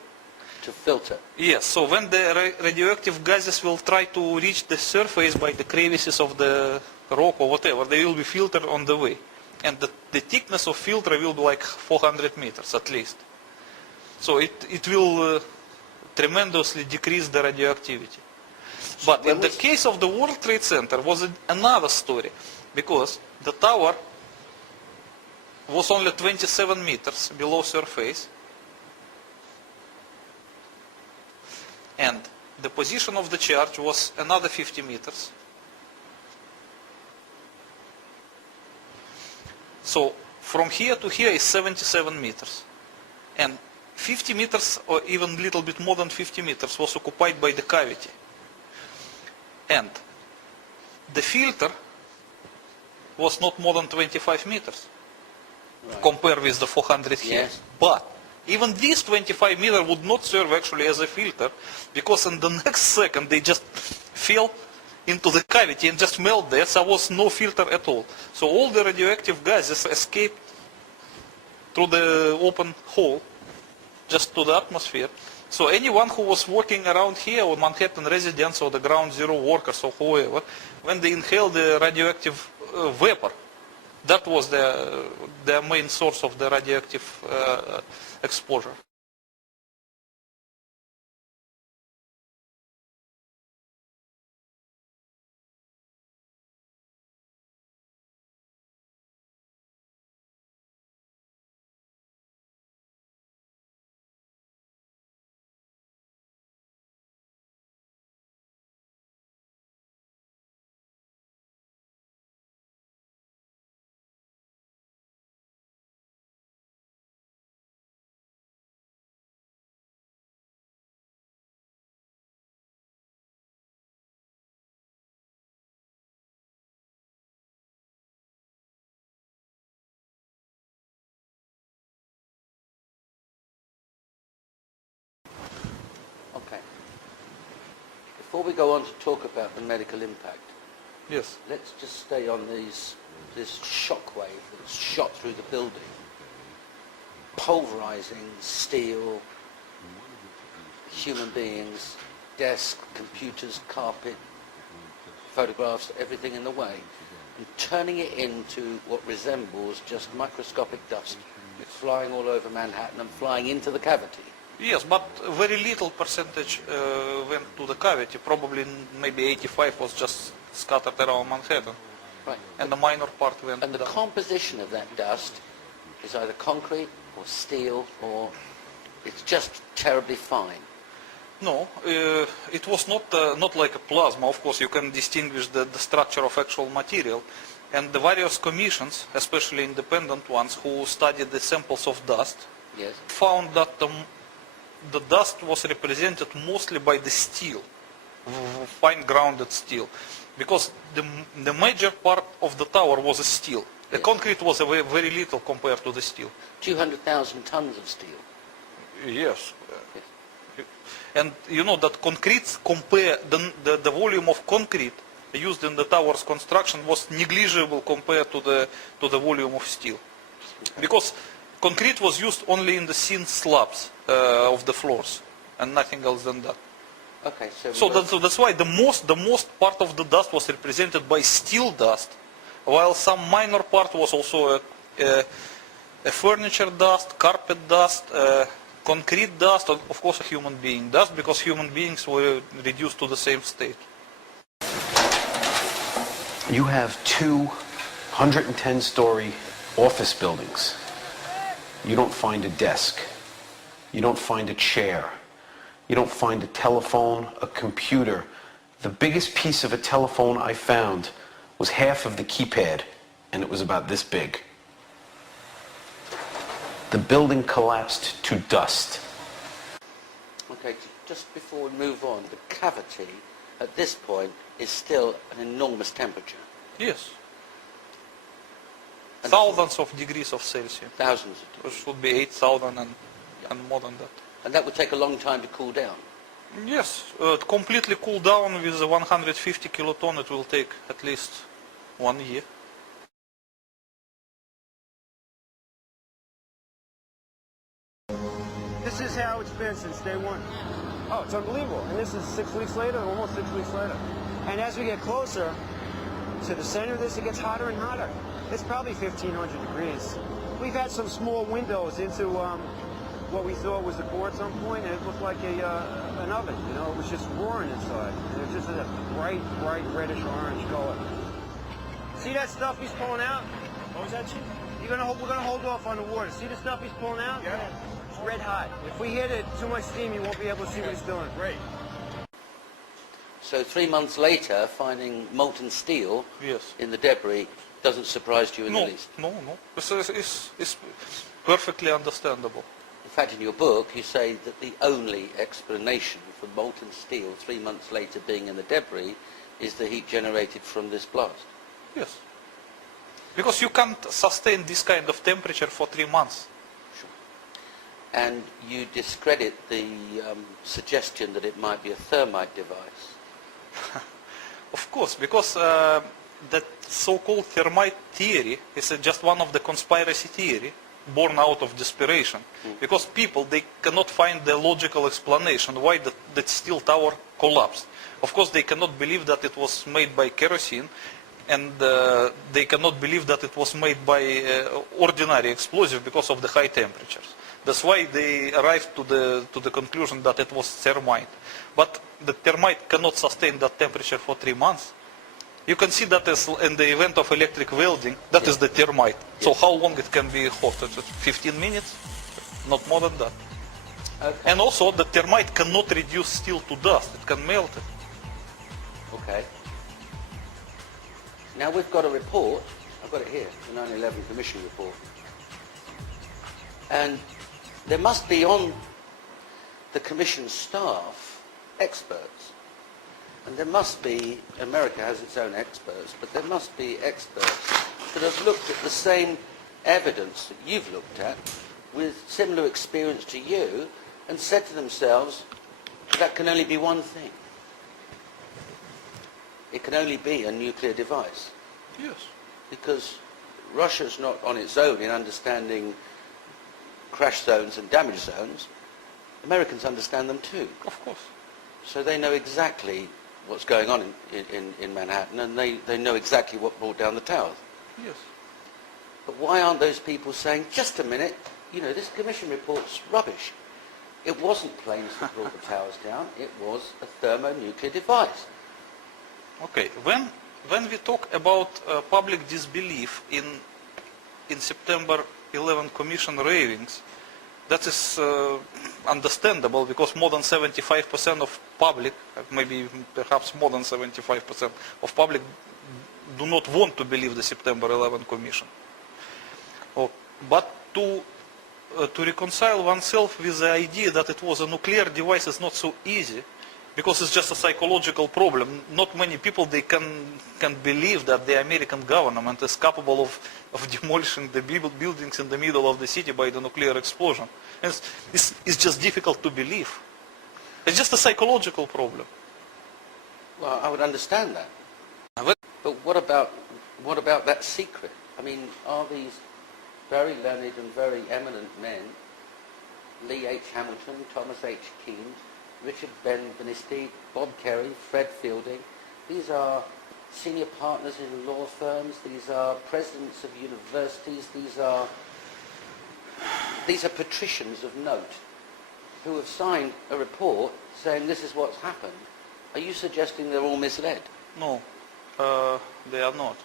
To filter. Yes, so when the radioactive gases will try to reach the surface by the crevices of the rock or whatever, they will be filtered on the way. And the thickness of filter will be like 400 meters at least. So it will tremendously decrease the radioactivity. But in the case of the World Trade Center was another story, because the tower was only 27 meters below surface, and the position of the charge was another 50 meters. So from here to here is 77 meters. And 50 meters, or even a little bit more than 50 meters, was occupied by the cavity. And the filter was not more than 25 meters, compared with the 400 here. Yes. But even this 25 meter would not serve actually as a filter, because in the next second they just fell into the cavity and just melt there, so there was no filter at all. So all the radioactive gases escaped through the open hole, just to the atmosphere. So anyone who was working around here, or Manhattan residents, or the ground zero workers, or whoever, when they inhaled the radioactive vapor, that was their main source of the radioactive exposure. Okay. Before we go on to talk about the medical impact, yes, let's just stay on this shockwave that's shot through the building, pulverizing steel, human beings, desk, computers, carpet, photographs, everything in the way, and turning it into what resembles just microscopic dust flying all over Manhattan and flying into the cavity. Yes, but very little percentage went to the cavity. Probably maybe 85 was just scattered around Manhattan. Right. And the minor part went And the down. composition of that dust is either concrete or steel, or it's just terribly fine. No, it was not like a plasma. Of course, you can distinguish the structure of actual material. And the various commissions, especially independent ones, who studied the samples of dust, Yes. found that the dust was represented mostly by the steel, fine grounded steel, because the major part of the tower was a steel. The concrete was a very little compared to the steel. 200,000 tons of steel. Yes. And you know that concrete, compare the volume of concrete used in the tower's construction was negligible compared to the volume of steel, because concrete was used only in the thin slabs of the floors and nothing else than that. Okay, So that's why the most part of the dust was represented by steel dust, while some minor part was also a furniture dust, carpet dust, concrete dust, and of course a human being dust, because human beings were reduced to the same state. You have 2 110-story office buildings. You don't find a desk. You don't find a chair. You don't find a telephone, a computer. The biggest piece of a telephone I found was half of the keypad, and it was about this big. The building collapsed to dust. Okay, just before we move on, the cavity at this point is still an enormous temperature. Yes. Thousands of degrees of Celsius. Thousands of degrees. It should be 8,000 and more than that. And that would take a long time to cool down. Yes, to completely cool down with a 150 kiloton, it will take at least 1 year. This is how it's been since day one. Oh, it's unbelievable. And this is 6 weeks later, almost 6 weeks later. And as we get closer to the center of this, it gets hotter and hotter. It's probably 1,500 degrees. We've had some small windows into what we thought was the core at some point, and it looked like an oven. You know, it was just roaring inside. And it was just a bright reddish orange color. See that stuff he's pulling out? What was that, Chief? We're gonna hold off on the water. See the stuff he's pulling out? Yeah. It's red hot. If we hit it too much steam, you won't be able to see what he's doing. Great. So 3 months later, finding molten steel in the debris doesn't surprise you in the least. No. It's perfectly understandable. In fact, in your book, you say that the only explanation for molten steel 3 months later being in the debris is the heat generated from this blast. Yes. Because you can't sustain this kind of temperature for 3 months. Sure. And you discredit the suggestion that it might be a thermite device. Of course, because that so-called thermite theory is just one of the conspiracy theory born out of desperation. Because people, they cannot find the logical explanation why that steel tower collapsed. Of course, they cannot believe that it was made by kerosene, and they cannot believe that it was made by ordinary explosive because of the high temperatures. That's why they arrived to the conclusion that it was thermite. But the thermite cannot sustain that temperature for 3 months. You can see that as in the event of electric welding, that is the thermite. So how long it can be hot? 15 minutes? Not more than that. Okay. And also the thermite cannot reduce steel to dust. It can melt it. Okay. Now we've got a report, I've got it here, the 9/11 Commission report. And there must be on the Commission staff experts. And there must be, America has its own experts, but there must be experts that have looked at the same evidence that you've looked at with similar experience to you and said to themselves, that can only be one thing. It can only be a nuclear device. Yes. Because Russia's not on its own in understanding crash zones and damage zones. Americans understand them too. Of course. So they know exactly what's going on in Manhattan, and they know exactly what brought down the towers. Yes. But why aren't those people saying, just a minute, you know, this Commission report's rubbish. It wasn't planes that brought the towers down. It was a thermonuclear device. Okay, when we talk about public disbelief in September 11 Commission ravings, that is understandable because more than 75% of public, maybe perhaps more than 75% of public do not want to believe the September 11 Commission. But to reconcile oneself with the idea that it was a nuclear device is not so easy, because it's just a psychological problem. Not many people they can believe that the American government is capable of demolishing the buildings in the middle of the city by the nuclear explosion. It's just difficult to believe. It's just a psychological problem. Well, I would understand that. But what about that secret? I mean, are these very learned and very eminent men, Lee H. Hamilton, Thomas H. Keynes, Richard Benisti, Bob Kerry, Fred Fielding, these are senior partners in law firms, these are presidents of universities, these are patricians of note who have signed a report saying this is what's happened. Are you suggesting they're all misled? No, they are not.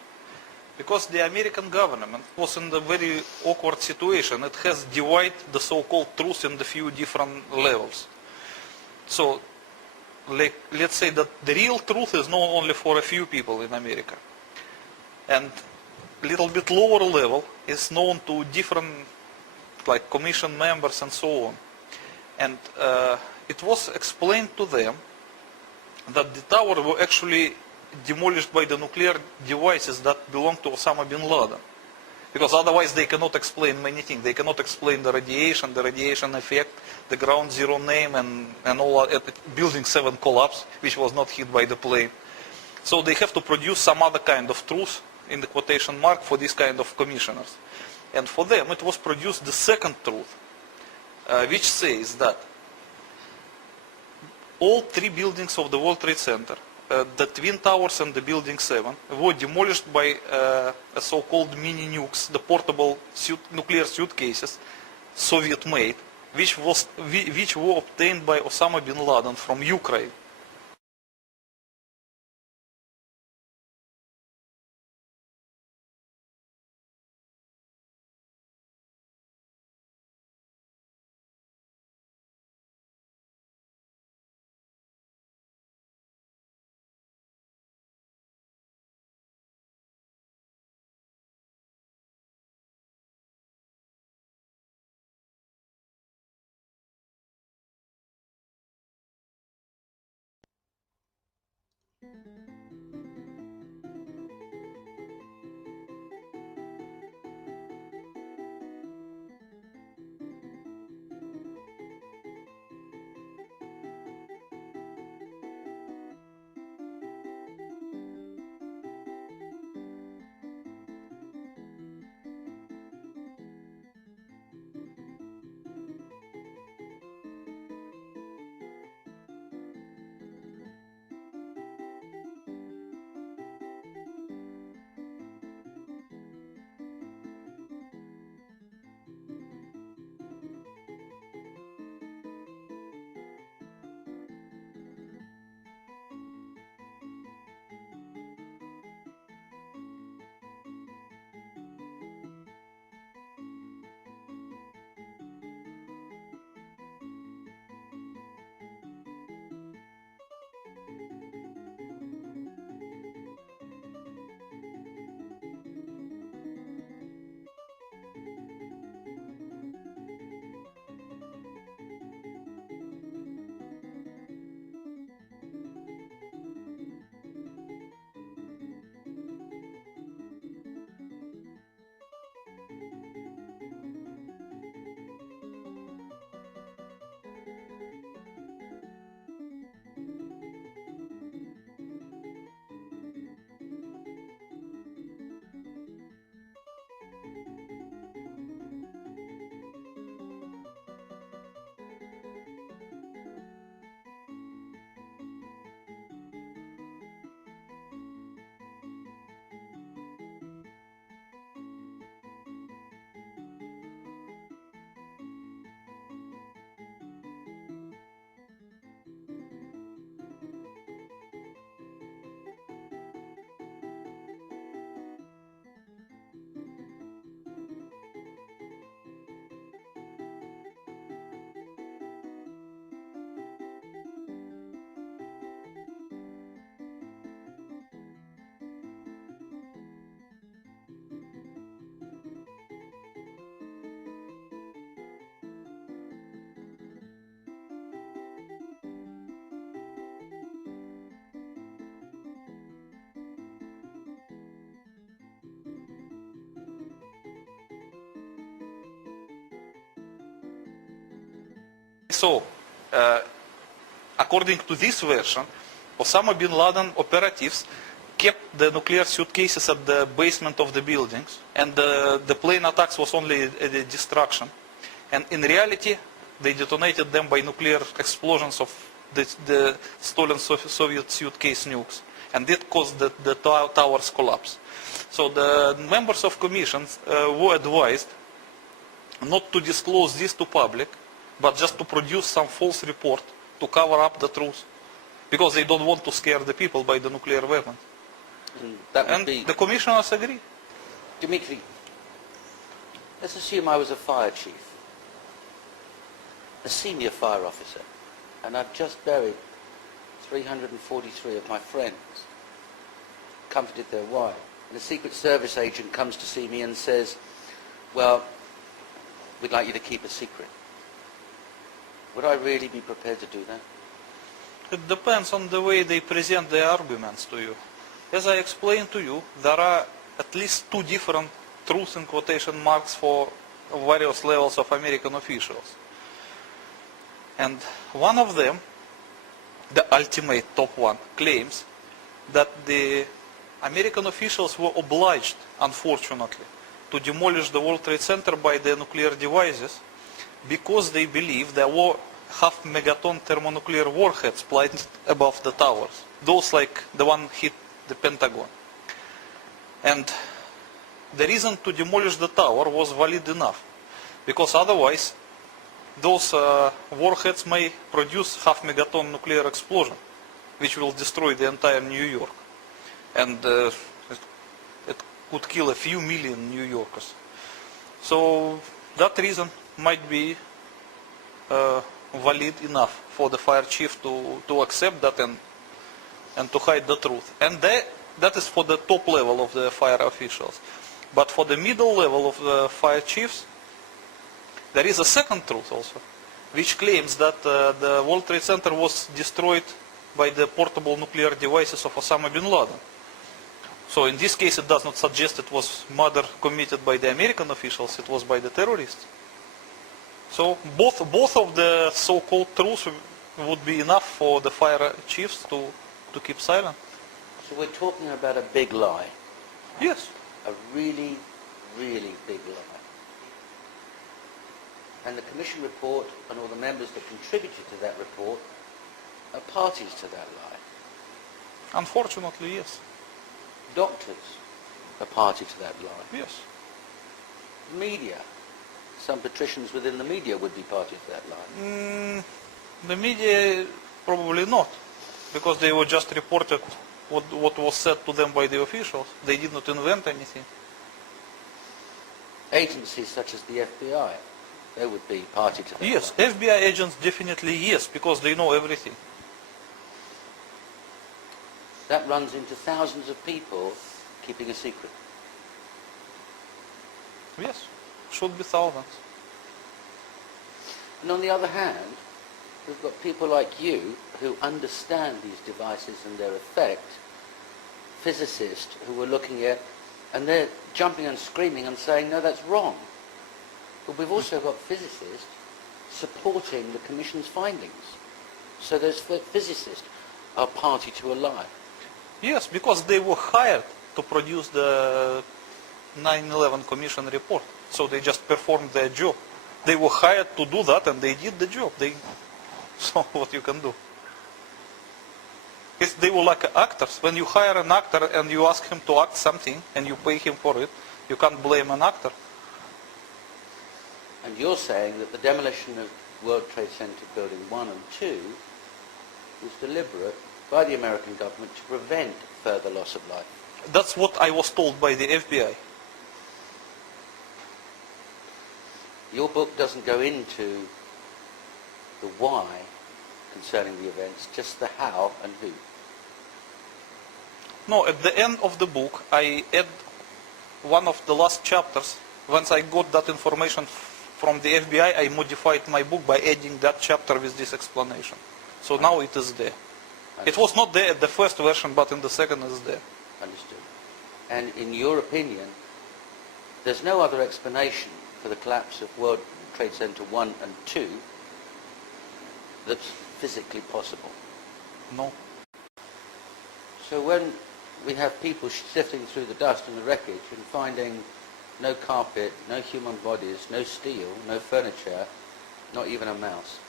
Because the American government was in a very awkward situation. It has divided the so-called truth in the few different levels. So, let's say that the real truth is known only for a few people in America. And little bit lower level is known to different, like commission members and so on. And it was explained to them that the tower were actually demolished by the nuclear devices that belong to Osama bin Laden. Because otherwise they cannot explain many things. They cannot explain the radiation effect, the ground zero name, and all building 7 collapse, which was not hit by the plane. So they have to produce some other kind of truth, in the quotation mark, for this kind of commissioners. And for them it was produced the second truth, which says that all 3 buildings of the World Trade Center, the Twin Towers and the Building 7, were demolished by a so-called mini nukes, the portable nuclear suitcases, Soviet-made, which were obtained by Osama bin Laden from Ukraine. So, according to this version, Osama bin Laden operatives kept the nuclear suitcases at the basement of the buildings, and the plane attacks was only a destruction. And in reality, they detonated them by nuclear explosions of the stolen Soviet suitcase nukes, and that caused the towers collapse. So the members of commissions were advised not to disclose this to public, but just to produce some false report to cover up the truth, because they don't want to scare the people by the nuclear weapon. And the commissioners agree. Dimitri, let's assume I was a fire chief, a senior fire officer, and I've just buried 343 of my friends, comforted their wives, and a Secret Service agent comes to see me and says, well, we'd like you to keep a secret. Would I really be prepared to do that? It depends on the way they present their arguments to you. As I explained to you, there are at least two different truth in quotation marks for various levels of American officials. And one of them, the ultimate top one, claims that the American officials were obliged, unfortunately, to demolish the World Trade Center by the nuclear devices because they believe there were half-megaton thermonuclear warheads planted above the towers. Those like the one hit the Pentagon. And the reason to demolish the tower was valid enough, because otherwise those warheads may produce half-megaton nuclear explosion, which will destroy the entire New York. And it could kill a few million New Yorkers. So that reason might be valid enough for the fire chief to accept that and to hide the truth. And that is for the top level of the fire officials. But for the middle level of the fire chiefs, there is a second truth also, which claims that the World Trade Center was destroyed by the portable nuclear devices of Osama bin Laden. So in this case, it does not suggest it was murder committed by the American officials, it was by the terrorists. So both of the so-called truths would be enough for the fire chiefs to keep silent. So we're talking about a big lie. Yes. A really, really big lie. And the Commission report and all the members that contributed to that report are parties to that lie. Unfortunately, yes. Doctors are party to that lie. Yes. Media. Some patricians within the media would be party to that lie. The media probably not, because they were just reported what was said to them by the officials. They did not invent anything. Agencies such as the FBI, they would be party to that Yes, lie. FBI agents definitely yes, because they know everything. That runs into thousands of people keeping a secret. Yes, should be thousands. And on the other hand, we've got people like you who understand these devices and their effect, physicists who were looking at, and they're jumping and screaming and saying, no, that's wrong. But we've also got physicists supporting the Commission's findings. So those physicists are party to a lie. Yes, because they were hired to produce the 9/11 Commission report. So they just performed their job. They were hired to do that and they did the job. So what you can do? They were like actors. When you hire an actor and you ask him to act something and you pay him for it, you can't blame an actor. And you're saying that the demolition of World Trade Center Building 1 and 2 was deliberate by the American government to prevent further loss of life. That's what I was told by the FBI. Your book doesn't go into the why concerning the events, just the how and who. No, at the end of the book, I add one of the last chapters. Once I got that information from the FBI, I modified my book by adding that chapter with this explanation. So now it is there. It was not there at the first version, but in the second it's there. Understood. And in your opinion, there's no other explanation for the collapse of World Trade Center 1 and 2 that's physically possible? No. So when we have people sifting through the dust and the wreckage and finding no carpet, no human bodies, no steel, no furniture, not even a mouse,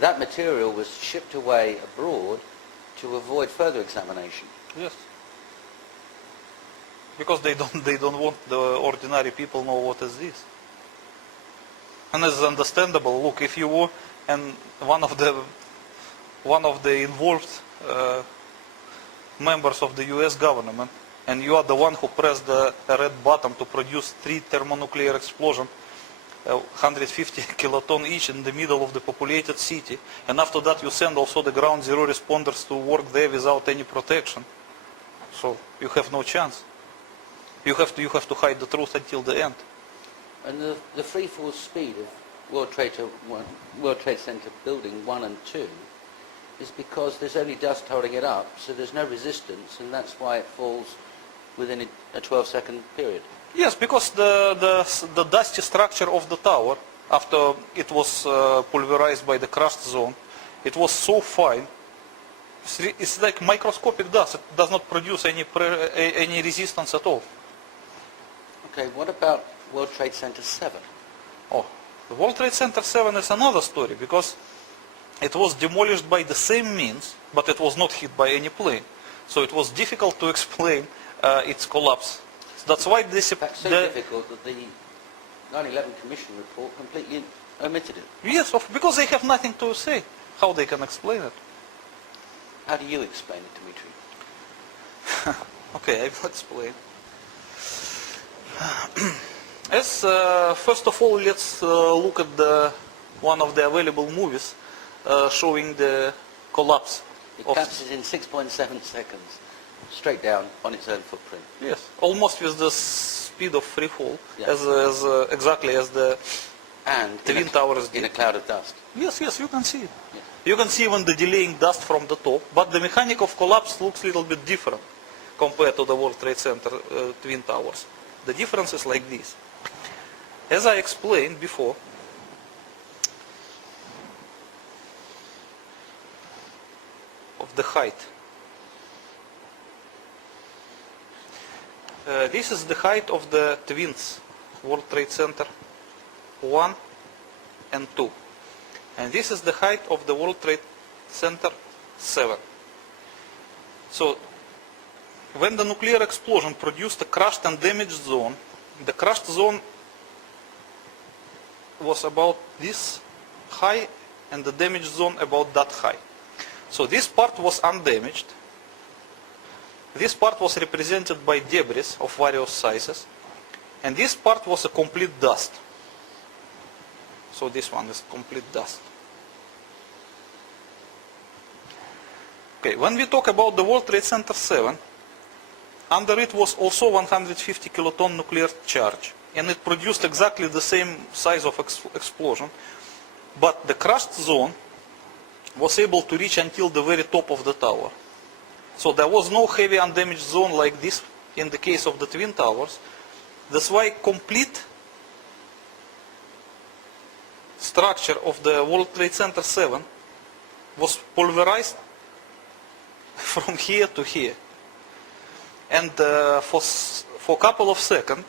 that material was shipped away abroad to avoid further examination. Yes. Because they don't want the ordinary people know what is this. And it's understandable. Look, if you were and one of the involved members of the U.S. government, and you are the one who pressed the red button to produce 3 thermonuclear explosions, 150 kiloton each in the middle of the populated city, and after that you send also the ground zero responders to work there without any protection. So you have no chance. You have to hide the truth until the end. And the free fall speed of World Trade Center building 1 and 2 is because there's only dust holding it up, so there's no resistance, and that's why it falls within a 12-second period. Yes, because the dusty structure of the tower, after it was pulverized by the crushed zone, it was so fine. It's like microscopic dust. It does not produce any resistance at all. Okay, what about World Trade Center 7? Oh, the World Trade Center 7 is another story, because it was demolished by the same means, but it was not hit by any plane. So it was difficult to explain its collapse. That's why this... That's so difficult that the 9/11 Commission report completely omitted it. Yes, because they have nothing to say. How they can explain it? How do you explain it, Dimitri? Okay, I will explain. First of all, let's look at one of the available movies showing the collapse. It collapses in 6.7 seconds, straight down on its own footprint. Yes, almost with the speed of free fall, yes. Exactly as the Twin Towers in a cloud of dust. Yes, you can see it. Yes. You can see even the delaying dust from the top, but the mechanic of collapse looks a little bit different compared to the World Trade Center Twin Towers. The difference is like this. As I explained before, of the height. This is the height of the twins, World Trade Center 1 and 2. And this is the height of the World Trade Center 7. So, when the nuclear explosion produced a crushed and damaged zone, the crushed zone was about this high and the damaged zone about that high. So this part was undamaged. This part was represented by debris of various sizes. And this part was a complete dust. So this one is complete dust. Okay, when we talk about the World Trade Center 7, under it was also 150 kiloton nuclear charge. And it produced exactly the same size of explosion. But the crushed zone was able to reach until the very top of the tower. So there was no heavy undamaged zone like this in the case of the Twin Towers. That's why complete structure of the World Trade Center 7 was pulverized from here to here. And for a couple of seconds,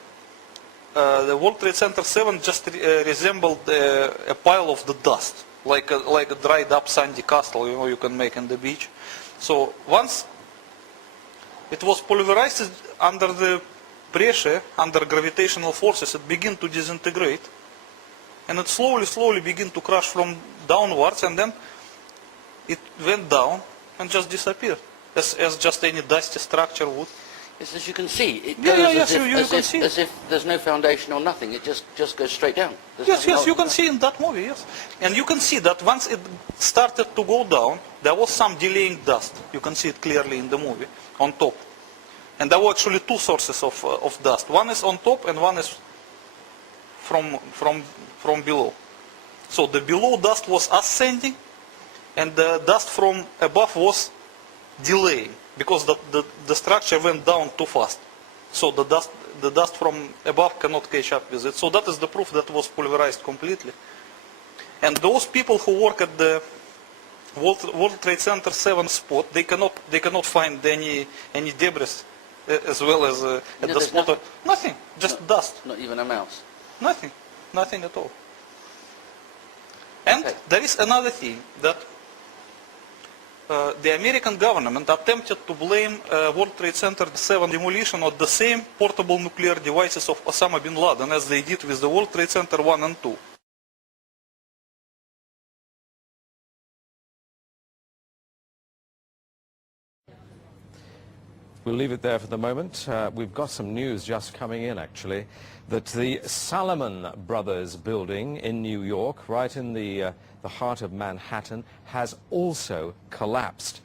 the World Trade Center 7 just resembled a pile of the dust, like a dried up sandy castle, you can make on the beach. So once it was pulverized under the pressure, under gravitational forces, it began to disintegrate, and it slowly began to crash from downwards, and then it went down and just disappeared, as just any dusty structure would. Yes, as you can see, it goes as if there's no foundation or nothing. It just goes straight down. Yes, you can see in that movie, yes. And you can see that once it started to go down, there was some delaying dust. You can see it clearly in the movie, on top. And there were actually two sources of dust. One is on top and one is from below. So the below dust was ascending and the dust from above was delaying, because the structure went down too fast. So the dust from above cannot catch up with it. So that is the proof that it was pulverized completely. And those people who work at the World Trade Center 7 spot, they cannot find any debris as well as at the spot. Nothing, just dust. Not even a mouse. Nothing at all. And there is another thing that the American government attempted to blame World Trade Center 7 demolition on the same portable nuclear devices of Osama bin Laden as they did with the World Trade Center 1 and 2. We'll leave it there for the moment. We've got some news just coming in, actually, that the Salomon Brothers building in New York, right in the heart of Manhattan, has also collapsed.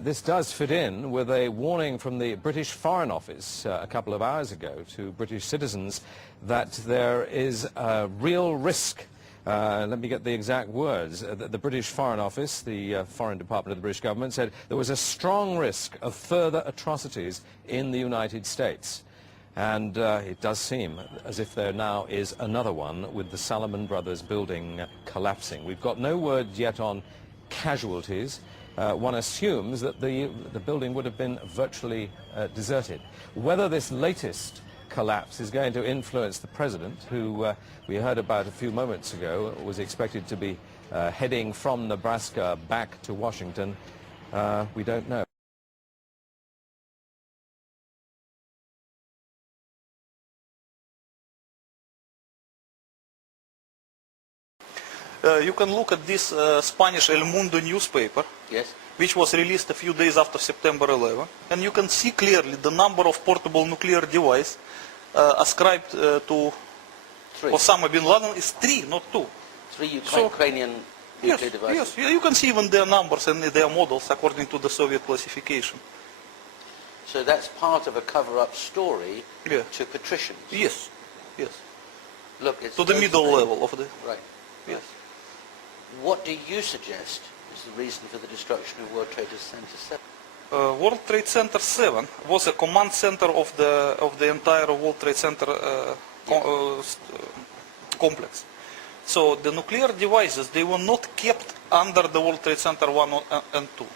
This does fit in with a warning from the British Foreign Office a couple of hours ago to British citizens that there is a real risk. Let me get the exact words. The British Foreign Office, the Foreign Department of the British government, said there was a strong risk of further atrocities in the United States. And it does seem as if there now is another one with the Salomon Brothers building collapsing. We've got no word yet on casualties. One assumes that the building would have been virtually deserted. Whether this latest collapse is going to influence the president, who we heard about a few moments ago, was expected to be heading from Nebraska back to Washington, we don't know. You can look at this Spanish El Mundo newspaper, yes, which was released a few days after September 11, and you can see clearly the number of portable nuclear devices ascribed to Osama bin Laden is 3, not 2. 3 Ukrainian nuclear devices. Yes, you can see even their numbers and their models according to the Soviet classification. So that's part of a cover-up story to patricians. Yes, yes. Look, it's to the middle level of the... Right. Yes. What do you suggest is the reason for the destruction of World Trade Center 7? World Trade Center 7 was a command center of the entire World Trade Center complex. So the nuclear devices, they were not kept under the World Trade Center 1 and 2.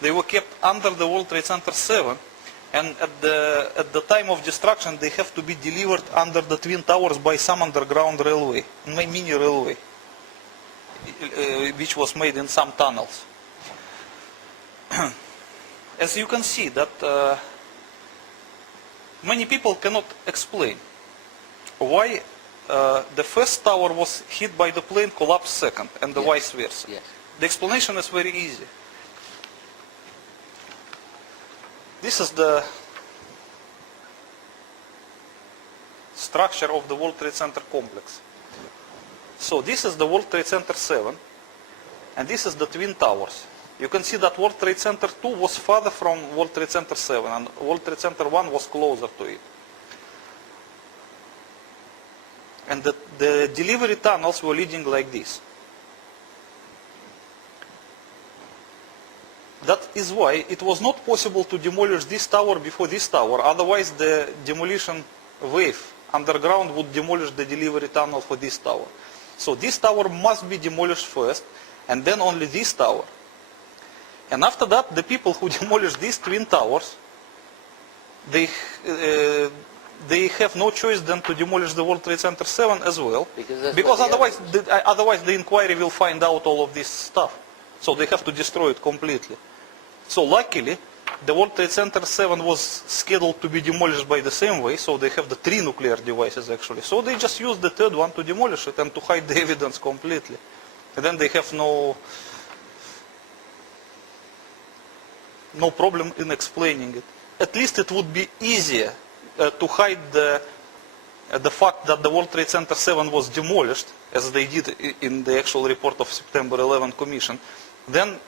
They were kept under the World Trade Center 7, and at the time of destruction they have to be delivered under the Twin Towers by some underground railway, mini railway, which was made in some tunnels. As you can see that many people cannot explain why the first tower was hit by the plane, collapsed second, and the vice versa. Yes. The explanation is very easy. This is the structure of the World Trade Center complex. So this is the World Trade Center 7, and this is the Twin Towers. You can see that World Trade Center 2 was farther from World Trade Center 7, and World Trade Center 1 was closer to it. And the delivery tunnels were leading like this. That is why it was not possible to demolish this tower before this tower, otherwise the demolition wave underground would demolish the delivery tunnel for this tower. So this tower must be demolished first, and then only this tower. And after that, the people who demolished these Twin Towers, they have no choice than to demolish the World Trade Center 7 as well, because otherwise the inquiry will find out all of this stuff. So they have to destroy it completely. So luckily, the World Trade Center 7 was scheduled to be demolished by the same way, so they have the 3 nuclear devices actually. So they just used the third one to demolish it and to hide the evidence completely. And then they have no problem in explaining it. At least it would be easier to hide the fact that the World Trade Center 7 was demolished, as they did in the actual report of September 11 Commission, then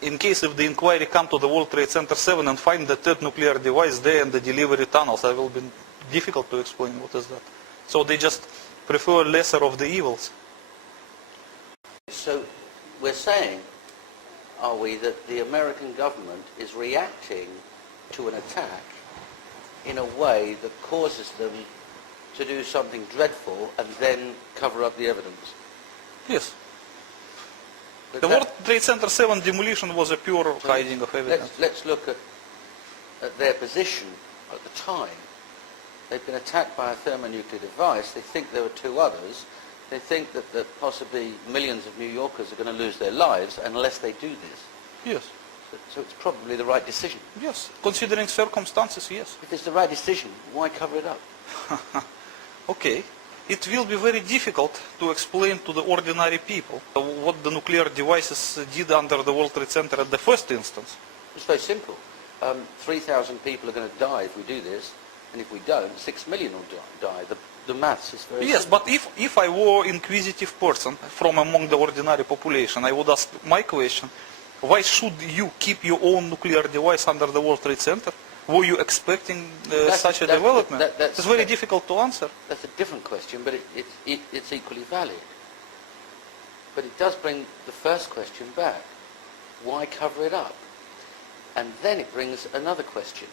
in case if the inquiry come to the World Trade Center 7 and find the third nuclear device there and the delivery tunnels, it will be difficult to explain what is that. So they just prefer lesser of the evils. So we're saying, are we, that the American government is reacting to an attack in a way that causes them to do something dreadful and then cover up the evidence? Yes. But The that- World Trade Center 7 demolition was a pure hiding of evidence. Let's look at their position at the time. They've been attacked by a thermonuclear device. They think there were two others. They think that possibly millions of New Yorkers are going to lose their lives unless they do this. Yes. So it's probably the right decision. Yes. Considering circumstances, yes. If it's the right decision, why cover it up? Okay. It will be very difficult to explain to the ordinary people what the nuclear devices did under the World Trade Center at the first instance. It's very simple. 3,000 people are going to die if we do this, and if we don't, 6 million will die. The maths is very Yes, simple. but if I were inquisitive person from among the ordinary population, I would ask my question, why should you keep your own nuclear device under the World Trade Center? Were you expecting such a development? It's very difficult to answer. That's a different question, but it's equally valid. But it does bring the first question back. Why cover it up? And then it brings another question.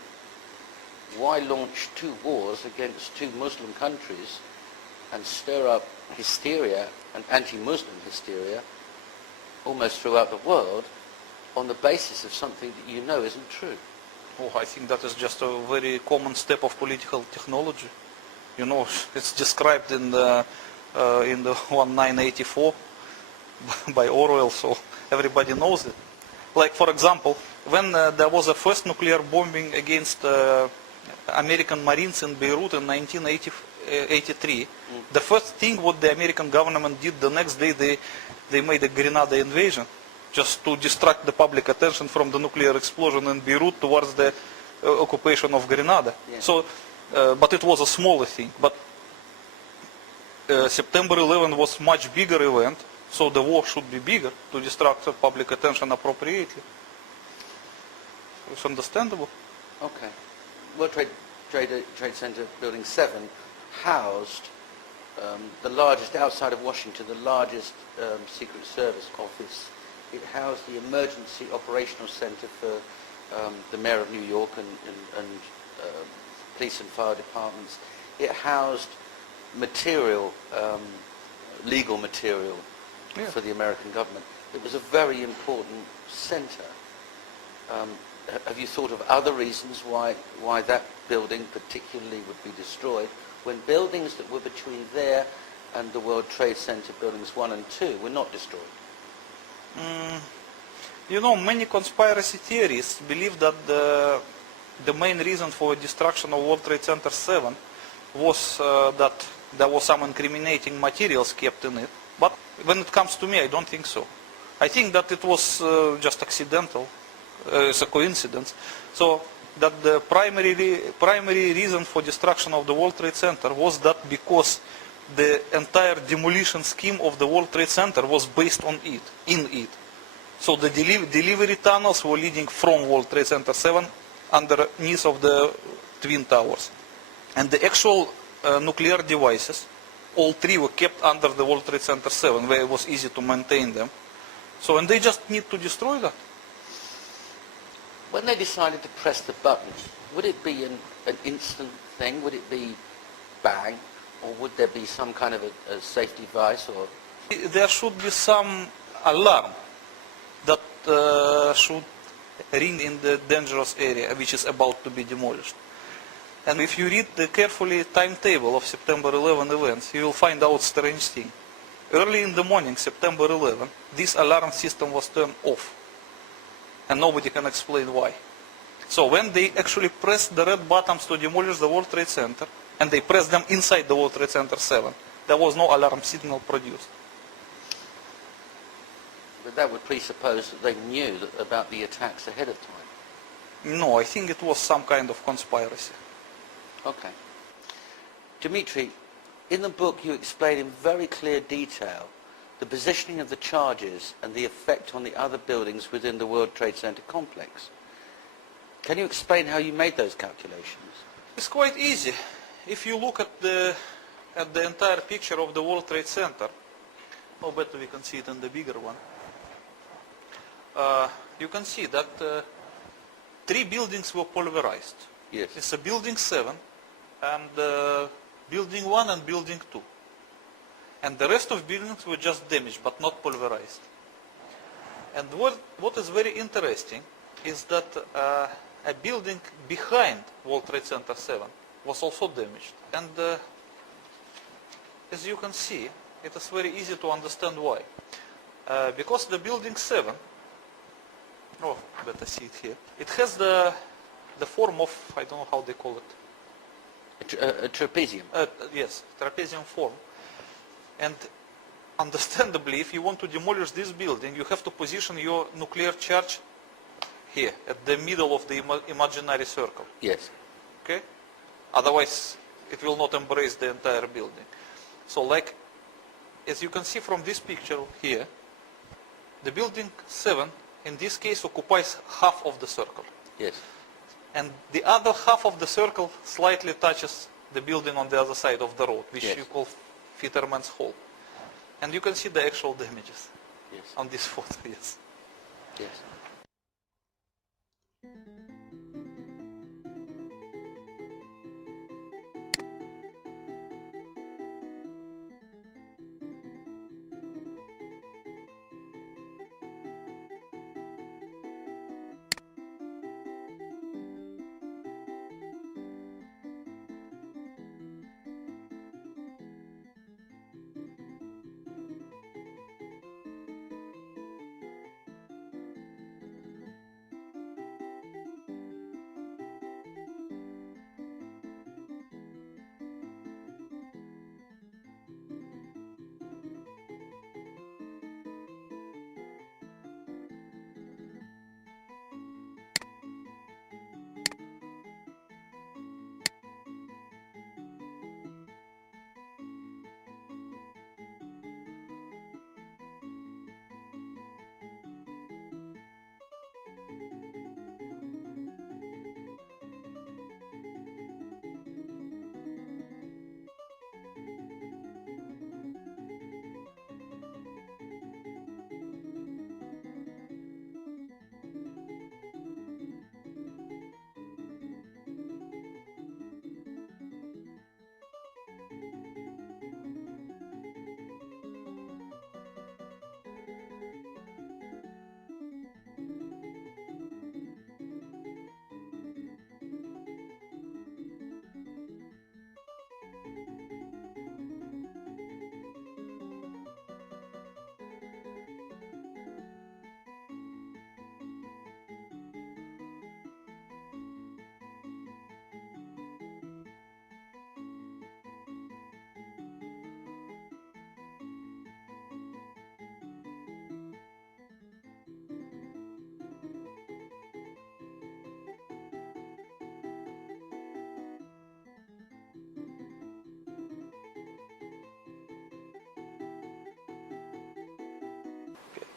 Why launch two wars against two Muslim countries and stir up hysteria and anti-Muslim hysteria almost throughout the world on the basis of something that you know isn't true? Oh, I think that is just a very common step of political technology. You know, it's described in the 1984 by Orwell, so everybody knows it. Like, for example, when there was a first nuclear bombing against American Marines in Beirut in 1983, the first thing what the American government did the next day, they made a Grenada invasion, just to distract the public attention from the nuclear explosion in Beirut towards the occupation of Grenada. Yeah. So, but it was a smaller thing. But September 11 was much bigger event, so the war should be bigger to distract the public attention appropriately. It's understandable. Okay. World Trade Center Building 7 housed the largest, outside of Washington, the largest Secret Service office. It housed the Emergency Operational Center for the Mayor of New York and police and fire departments. It housed material, legal material for the American government. It was a very important center. Have you thought of other reasons why that building particularly would be destroyed when buildings that were between there and the World Trade Center buildings 1 and 2 were not destroyed? You know, many conspiracy theorists believe that the main reason for destruction of World Trade Center 7 was that there was some incriminating materials kept in it. But when it comes to me, I don't think so. I think that it was just accidental. It's a coincidence. So that the primary reason for destruction of the World Trade Center was that because the entire demolition scheme of the World Trade Center was based on it, in it. So the delivery tunnels were leading from World Trade Center 7 underneath of the Twin Towers. And the actual nuclear devices, all three were kept under the World Trade Center 7, where it was easy to maintain them. So, and they just need to destroy that. When they decided to press the button, would it be an instant thing? Would it be bang? Or would there be some kind of a safety device? Or there should be some alarm that should ring in the dangerous area which is about to be demolished. And if you read the carefully timetable of September 11 events, you will find out strange thing. Early in the morning, September 11, this alarm system was turned off. And nobody can explain why. So when they actually pressed the red buttons to demolish the World Trade Center, and they pressed them inside the World Trade Center 7, there was no alarm signal produced. but that would presuppose that they knew about the attacks ahead of time. No, I think it was some kind of conspiracy. Okay. Dimitri, in the book you explain in very clear detail the positioning of the charges and the effect on the other buildings within the World Trade Center complex. Can you explain how you made those calculations? It's quite easy. If you look at the entire picture of the World Trade Center, oh, better we can see it in the bigger one. You can see that 3 buildings were pulverized. Yes. It's a building 7 and building 1 and building 2. And the rest of buildings were just damaged, but not pulverized. And what is very interesting is that a building behind World Trade Center 7 was also damaged. And as you can see, it is very easy to understand why. Because the building 7, oh, better see it here, it has the form of, I don't know how they call it. A trapezium. Yes, trapezium form. And understandably, if you want to demolish this building, you have to position your nuclear charge here, at the middle of the imaginary circle. Yes. Okay? Otherwise, it will not embrace the entire building. So, like, as you can see from this picture here, the building 7, in this case, occupies half of the circle. Yes. And the other half of the circle slightly touches the building on the other side of the road, which yes. you call Fitterman's Hole. And you can see the actual damages yes. on this photo, yes. Yes.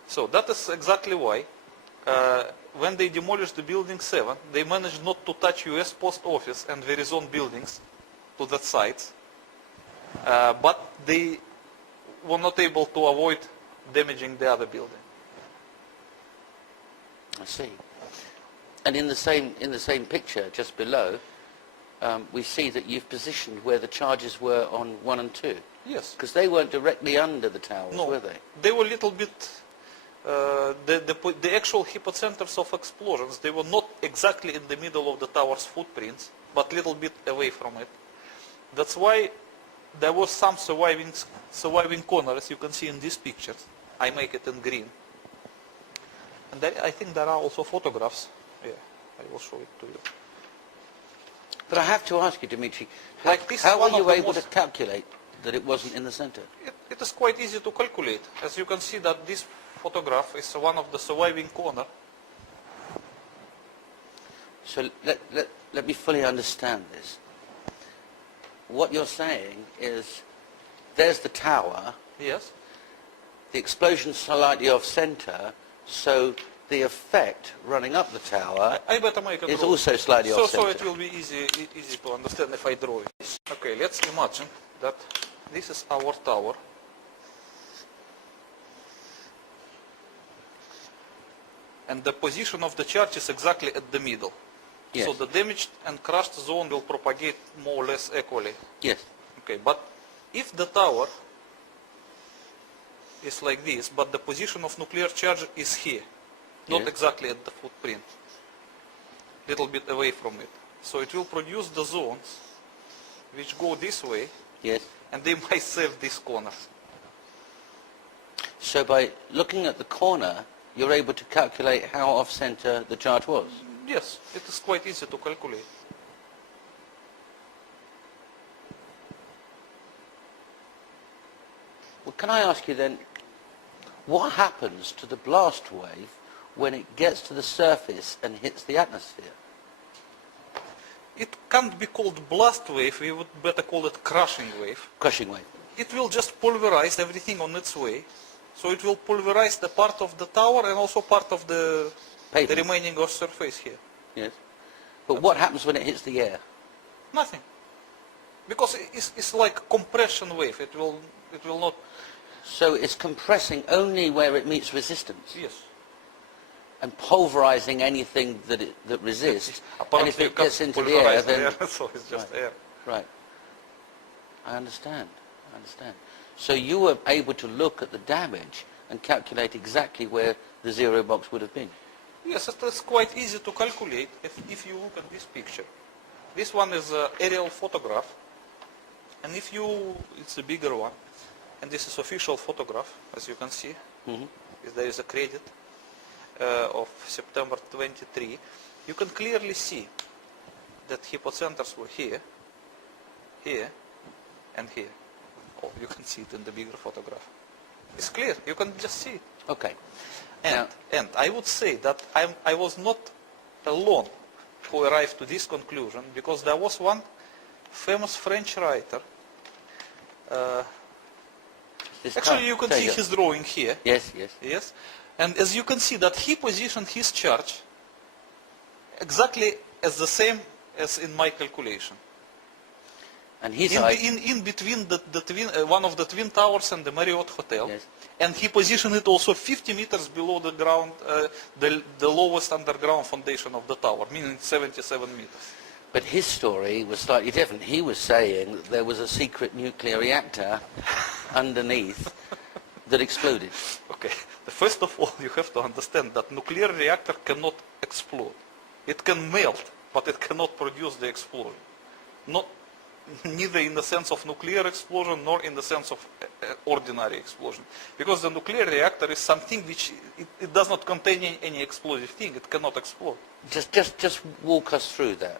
So that is exactly why when they demolished the building 7, they managed not to touch US Post Office and Verizon buildings to that site, but they were not able to avoid damaging the other building. I see. And in the same picture just below, we see that you've positioned where the charges were on 1 and 2. Yes. Because they weren't directly under the towers, No, were they? they were a little bit, the actual epicenters of explosions, they were not exactly in the middle of the tower's footprints, but a little bit away from it. That's why there was some surviving corners, you can see in these pictures. I make it in green. And I think there are also photographs. Yeah, I will show it to you. But I have to ask you, Dimitri, Like this how one were of you the able to most- calculate that it wasn't in the center? It is quite easy to calculate. As you can see that this photograph is one of the surviving corner. So let me fully understand this. What you're saying is, there's the tower, Yes. the explosion slightly off center, so the effect running up the tower I better make a is drawing. also slightly so off So center. it will be easy to understand if I draw it. Okay, let's imagine that this is our tower. And the position of the charge is exactly at the middle. Yes. So the damaged and crushed zone will propagate more or less equally. Yes. Okay, but if the tower is like this, but the position of nuclear charge is here, not Yes. exactly at the footprint, little bit away from it. So it will produce the zones which go this way, Yes. and they might save these corners. So by looking at the corner, you're able to calculate how off-center the charge was? Yes, it is quite easy to calculate. Well, can I ask you then, what happens to the blast wave when it gets to the surface and hits the atmosphere? It can't be called blast wave, we would better call it crushing wave. Crushing wave. It will just pulverize everything on its way. So it will pulverize the part of the tower and also part of the remaining Earth surface here. Yes. But what happens when it hits the air? Nothing. Because it's like compression wave. It will not. So it's compressing only where it meets resistance? Yes. And pulverizing anything that resists. And if it gets into the air, then... so it's just right. air. Right. I understand. I understand. So you were able to look at the damage and calculate exactly where the zero box would have been? Yes, it is quite easy to calculate if you look at this picture. This one is an aerial photograph. And if you, it's a bigger one. And this is official photograph, as you can see. There is a credit of September 23. You can clearly see that hypocenters were here, here, and here. Oh, you can see it in the bigger photograph. It's clear. You can just see it. Okay. And I would say that I was not alone who arrived to this conclusion, because there was one famous French writer. Actually, you can see his drawing here. Yes, yes. Yes. And as you can see that he positioned his charge exactly as the same as in my calculation. And he's in between the twin, one of the Twin Towers and the Marriott Hotel. Yes. And he positioned it also 50 meters below the ground, the lowest underground foundation of the tower, meaning 77 meters. But his story was slightly different. He was saying that there was a secret nuclear reactor underneath that exploded. Okay. First of all, you have to understand that nuclear reactor cannot explode. It can melt, but it cannot produce the explosion. Neither in the sense of nuclear explosion nor in the sense of ordinary explosion. Because the nuclear reactor is something which it does not contain any explosive thing. It cannot explode. Just walk us through that.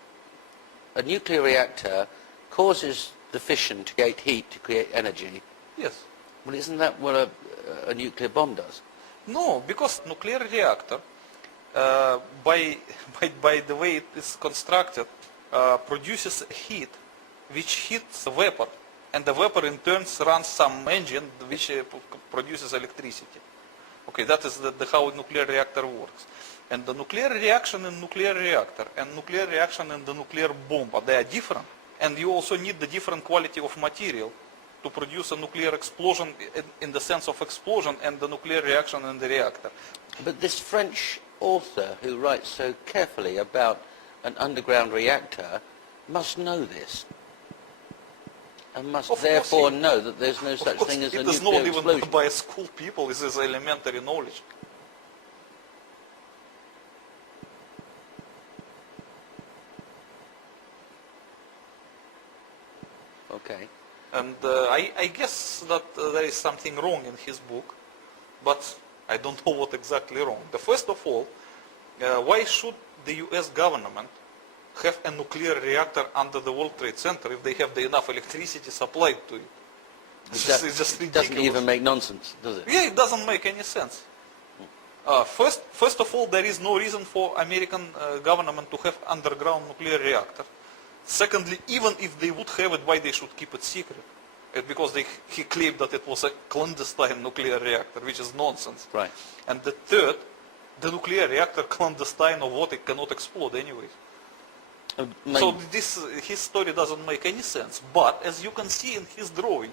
A nuclear reactor causes the fission to create heat, to create energy. Yes. Well, isn't that what a nuclear bomb does? No, because nuclear reactor, by the way it is constructed, produces heat which heats the vapor, and the vapor in turn runs some engine which produces electricity. Okay, that is how a nuclear reactor works. And the nuclear reaction in nuclear reactor and nuclear reaction in the nuclear bomb, they are different. And you also need the different quality of material to produce a nuclear explosion in the sense of explosion and the nuclear reaction in the reactor. But this French author who writes so carefully about an underground reactor must know this. And must therefore know that there's no such thing as a nuclear explosion. It is not even by school people, this is elementary knowledge. Okay. And I guess that there is something wrong in his book, but I don't know what exactly wrong. First of all, why should the US government have a nuclear reactor under the World Trade Center if they have enough electricity supplied to it? It's just ridiculous. It doesn't even make nonsense, does it? Yeah, it doesn't make any sense. First of all, there is no reason for American government to have underground nuclear reactor. Secondly, even if they would have it, why they should keep it secret? Because he claimed that it was a clandestine nuclear reactor, which is nonsense. Right. And the third, the nuclear reactor, clandestine or what, it cannot explode anyway. So his story doesn't make any sense. But as you can see in his drawing,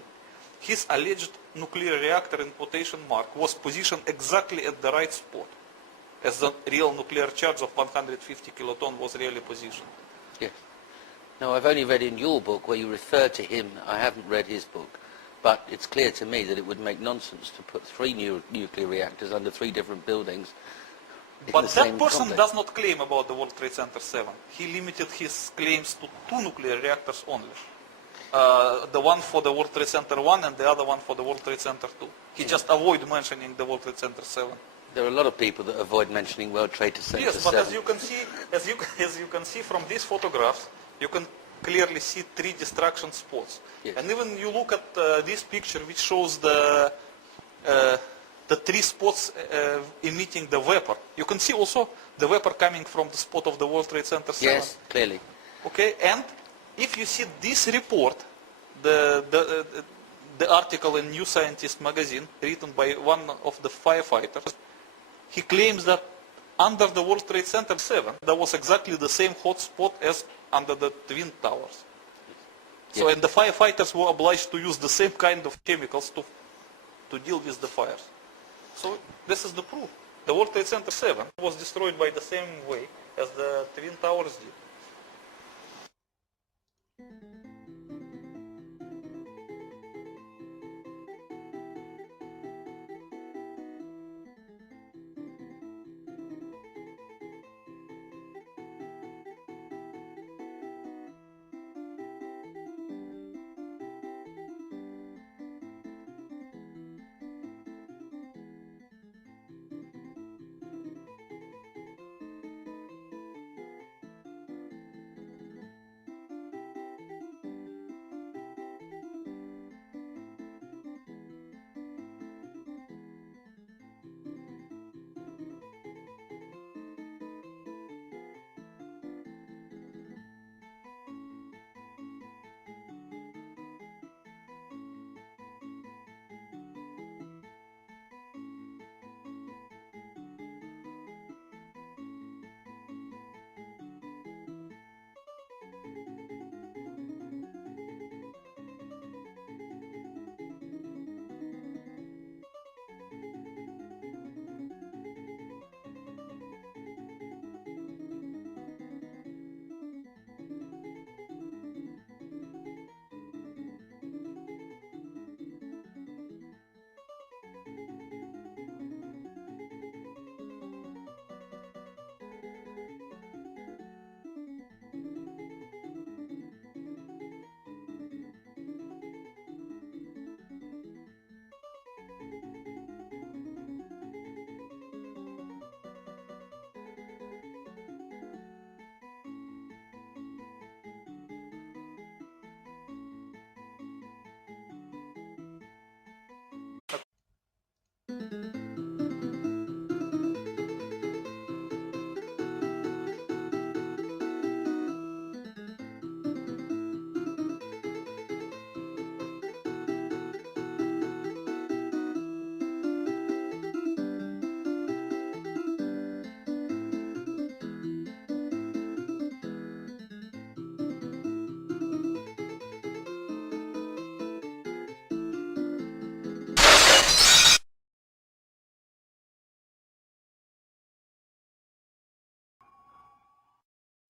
his alleged nuclear reactor in quotation mark was positioned exactly at the right spot, as the real nuclear charge of 150 kiloton was really positioned. Yes. Now, I've only read in your book where you refer to him. I haven't read his book. But it's clear to me that it would make nonsense to put 3 nuclear reactors under 3 different buildings. But that person does not claim about the World Trade Center 7. He limited his claims to 2 nuclear reactors only. The one for the World Trade Center 1 and the other one for the World Trade Center 2. He just avoided mentioning the World Trade Center 7. There are a lot of people that avoid mentioning World Trade Center 7. Yes, but as you can see from these photographs, you can clearly see 3 destruction spots. Yes. And even you look at this picture, which shows the 3 spots emitting the vapor. You can see also the vapor coming from the spot of the World Trade Center 7. Yes, clearly. Okay, and if you see this report, the article in New Scientist magazine, written by one of the firefighters, he claims that under the World Trade Center 7, there was exactly the same hot spot as under the Twin Towers. So, and the firefighters were obliged to use the same kind of chemicals to deal with the fires. So, this is the proof. The World Trade Center 7 was destroyed by the same way as the Twin Towers did.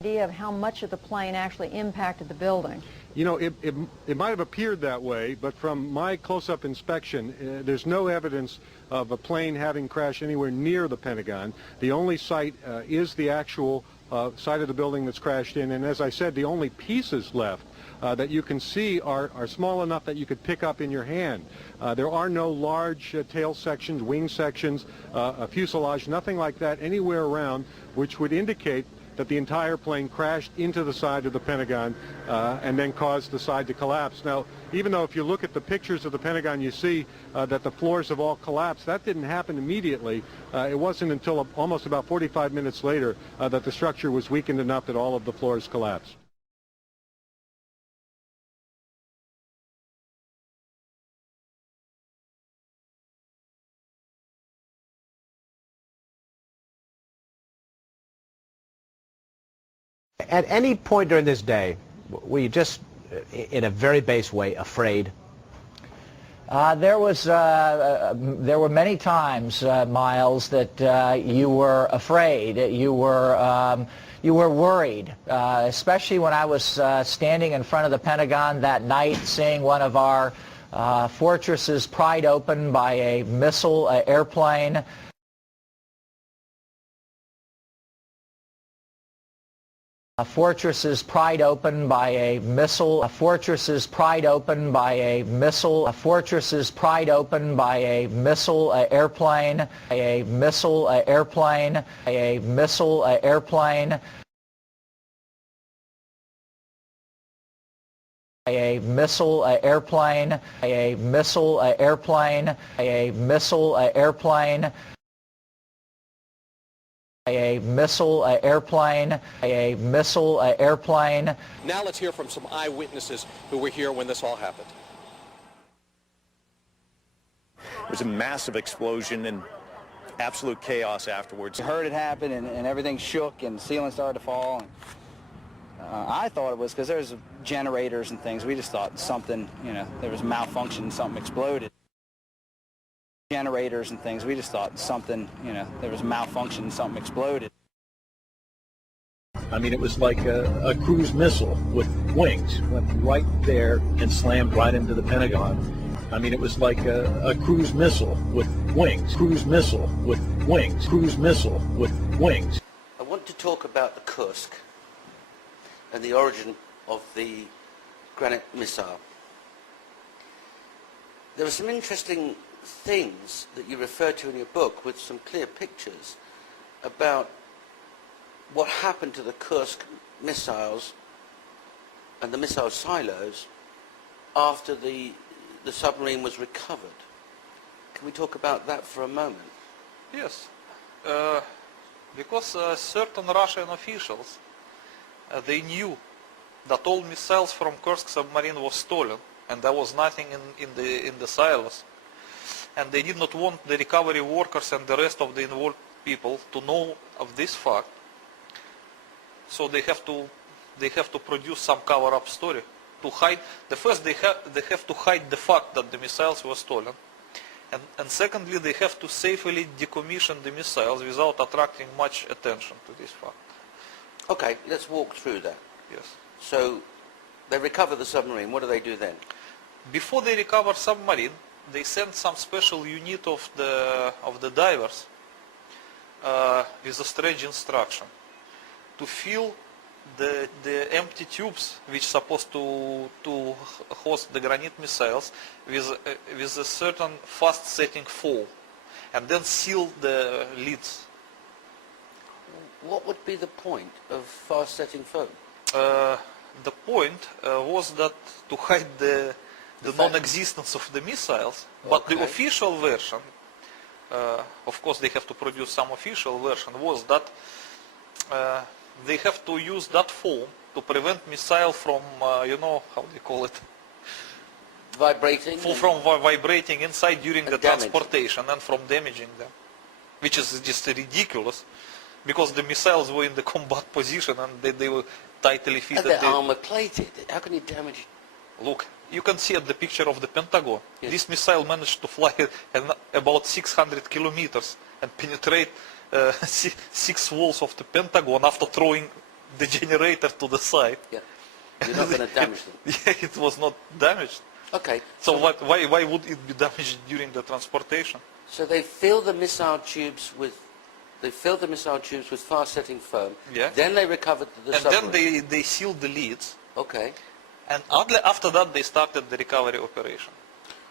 Idea of how much of the plane actually impacted the building. You know, it might have appeared that way, but from my close-up inspection, there's no evidence of a plane having crashed anywhere near the Pentagon. The only site is the actual side of the building that's crashed in, and as I said, the only pieces left that you can see are small enough that you could pick up in your hand. There are no large tail sections, wing sections, a fuselage, nothing like that anywhere around, which would indicate that the entire plane crashed into the side of the Pentagon and then caused the side to collapse. Now, even though if you look at the pictures of the Pentagon, you see that the floors have all collapsed, that didn't happen immediately. It wasn't until almost about 45 minutes later that the structure was weakened enough that all of the floors collapsed. At any point during this day, were you just, in a very base way, afraid? There were many times, Miles, that you were afraid. You were worried, especially when I was standing in front of the Pentagon that night, seeing one of our Fortresses pried open by a missile airplane. Fortresses pried open by a missile. Fortresses pried open by a missile. Fortresses pried open by a missile airplane. A missile airplane. A missile airplane. A missile airplane. A missile airplane. A missile airplane. A missile airplane, a missile airplane. Now let's hear from some eyewitnesses who were here when this all happened. It was a massive explosion and absolute chaos afterwards. We heard it happen and everything shook and the ceiling started to fall. I thought it was because there's generators and things. We just thought something, you know, there was malfunction, something exploded. Generators and things. We just thought something, you know, there was malfunction, something exploded. I mean, it was like a cruise missile with wings, went right there and slammed right into the Pentagon. I mean, it was like a cruise missile with wings, cruise missile with wings, cruise missile with wings. I want to talk about the Kursk and the origin of the granite missile. There are some interesting things that you refer to in your book with some clear pictures about what happened to the Kursk missiles and the missile silos after the submarine was recovered. Can we talk about that for a moment? Yes, because certain Russian officials, they knew that all missiles from Kursk submarine was stolen and there was nothing in the silos. And they did not want the recovery workers and the rest of the involved people to know of this fact. So they have to produce some cover-up story to hide. First, they have to hide the fact that the missiles were stolen, and secondly, they have to safely decommission the missiles without attracting much attention to this fact. Okay, let's walk through that. Yes. So they recover the submarine. What do they do then? Before they recover submarine, they send some special unit of the divers with a strange instruction to fill the empty tubes which supposed to host the granite missiles with a certain fast setting foam, and then seal the lids. What would be the point of fast setting foam? The point was that to hide the non-existence of the missiles, but the official version, of course they have to produce some official version, was that they have to use that foam to prevent missile from, you know, how do you call it? Vibrating? From vibrating inside during the transportation and from damaging them, which is just ridiculous, because the missiles were in the combat position and they were tightly fitted. And they're armor plated. How can you damage it? Look, you can see at the picture of the Pentagon. Yes. This missile managed to fly about 600 kilometers and penetrate 6 walls of the Pentagon after throwing the generator to the side. Yeah. You're not going to damage them. Yeah, it was not damaged. Okay. So why would it be damaged during the transportation? So they fill the missile tubes with fast-setting foam. Yeah. Then they recovered the submarine. And then they sealed the lids. Okay. And after that, they started the recovery operation.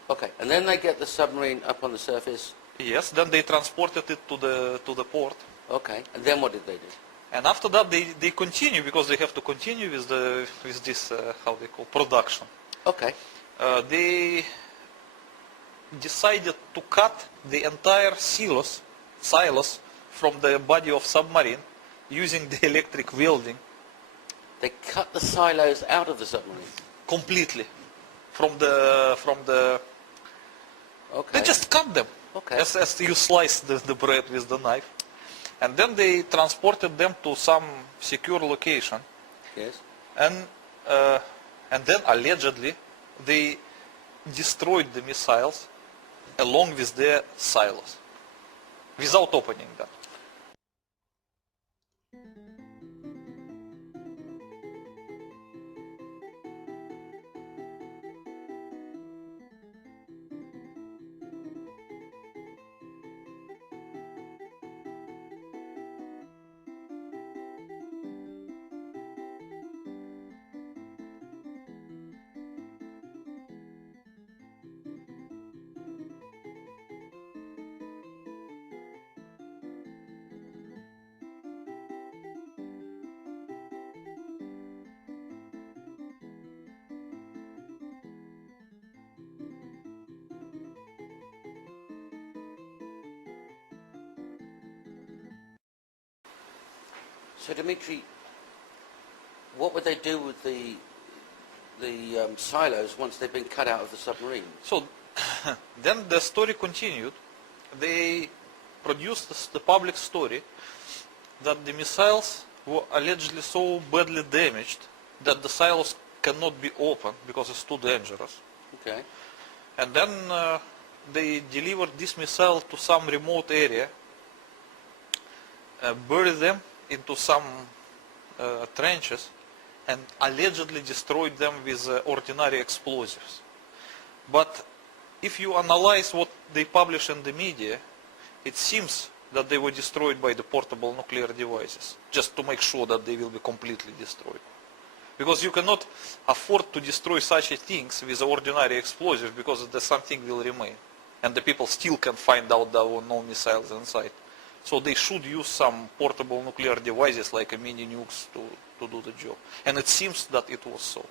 Okay. And then they get the submarine up on the surface. Yes. Then they transported it to the port. Okay. And then what did they do? And after that, they continue, because they have to continue with this how they call production. Okay. They decided to cut the entire silos from the body of submarine using the electric welding. They cut the silos out of the submarine? Completely. From the okay. They just cut them. Okay. As you slice the bread with the knife. And then they transported them to some secure location. Yes. And then allegedly they destroyed the missiles along with their silos without opening them. So, Dimitri, what would they do with the silos once they've been cut out of the submarine? So, then the story continued. They produced the public story that the missiles were allegedly so badly damaged that the silos cannot be opened because it's too dangerous. Okay. And then they delivered this missile to some remote area, buried them into some trenches, and allegedly destroyed them with ordinary explosives. But if you analyze what they publish in the media, it seems that they were destroyed by the portable nuclear devices, just to make sure that they will be completely destroyed. Because you cannot afford to destroy such things with ordinary explosives, because something will remain. And the people still can find out there were no missiles inside. So they should use some portable nuclear devices like a mini nukes to do the job. And it seems that it was so.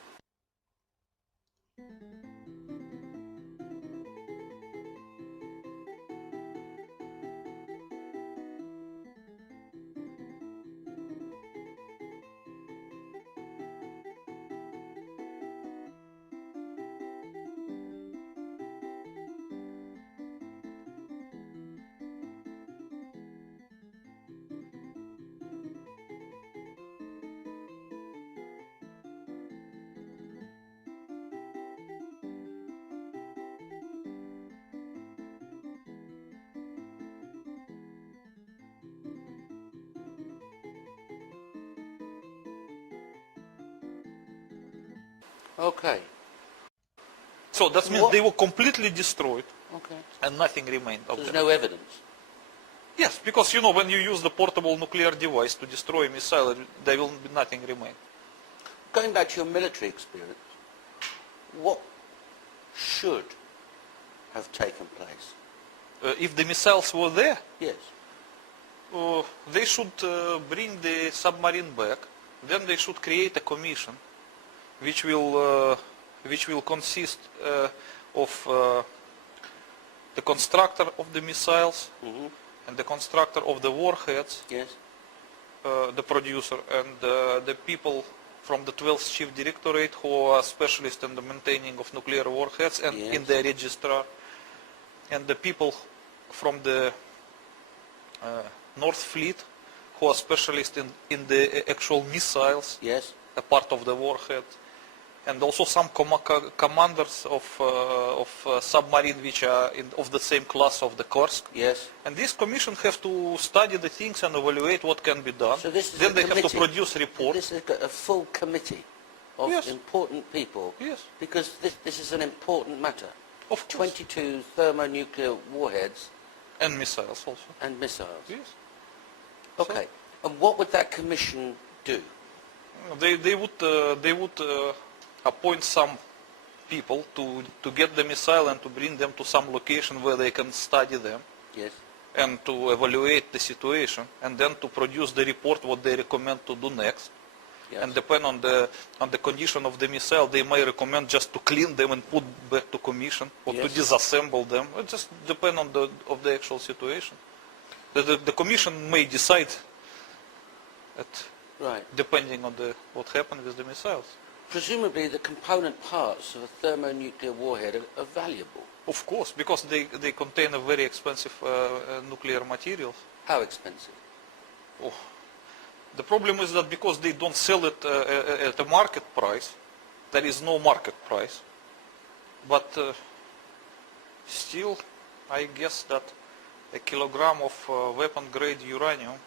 Okay. So that means they were completely destroyed. Okay. And nothing remained of So there's them. no evidence? Yes, because you know when you use the portable nuclear device to destroy a missile, there will be nothing remain. Going back to your military experience, what should have taken place? If the missiles were there, Yes. they should bring the submarine back. Then they should create a commission, which will consist of the constructor of the missiles and the constructor of the warheads, Yes. the producer, and the people from the 12th Chief Directorate who are specialists in the maintaining of nuclear warheads and in the registrar, and the people from the North Fleet who are specialists in the actual missiles, Yes. a part of the warhead, and also some commanders of submarine which are of the same class of the Kursk. Yes. And this commission have to study the things and evaluate what can be done. So this is then a they have to committee. produce a report. This is a full committee of Yes. important people. Yes. Because this is an important matter. Of course. 22 thermonuclear warheads. And missiles also. And missiles. Yes. Okay. And what would that commission do? They would appoint some people to get the missile and to bring them to some location where they can study them. Yes. And to evaluate the situation, and then to produce the report what they recommend to do next. Yes. And depend on the condition of the missile, they may recommend just to clean them and put back to commission, or to Yes. disassemble them. It just depends on the actual situation. The commission may decide, Right. depending on what happened with the missiles. Presumably the component parts of a thermonuclear warhead are valuable. Of course, because they contain a very expensive nuclear materials. How expensive? Oh. The problem is that because they don't sell it at a market price, there is no market price. But still, I guess that a kilogram of weapon-grade uranium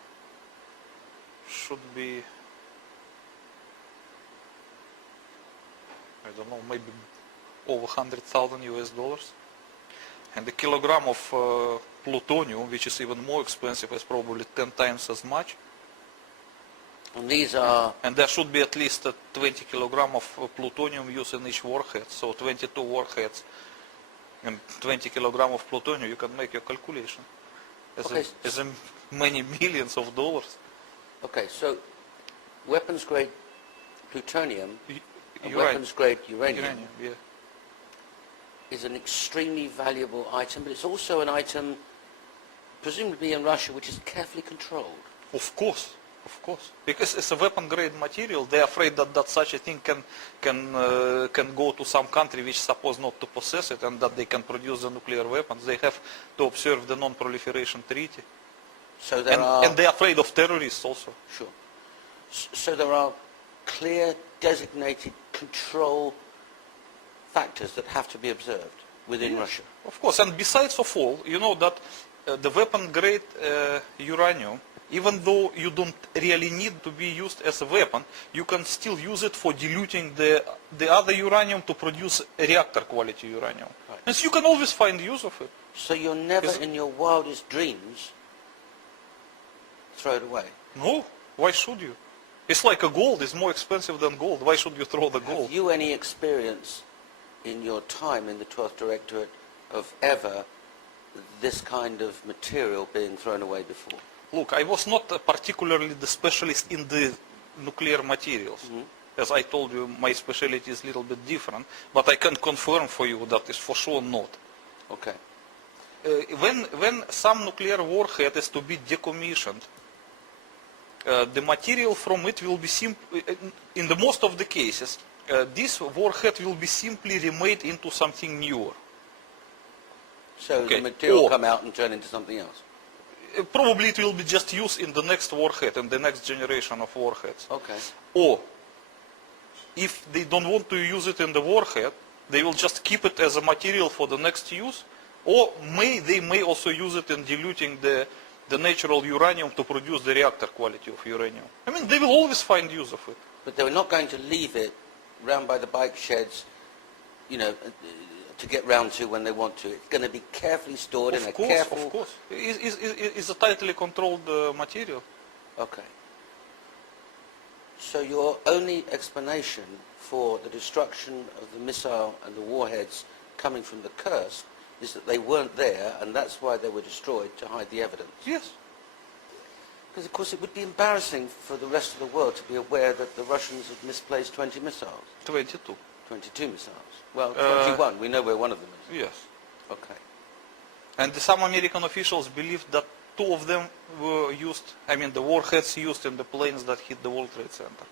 should be, I don't know, maybe over 100,000 US dollars. And a kilogram of plutonium, which is even more expensive, is probably 10 times as much. And these are... And there should be at least 20 kilogram of plutonium used in each warhead. So 22 warheads and 20 kilogram of plutonium, you can make your calculation. As many millions of dollars. Okay, so weapons-grade plutonium and Uranium. weapons-grade uranium, Yeah. is an extremely valuable item, but it's also an item, presumably in Russia, which is carefully controlled. Of course. Of course, because it's a weapon-grade material. They're afraid that such a thing can go to some country which is supposed not to possess it, and that they can produce the nuclear weapons. They have to observe the non-proliferation treaty. So and they're afraid of terrorists also. Sure. So there are clear, designated control factors that have to be observed within Russia. Of course, and besides of all, you know that the weapon-grade uranium, even though you don't really need to be used as a weapon, you can still use it for diluting the other uranium to produce reactor-quality uranium. Right. And so you can always find use of it. So you're never in your wildest dreams throw it away? No, why should you? It's like a gold, it's more expensive than gold. Why should you throw the gold? Have you any experience in your time in the 12th Directorate of ever this kind of material being thrown away before? Look, I was not particularly the specialist in the nuclear materials. As I told you, my specialty is a little bit different, but I can confirm for you that is for sure not. Okay. When some nuclear warhead is to be decommissioned, the material from it will be in the most of the cases, this warhead will be simply remade into something newer. So the material will come out and turn into something else? Probably it will be just used in the next warhead, in the next generation of warheads. Okay. Or, if they don't want to use it in the warhead, they will just keep it as a material for the next use, or they may also use it in diluting the natural uranium to produce the reactor quality of uranium. I mean, they will always find use of it. But they were not going to leave it round by the bike sheds, you know, to get round to when they want to. It's going to be carefully stored in a careful... Of course, it's a tightly controlled material. Okay. So your only explanation for the destruction of the missile and the warheads coming from the Kursk is that they weren't there, and that's why they were destroyed, to hide the evidence? Yes. Because, of course, it would be embarrassing for the rest of the world to be aware that the Russians had misplaced 20 missiles. 22. 22 missiles. Well, 21. We know where one of them is. Yes. Okay. And some American officials believe that 2 of them were used, I mean, the warheads used in the planes that hit the World Trade Center.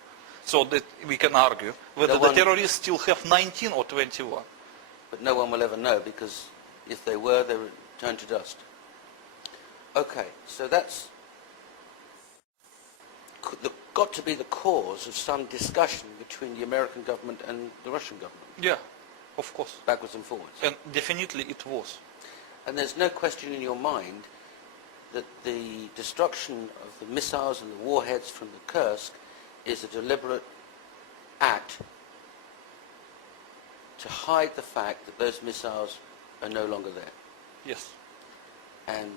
So that we can argue whether the terrorists still have 19 or 21. But no one will ever know, because if they were, they would turn to dust. Okay, so that's got to be the cause of some discussion between the American government and the Russian government. Yeah, of course. Backwards and forwards. And definitely it was. And there's no question in your mind that the destruction of the missiles and the warheads from the Kursk is a deliberate act to hide the fact that those missiles are no longer there. Yes. And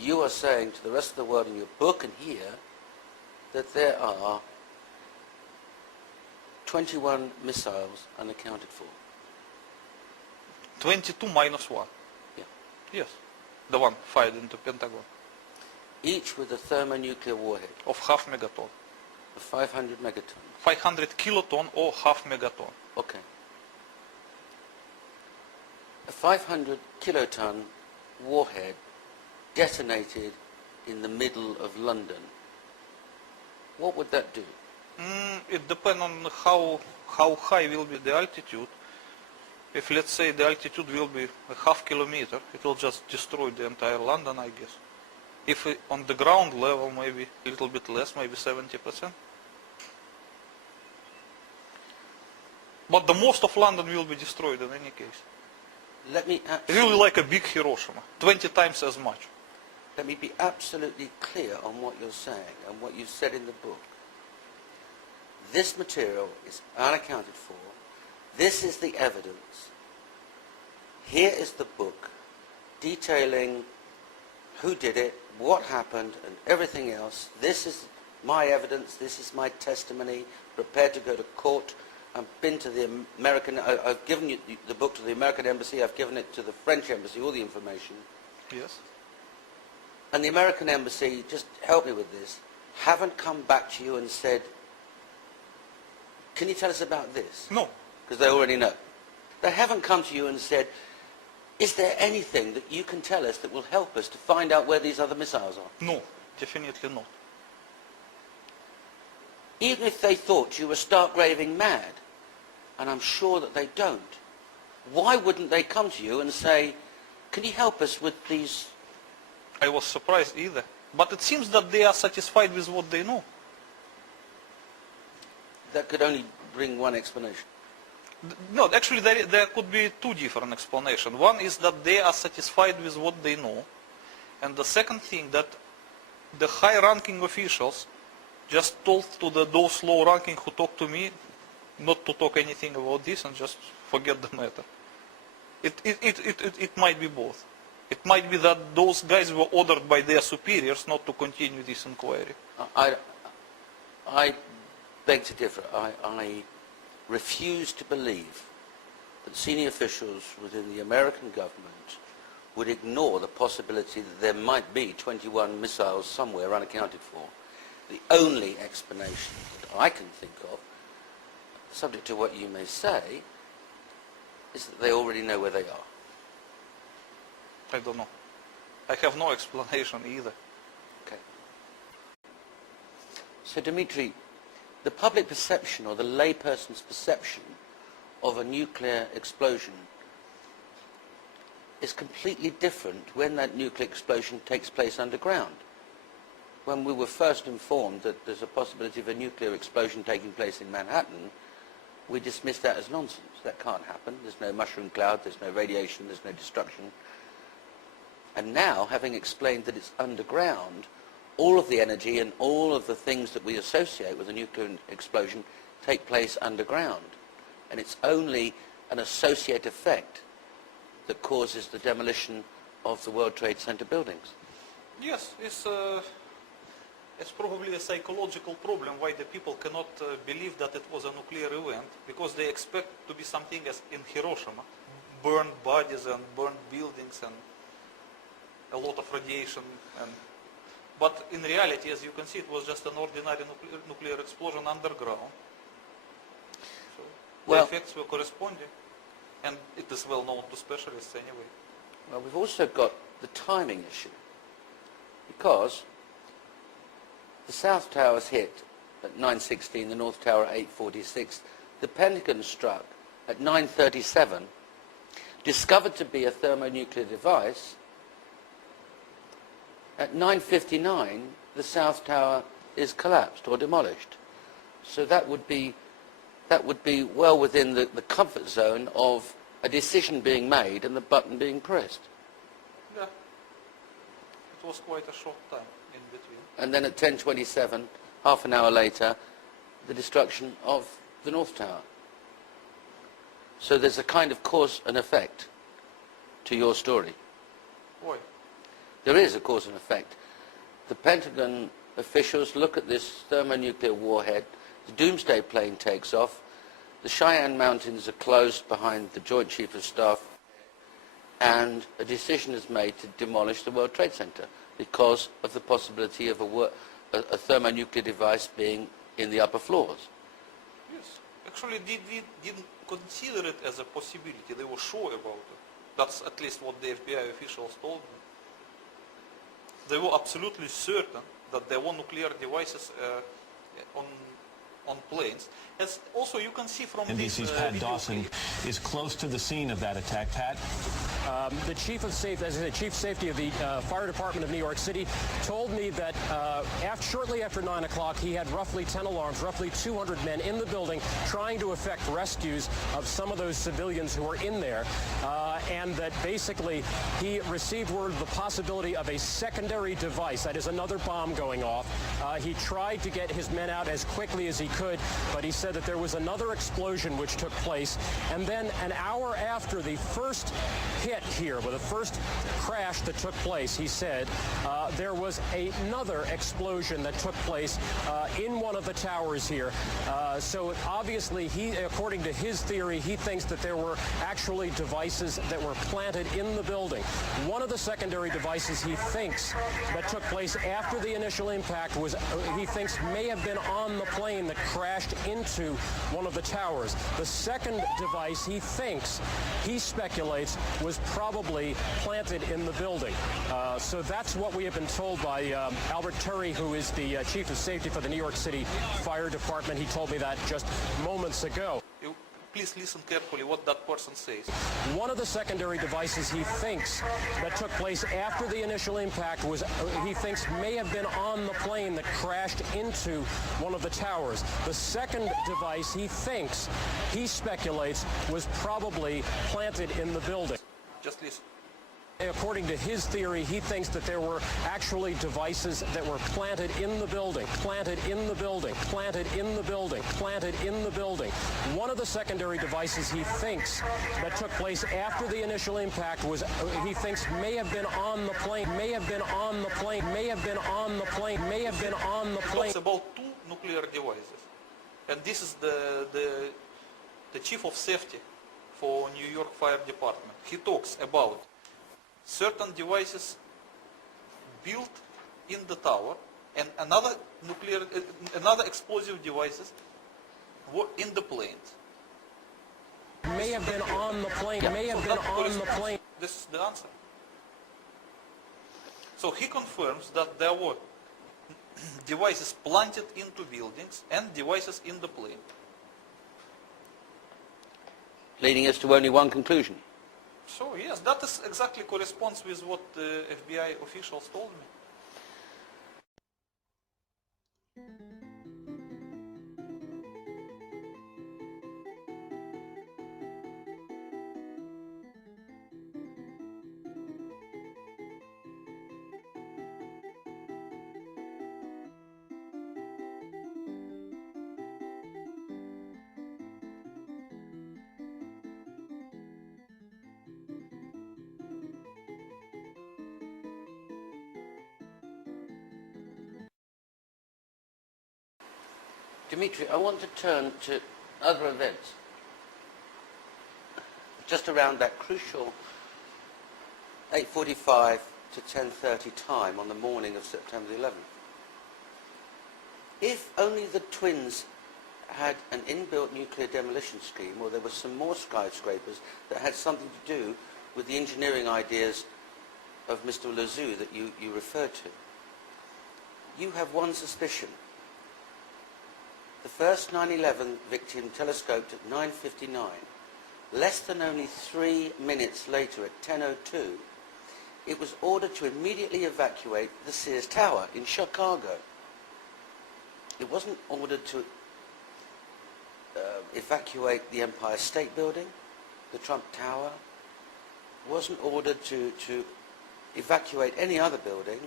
you are saying to the rest of the world in your book and here that there are 21 missiles unaccounted for. 22 minus 1. Yeah. Yes. The one fired into Pentagon. Each with a thermonuclear warhead. Of half megaton. Of 500 megaton. 500 kiloton or half megaton. Okay. A 500 kiloton warhead detonated in the middle of London. What would that do? It depends on how high will be the altitude. If, let's say, the altitude will be a half kilometer, it will just destroy the entire London, I guess. If on the ground level, maybe a little bit less, maybe 70%. But the most of London will be destroyed in any case. Let me really like a big Hiroshima, 20 times as much. Let me be absolutely clear on what you're saying and what you've said in the book. This material is unaccounted for. This is the evidence. Here is the book detailing who did it, what happened, and everything else. This is my evidence. This is my testimony. Prepared to go to court. I've been to the American, I've given you the book to the American Embassy. I've given it to the French Embassy, all the information. Yes. And the American Embassy, just help me with this, haven't come back to you and said, can you tell us about this? No. Because they already know. They haven't come to you and said, is there anything that you can tell us that will help us to find out where these other missiles are? No, definitely not. even if they thought you were stark raving mad, and I'm sure that they don't, why wouldn't they come to you and say, can you help us with these? I was surprised either. But it seems that they are satisfied with what they know. That could only bring one explanation. No, actually there could be two different explanations. One is that they are satisfied with what they know. And the second thing, that the high-ranking officials just told to those low-ranking who talked to me not to talk anything about this and just forget the matter. It might be both. It might be that those guys were ordered by their superiors not to continue this inquiry. I beg to differ. I refuse to believe that senior officials within the American government would ignore the possibility that there might be 21 missiles somewhere unaccounted for. The only explanation that I can think of, subject to what you may say, is that they already know where they are. I don't know. I have no explanation either. Okay. So Dimitri, the public perception or the layperson's perception of a nuclear explosion is completely different when that nuclear explosion takes place underground. When we were first informed that there's a possibility of a nuclear explosion taking place in Manhattan, we dismissed that as nonsense. That can't happen. There's no mushroom cloud, there's no radiation, there's no destruction. And now, having explained that it's underground, all of the energy and all of the things that we associate with a nuclear explosion take place underground. And it's only an associate effect that causes the demolition of the World Trade Center buildings. Yes, it's probably a psychological problem why the people cannot believe that it was a nuclear event, because they expect to be something as in Hiroshima, burned bodies and burned buildings and a lot of radiation. But in reality, as you can see, it was just an ordinary nuclear explosion underground. So the effects were corresponding, and it is well known to specialists anyway. Well, we've also got the timing issue, because the South Tower's hit at 9:16, the North Tower at 8:46, the Pentagon struck at 9:37, discovered to be a thermonuclear device. At 9:59, the South Tower is collapsed or demolished. So that would be well within the comfort zone of a decision being made and the button being pressed. Yeah, it was quite a short time in between. And then at 10:27, half an hour later, the destruction of the North Tower. So there's a kind of cause and effect to your story. Why? There is a cause and effect. The Pentagon officials look at this thermonuclear warhead, the Doomsday Plane takes off, the Cheyenne Mountains are closed behind the Joint Chief of Staff, and a decision is made to demolish the World Trade Center because of the possibility of a thermonuclear device being in the upper floors. Yes, actually they didn't consider it as a possibility. They were sure about it. That's at least what the FBI officials told me. They were absolutely certain that there were nuclear devices on planes. As also you can see from NBC's Pat Dawson is close to the scene of that attack. Pat? The chief of safety of the fire department of New York City told me that shortly after 9 o'clock he had roughly 10 alarms, roughly 200 men in the building trying to effect rescues of some of those civilians who were in there, and that basically he received word of the possibility of a secondary device, that is another bomb going off. He tried to get his men out as quickly as he could, but he said that there was another explosion which took place, and then an hour after the first hit here, with the first crash that took place, he said there was another explosion that took place in one of the towers here. So obviously, according to his theory, he thinks that there were actually devices that that were planted in the building. One of the secondary devices he thinks that took place after the initial impact was, he thinks, may have been on the plane that crashed into one of the towers. The second device he thinks, he speculates, was probably planted in the building. So that's what we have been told by Albert Turry, who is the chief of safety for the New York City Fire Department. He told me that just moments ago. Please listen carefully what that person says. One of the secondary devices he thinks that took place after the initial impact was, he thinks, may have been on the plane that crashed into one of the towers. The second device he thinks, he speculates, was probably planted in the building. Just listen. According to his theory, he thinks that there were actually devices that were planted in the building, planted in the building, planted in the building, planted in the building. One of the secondary devices he thinks that took place after the initial impact was, he thinks, may have been on the plane, may have been on the plane, may have been on the plane, may have been on the plane. He talks about two nuclear devices. And this is the chief of safety for New York Fire Department. He talks about certain devices built in the tower and another explosive devices were in the planes. May have been on the plane, may have been on the plane. This is the answer. So he confirms that there were devices planted into buildings and devices in the plane. Leading us to only one conclusion. So yes, that is exactly corresponds with what the FBI officials told me. Dimitri, I want to turn to other events just around that crucial 8:45 to 10:30 time on the morning of September the 11th. If only the twins had an inbuilt nuclear demolition scheme, or there were some more skyscrapers that had something to do with the engineering ideas of Mr. Lazou that you referred to, you have one suspicion. The first 9/11 victim telescoped at 9:59. Less than only 3 minutes later, at 10:02, it was ordered to immediately evacuate the Sears Tower in Chicago. It wasn't ordered to evacuate the Empire State Building, the Trump Tower. It wasn't ordered to evacuate any other building,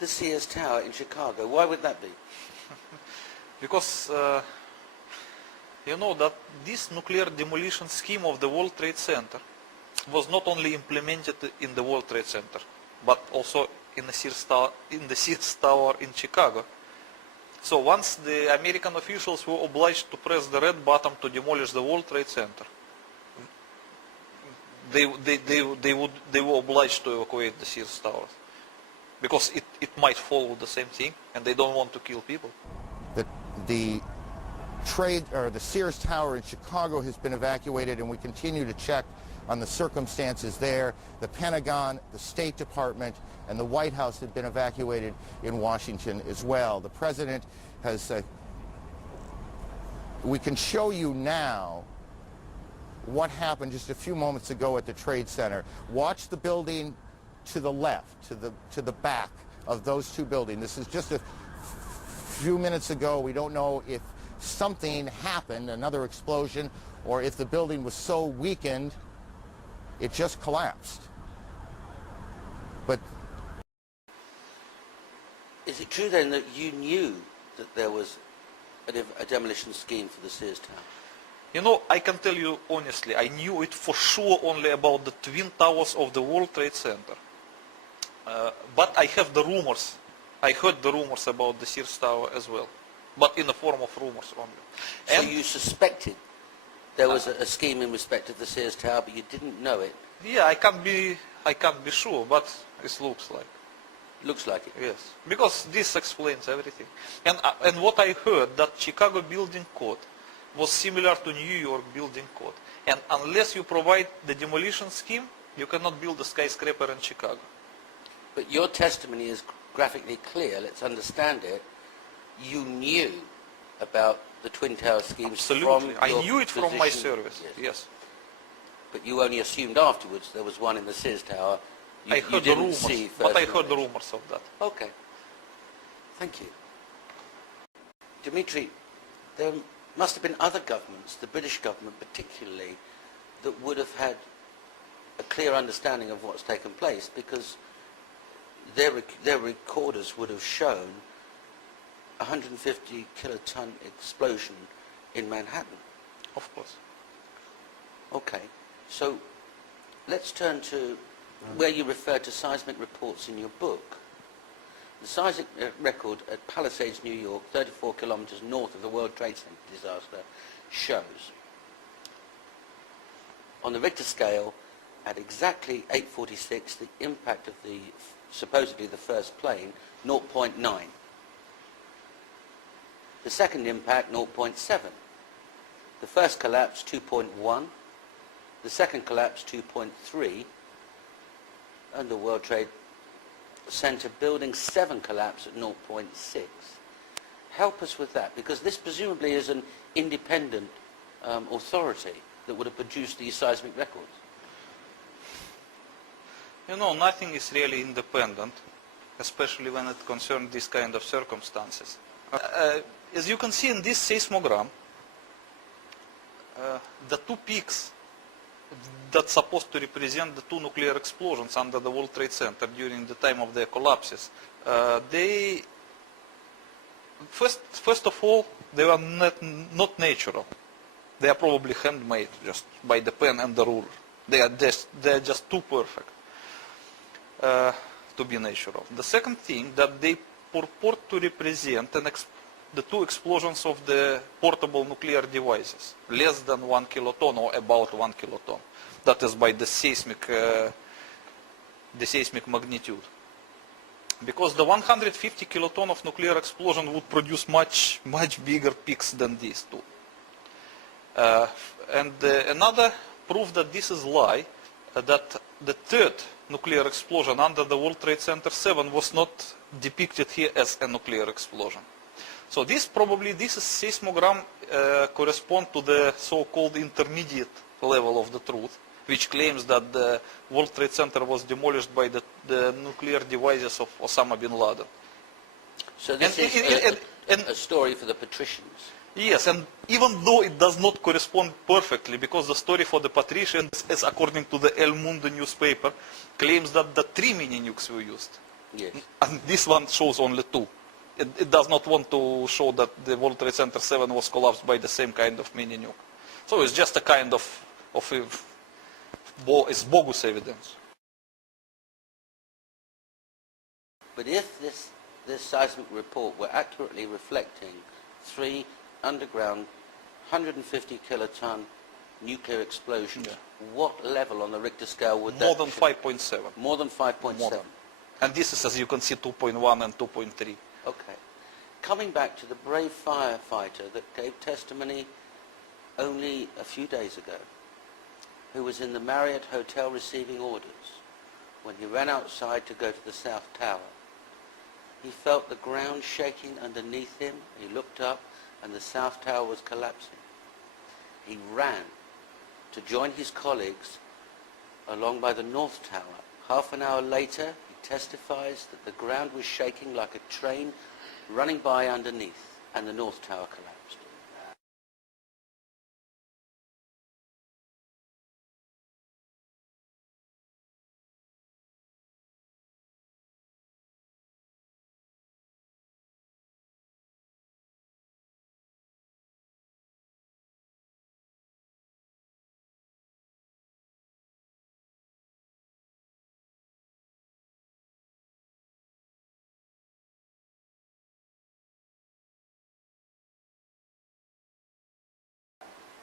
the Sears Tower in Chicago. Why would that be? Because you know that this nuclear demolition scheme of the World Trade Center was not only implemented in the World Trade Center, but also in the Sears Tower in Chicago. So once the American officials were obliged to press the red button to demolish the World Trade Center, they were obliged to evacuate the Sears Tower, because it might follow the same thing, and they don't want to kill people. The Sears Tower in Chicago has been evacuated, and we continue to check on the circumstances there. The Pentagon, the State Department, and the White House have been evacuated in Washington as well. The president has, we can show you now what happened just a few moments ago at the Trade Center. Watch the building to the left, to the back of those two buildings. This is just a few minutes ago. We don't know if something happened, another explosion, or if the building was so weakened it just collapsed. But is it true then that you knew that there was a demolition scheme for the Sears Tower? You know, I can tell you honestly, I knew it for sure only about the Twin Towers of the World Trade Center. But I have the rumors. I heard the rumors about the Sears Tower as well, but in the form of rumors only. So you suspected there was a scheme in respect of the Sears Tower, but you didn't know it Yeah, I can't be sure, but it looks like. Looks like it. Yes, because this explains everything. And what I heard, that Chicago building code was similar to New York building code. And unless you provide the demolition scheme, you cannot build a skyscraper in Chicago. But your testimony is graphically clear. Let's understand it. You knew about the Twin Tower schemes. Absolutely. From your I knew it from my position. service. Yes. But you only assumed afterwards there was one in the Sears Tower. I heard the rumors, but I heard the rumors of that. Okay. Thank you. Dimitri, there must have been other governments, the British government particularly, that would have had a clear understanding of what's taken place, because their recorders would have shown a 150 kiloton explosion in Manhattan. Of course. Okay. So let's turn to where you refer to seismic reports in your book. The seismic record at Palisades, New York, 34 kilometers north of the World Trade Center disaster, shows on the Richter scale at exactly 8:46 the impact of the supposedly the first plane, 0.9. The second impact, 0.7. The first collapse, 2.1. The second collapse, 2.3. And the World Trade Center Building 7 collapse at 0.6. Help us with that, because this presumably is an independent authority that would have produced these seismic records. You know, nothing is really independent, especially when it concerns this kind of circumstances. As you can see in this seismogram, the two peaks that's supposed to represent the two nuclear explosions under the World Trade Center during the time of their collapses, they, first of all, they were not natural. They are probably handmade just by the pen and the ruler. They are just too perfect to be natural. The second thing, that they purport to represent the two explosions of the portable nuclear devices, less than 1 kiloton or about 1 kiloton. That is by the seismic magnitude. Because the 150 kiloton of nuclear explosion would produce much bigger peaks than these two. Another proof that this is lie, that the third nuclear explosion under the World Trade Center 7 was not depicted here as a nuclear explosion. So this seismogram corresponds to the so-called intermediate level of the truth, which claims that the World Trade Center was demolished by the nuclear devices of Osama bin Laden. So this is a story for the patricians. Yes, and even though it does not correspond perfectly, because the story for the patricians, as according to the El Mundo newspaper, claims that the 3 mini nukes were used. Yes. And this one shows only 2. It does not want to show that the World Trade Center 7 was collapsed by the same kind of mini nuke. So it's just a kind of it's bogus evidence. But if this seismic report were accurately reflecting 3 underground 150 kiloton nuclear explosions, what level on the Richter scale would that More than 5.7. More than 5.7. And this is, as you can see, 2.1 and 2.3. Okay. Coming back to the brave firefighter that gave testimony only a few days ago, who was in the Marriott Hotel receiving orders, when he ran outside to go to the South Tower, he felt the ground shaking underneath him. He looked up and the South Tower was collapsing. He ran to join his colleagues along by the North Tower. Half an hour later, he testifies that the ground was shaking like a train running by underneath, and the North Tower collapsed.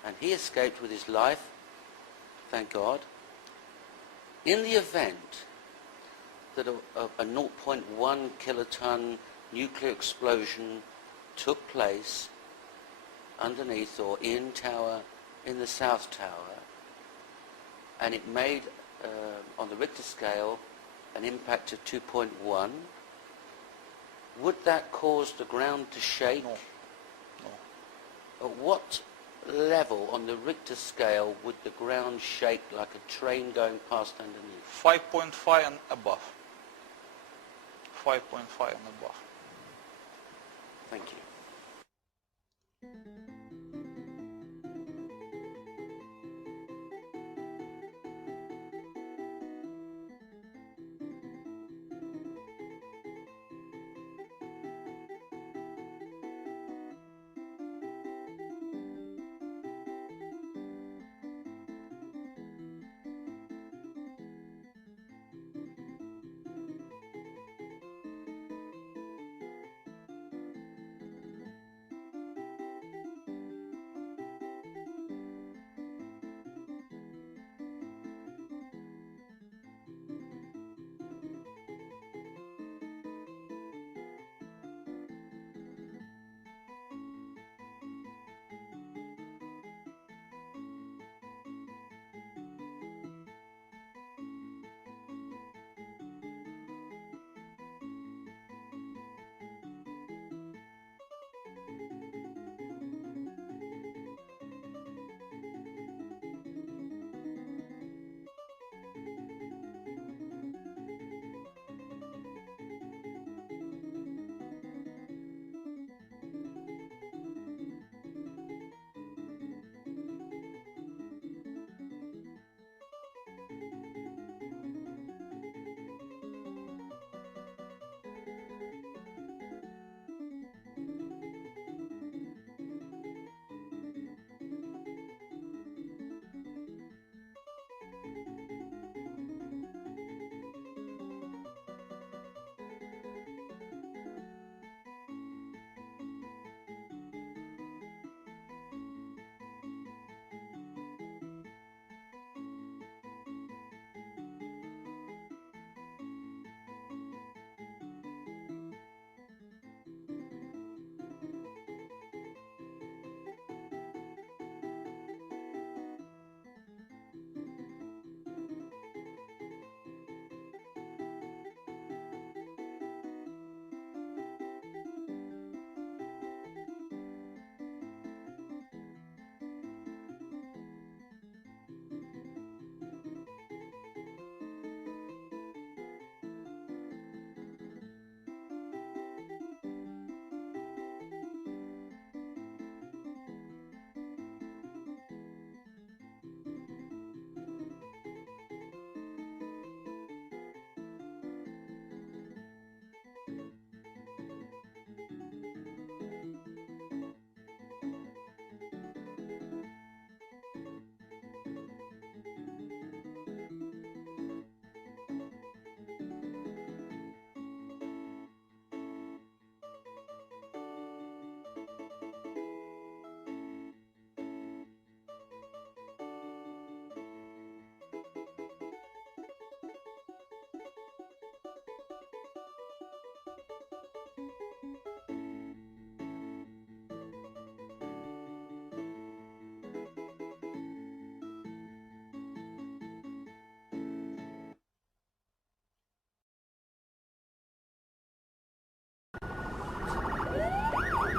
And he escaped with his life, thank God. In the event that a 0.1 kiloton nuclear explosion took place underneath or in the South Tower, and it made, on the Richter scale, an impact of 2.1, would that cause the ground to shake? No. At what level on the Richter scale would the ground shake like a train going past underneath? 5.5 and above. 5.5 and above. Thank you.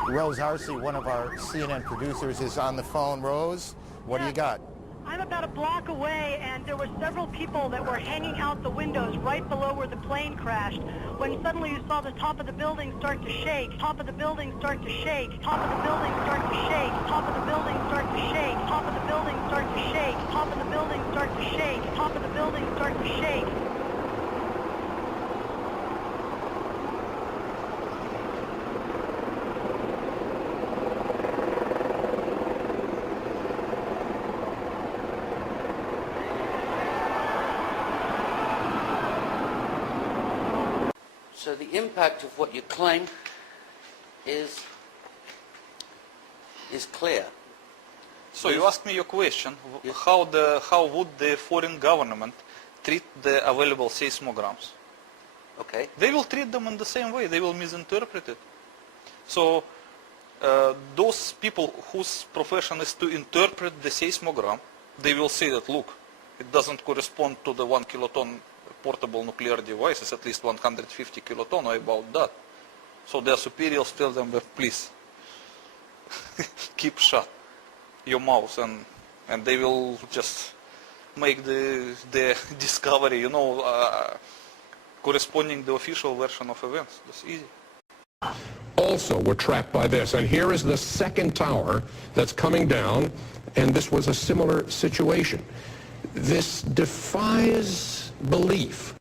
Rose Arcee, one of our CNN producers, is on the phone. Rose, what do you got? I'm about a block away, and there were several people that were hanging out the windows right below where the plane crashed, when suddenly you saw the top of the building start to shake, top of the building start to shake, top of the building start to shake, top of the building start to shake, top of the building start to shake, top of the building start to shake, top of the building start to shake. So the impact of what you claim is clear. So you asked me your question, how would the foreign government treat the available seismograms. Okay. They will treat them in the same way. They will misinterpret it. So those people whose profession is to interpret the seismogram, they will say that, look, it doesn't correspond to the 1 kiloton portable nuclear device. It's at least 150 kiloton or about that. So their superiors tell them, please, keep shut your mouth, and they will just make the discovery, you know, corresponding the official version of events. That's easy. Also were trapped by this. And here is the second tower that's coming down, and this was a similar situation. This defies belief.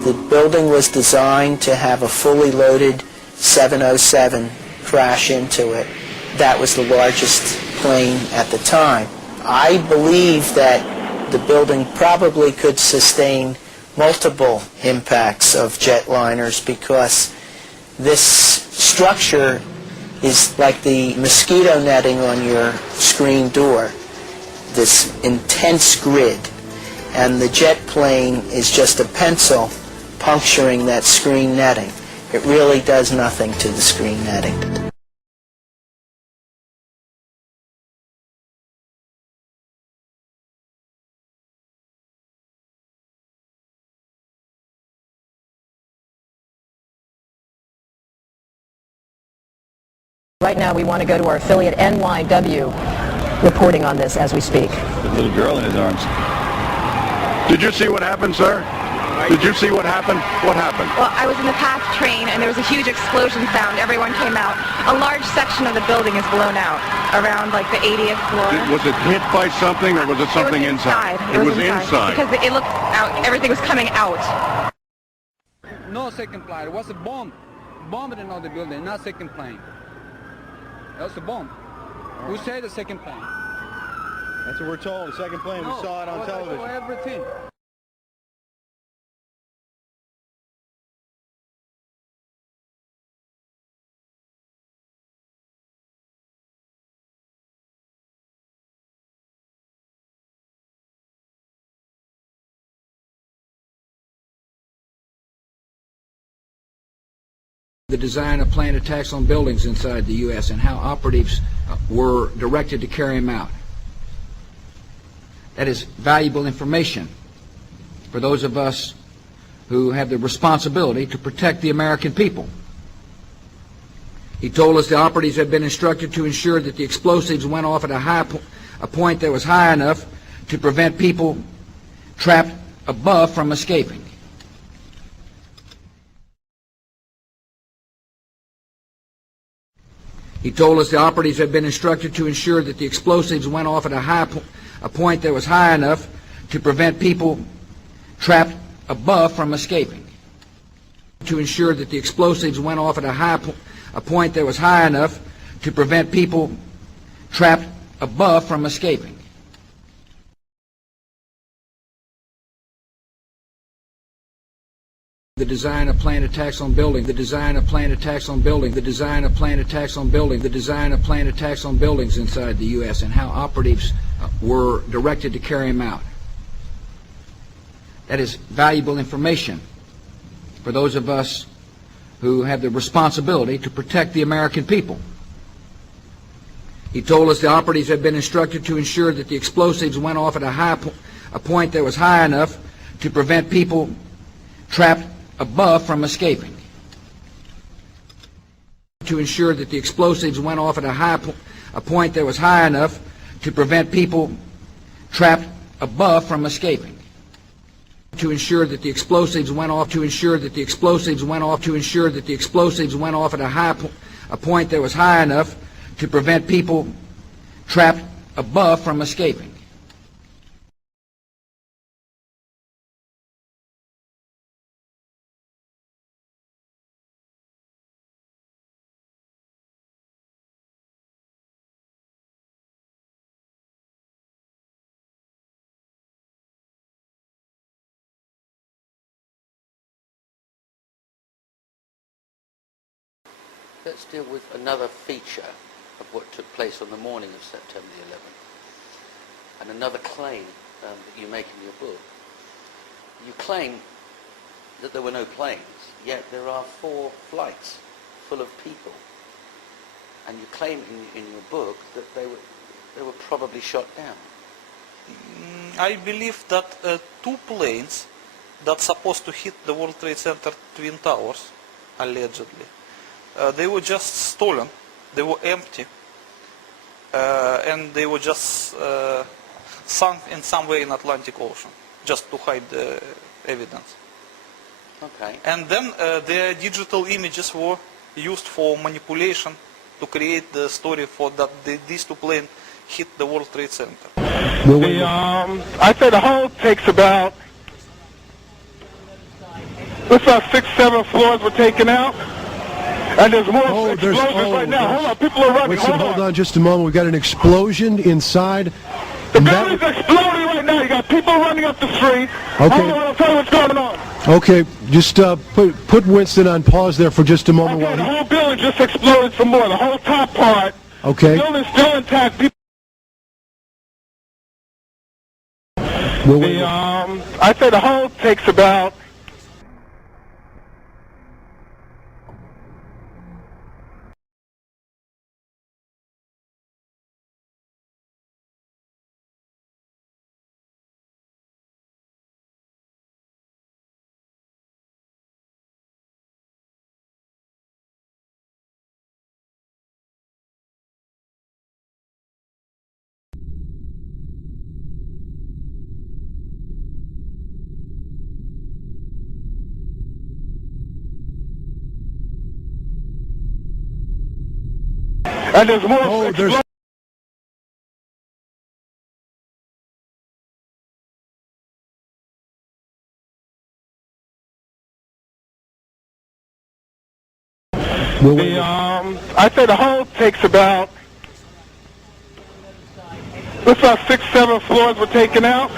The building was designed to have a fully loaded 707 crash into it. That was the largest plane at the time. I believe that the building probably could sustain multiple impacts of jetliners because this structure is like the mosquito netting on your screen door, this intense grid, and the jet plane is just a pencil puncturing that screen netting. It really does nothing to the screen netting. Right now we want to go to our affiliate NYW reporting on this as we speak. The little girl in his arms. Did you see what happened, sir? Did you see what happened? What happened? Well, I was in the past train and there was a huge explosion sound. Everyone came out. A large section of the building is blown out around like the 80th floor. Was it hit by something or was it something inside? It was inside. Because it looked out, everything was coming out. No second plane. It was a bomb. Bombed in the building, not second plane. It was a bomb. Who said the second plane? That's what we're told. The second plane. We saw it on television. Everything. The design of planned attacks on buildings inside the U.S. and how operatives were directed to carry them out. That is valuable information for those of us who have the responsibility to protect the American people. He told us the operatives had been instructed to ensure that the explosives went off at a point that was high enough to prevent people trapped above from escaping. He told us the operatives had been instructed to ensure that the explosives went off at a point that was high enough to prevent people trapped above from escaping. To ensure that the explosives went off at a point that was high enough to prevent people trapped above from escaping. The design of planned attacks on buildings, the design of planned attacks on buildings, the design of planned attacks on buildings, the design of planned attacks on buildings inside the U.S. and how operatives were directed to carry them out. That is valuable information for those of us who have the responsibility to protect the American people. He told us the operatives had been instructed to ensure that the explosives went off at a point that was high enough to prevent people trapped above from escaping. To ensure that the explosives went off at a point that was high enough to prevent people trapped above from escaping. To ensure that the explosives went off, to ensure that the explosives went off, to ensure that the explosives went off at a point that was high enough to prevent people trapped above from escaping. Let's deal with another feature of what took place on the morning of September the 11th, and another claim that you make in your book. You claim that there were no planes, yet there are 4 flights full of people, and you claim in your book that they were probably shot down. I believe that 2 planes that's supposed to hit the World Trade Center Twin Towers, allegedly, they were just stolen, they were empty, and they were just sunk in some way in Atlantic Ocean, just to hide the evidence. Okay. And then their digital images were used for manipulation to create the story for that these 2 planes hit the World Trade Center. I'd say the whole takes about, looks like 6-7 floors were taken out. And there's more explosions right now. Hold on, people are running. Hold on just a moment. We've got an explosion inside. The building's exploding right now. You got people running up the street. Okay. Hold on, I'll tell you what's going on. Okay, just put Winston on pause there for just a moment. Okay, the whole building just exploded some more. The whole top part. Okay. The building's still intact. People. I'd say the whole takes about. And there's more explosions. I'd say the whole takes about, looks like 6-7 floors were taken out.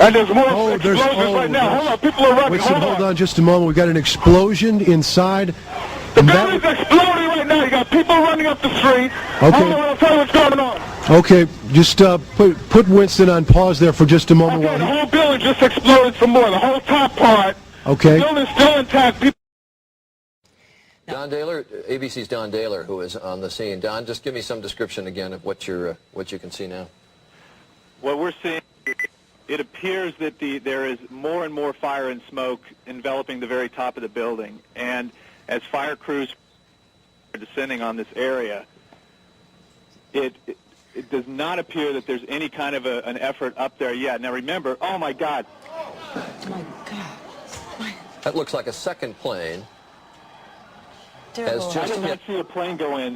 And there's more explosions right now. Hold on, people are running. Winston, hold on just a moment. We've got an explosion inside. The building's exploding right now. You got people running up the street. Okay. Hold on, I'll tell you what's going on. Okay, just put Winston on pause there for just a moment. Okay, the whole building just exploded some more. The whole top part. Okay. The building's still intact. People. Don Daler, ABC's Don Daler, who is on the scene. Don, just give me some description again of what you can see now. What we're seeing, it appears that there is more and more fire and smoke enveloping the very top of the building, and as fire crews are descending on this area, it does not appear that there's any kind of an effort up there yet. Now remember, oh my God. Oh my God. That looks like a second plane. I did not see a plane go in.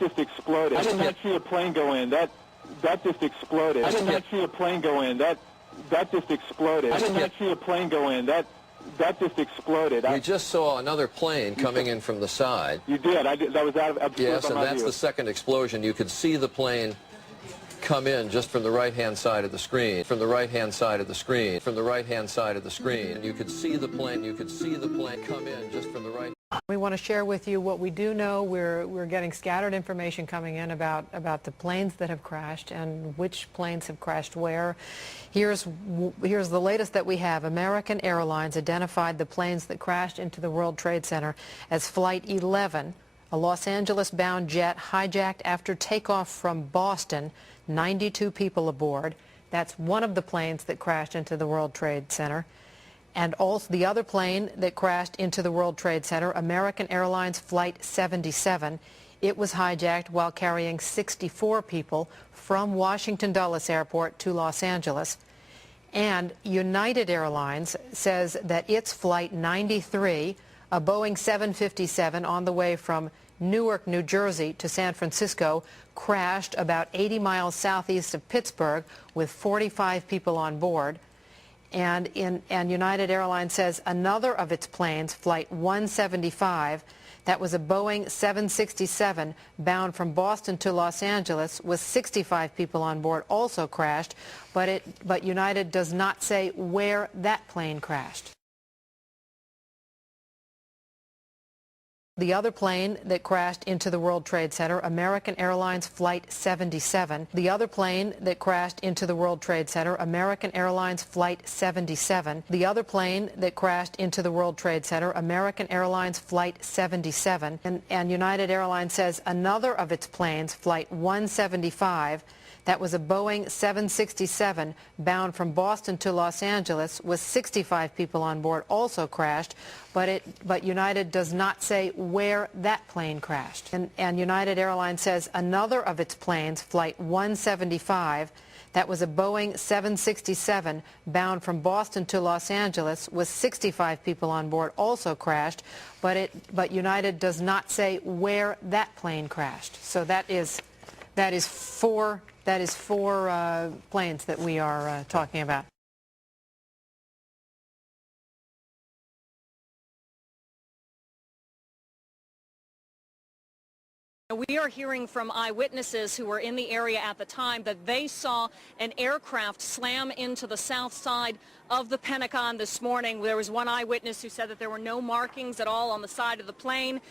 just exploded. I did not see a plane go in. That just exploded. I did not see a plane go in. That just exploded. I did not see a plane go in. That just exploded. We just saw another plane coming in from the side. You did. That was out of absolute. Yes, and that's the second explosion. You could see the plane come in just from the right-hand side of the screen, from the right-hand side of the screen, from the right-hand side of the screen. And you could see the plane come in just from the right. We want to share with you what we do know. We're getting scattered information coming in about the planes that have crashed and which planes have crashed where. Here's the latest that we have. American Airlines identified the planes that crashed into the World Trade Center as Flight 11, a Los Angeles-bound jet hijacked after takeoff from Boston, 92 people aboard. That's one of the planes that crashed into the World Trade Center. And also the other plane that crashed into the World Trade Center, American Airlines Flight 77, it was hijacked while carrying 64 people from Washington Dulles Airport to Los Angeles. And United Airlines says that its Flight 93, a Boeing 757 on the way from Newark, New Jersey to San Francisco, crashed about 80 miles southeast of Pittsburgh with 45 people on board. And United Airlines says another of its planes, Flight 175, that was a Boeing 767 bound from Boston to Los Angeles with 65 people on board, also crashed, but United does not say where that plane crashed. The other plane that crashed into the World Trade Center, American Airlines Flight 77. The other plane that crashed into the World Trade Center, American Airlines Flight 77. The other plane that crashed into the World Trade Center, American Airlines Flight 77. And United Airlines says another of its planes, Flight 175, that was a Boeing 767 bound from Boston to Los Angeles with 65 people on board, also crashed, but United does not say where that plane crashed. And United Airlines says another of its planes, Flight 175, that was a Boeing 767 bound from Boston to Los Angeles with 65 people on board, also crashed, but United does not say where that plane crashed. So that is four planes that we are talking about. We are hearing from eyewitnesses who were in the area at the time that they saw an aircraft slam into the south side of the Pentagon this morning. There was one eyewitness who said that there were no markings at all on the side of the plane.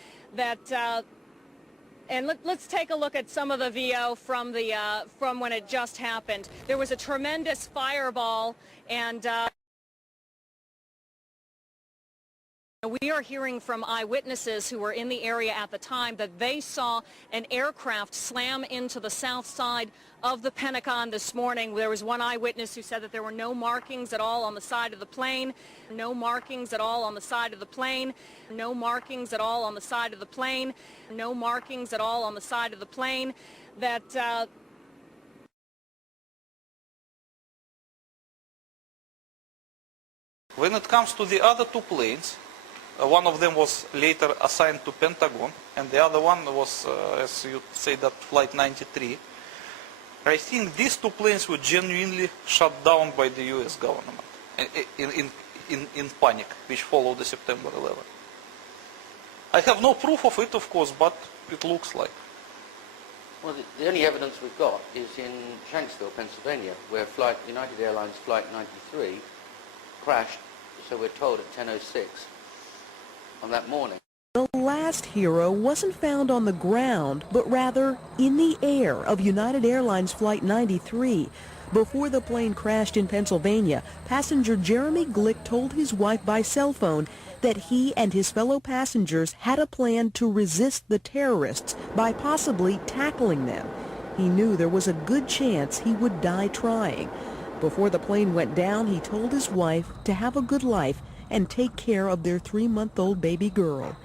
And let's take a look at some of the VO from when it just happened. There was a tremendous fireball, and we are hearing from eyewitnesses who were in the area at the time that they saw an aircraft slam into the south side of the Pentagon this morning. There was one eyewitness who said that there were no markings at all on the side of the plane, no markings at all on the side of the plane, no markings at all on the side of the plane, no markings at all on the side of the plane, that When it comes to the other two planes, one of them was later assigned to Pentagon, and the other one was, as you say, that Flight 93. I think these two planes were genuinely shut down by the U.S. government in panic, which followed the September 11. I have no proof of it, of course, but it looks like. Well, the only evidence we've got is in Shanksville, Pennsylvania, where United Airlines Flight 93 crashed, so we're told, at 10:06 on that morning. The last hero wasn't found on the ground, but rather in the air of United Airlines Flight 93. Before the plane crashed in Pennsylvania, passenger Jeremy Glick told his wife by cell phone that he and his fellow passengers had a plan to resist the terrorists by possibly tackling them. He knew there was a good chance he would die trying. Before the plane went down, he told his wife to have a good life and take care of their 3-month-old baby girl.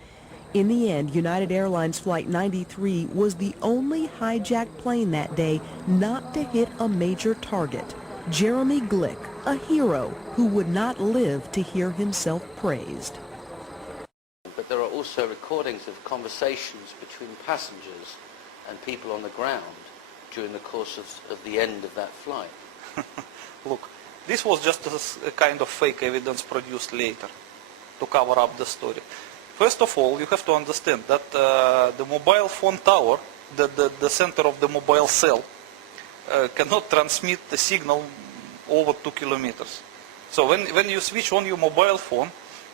In the end, United Airlines Flight 93 was the only hijacked plane that day not to hit a major target. Jeremy Glick, a hero who would not live to hear himself praised. But there are also recordings of conversations between passengers and people on the ground during the course of the end of that flight? Look, this was just a kind of fake evidence produced later to cover up the story. First of all, you have to understand that the mobile phone tower, the center of the mobile cell, cannot transmit the signal over 2 kilometers. So when you switch on your mobile phone,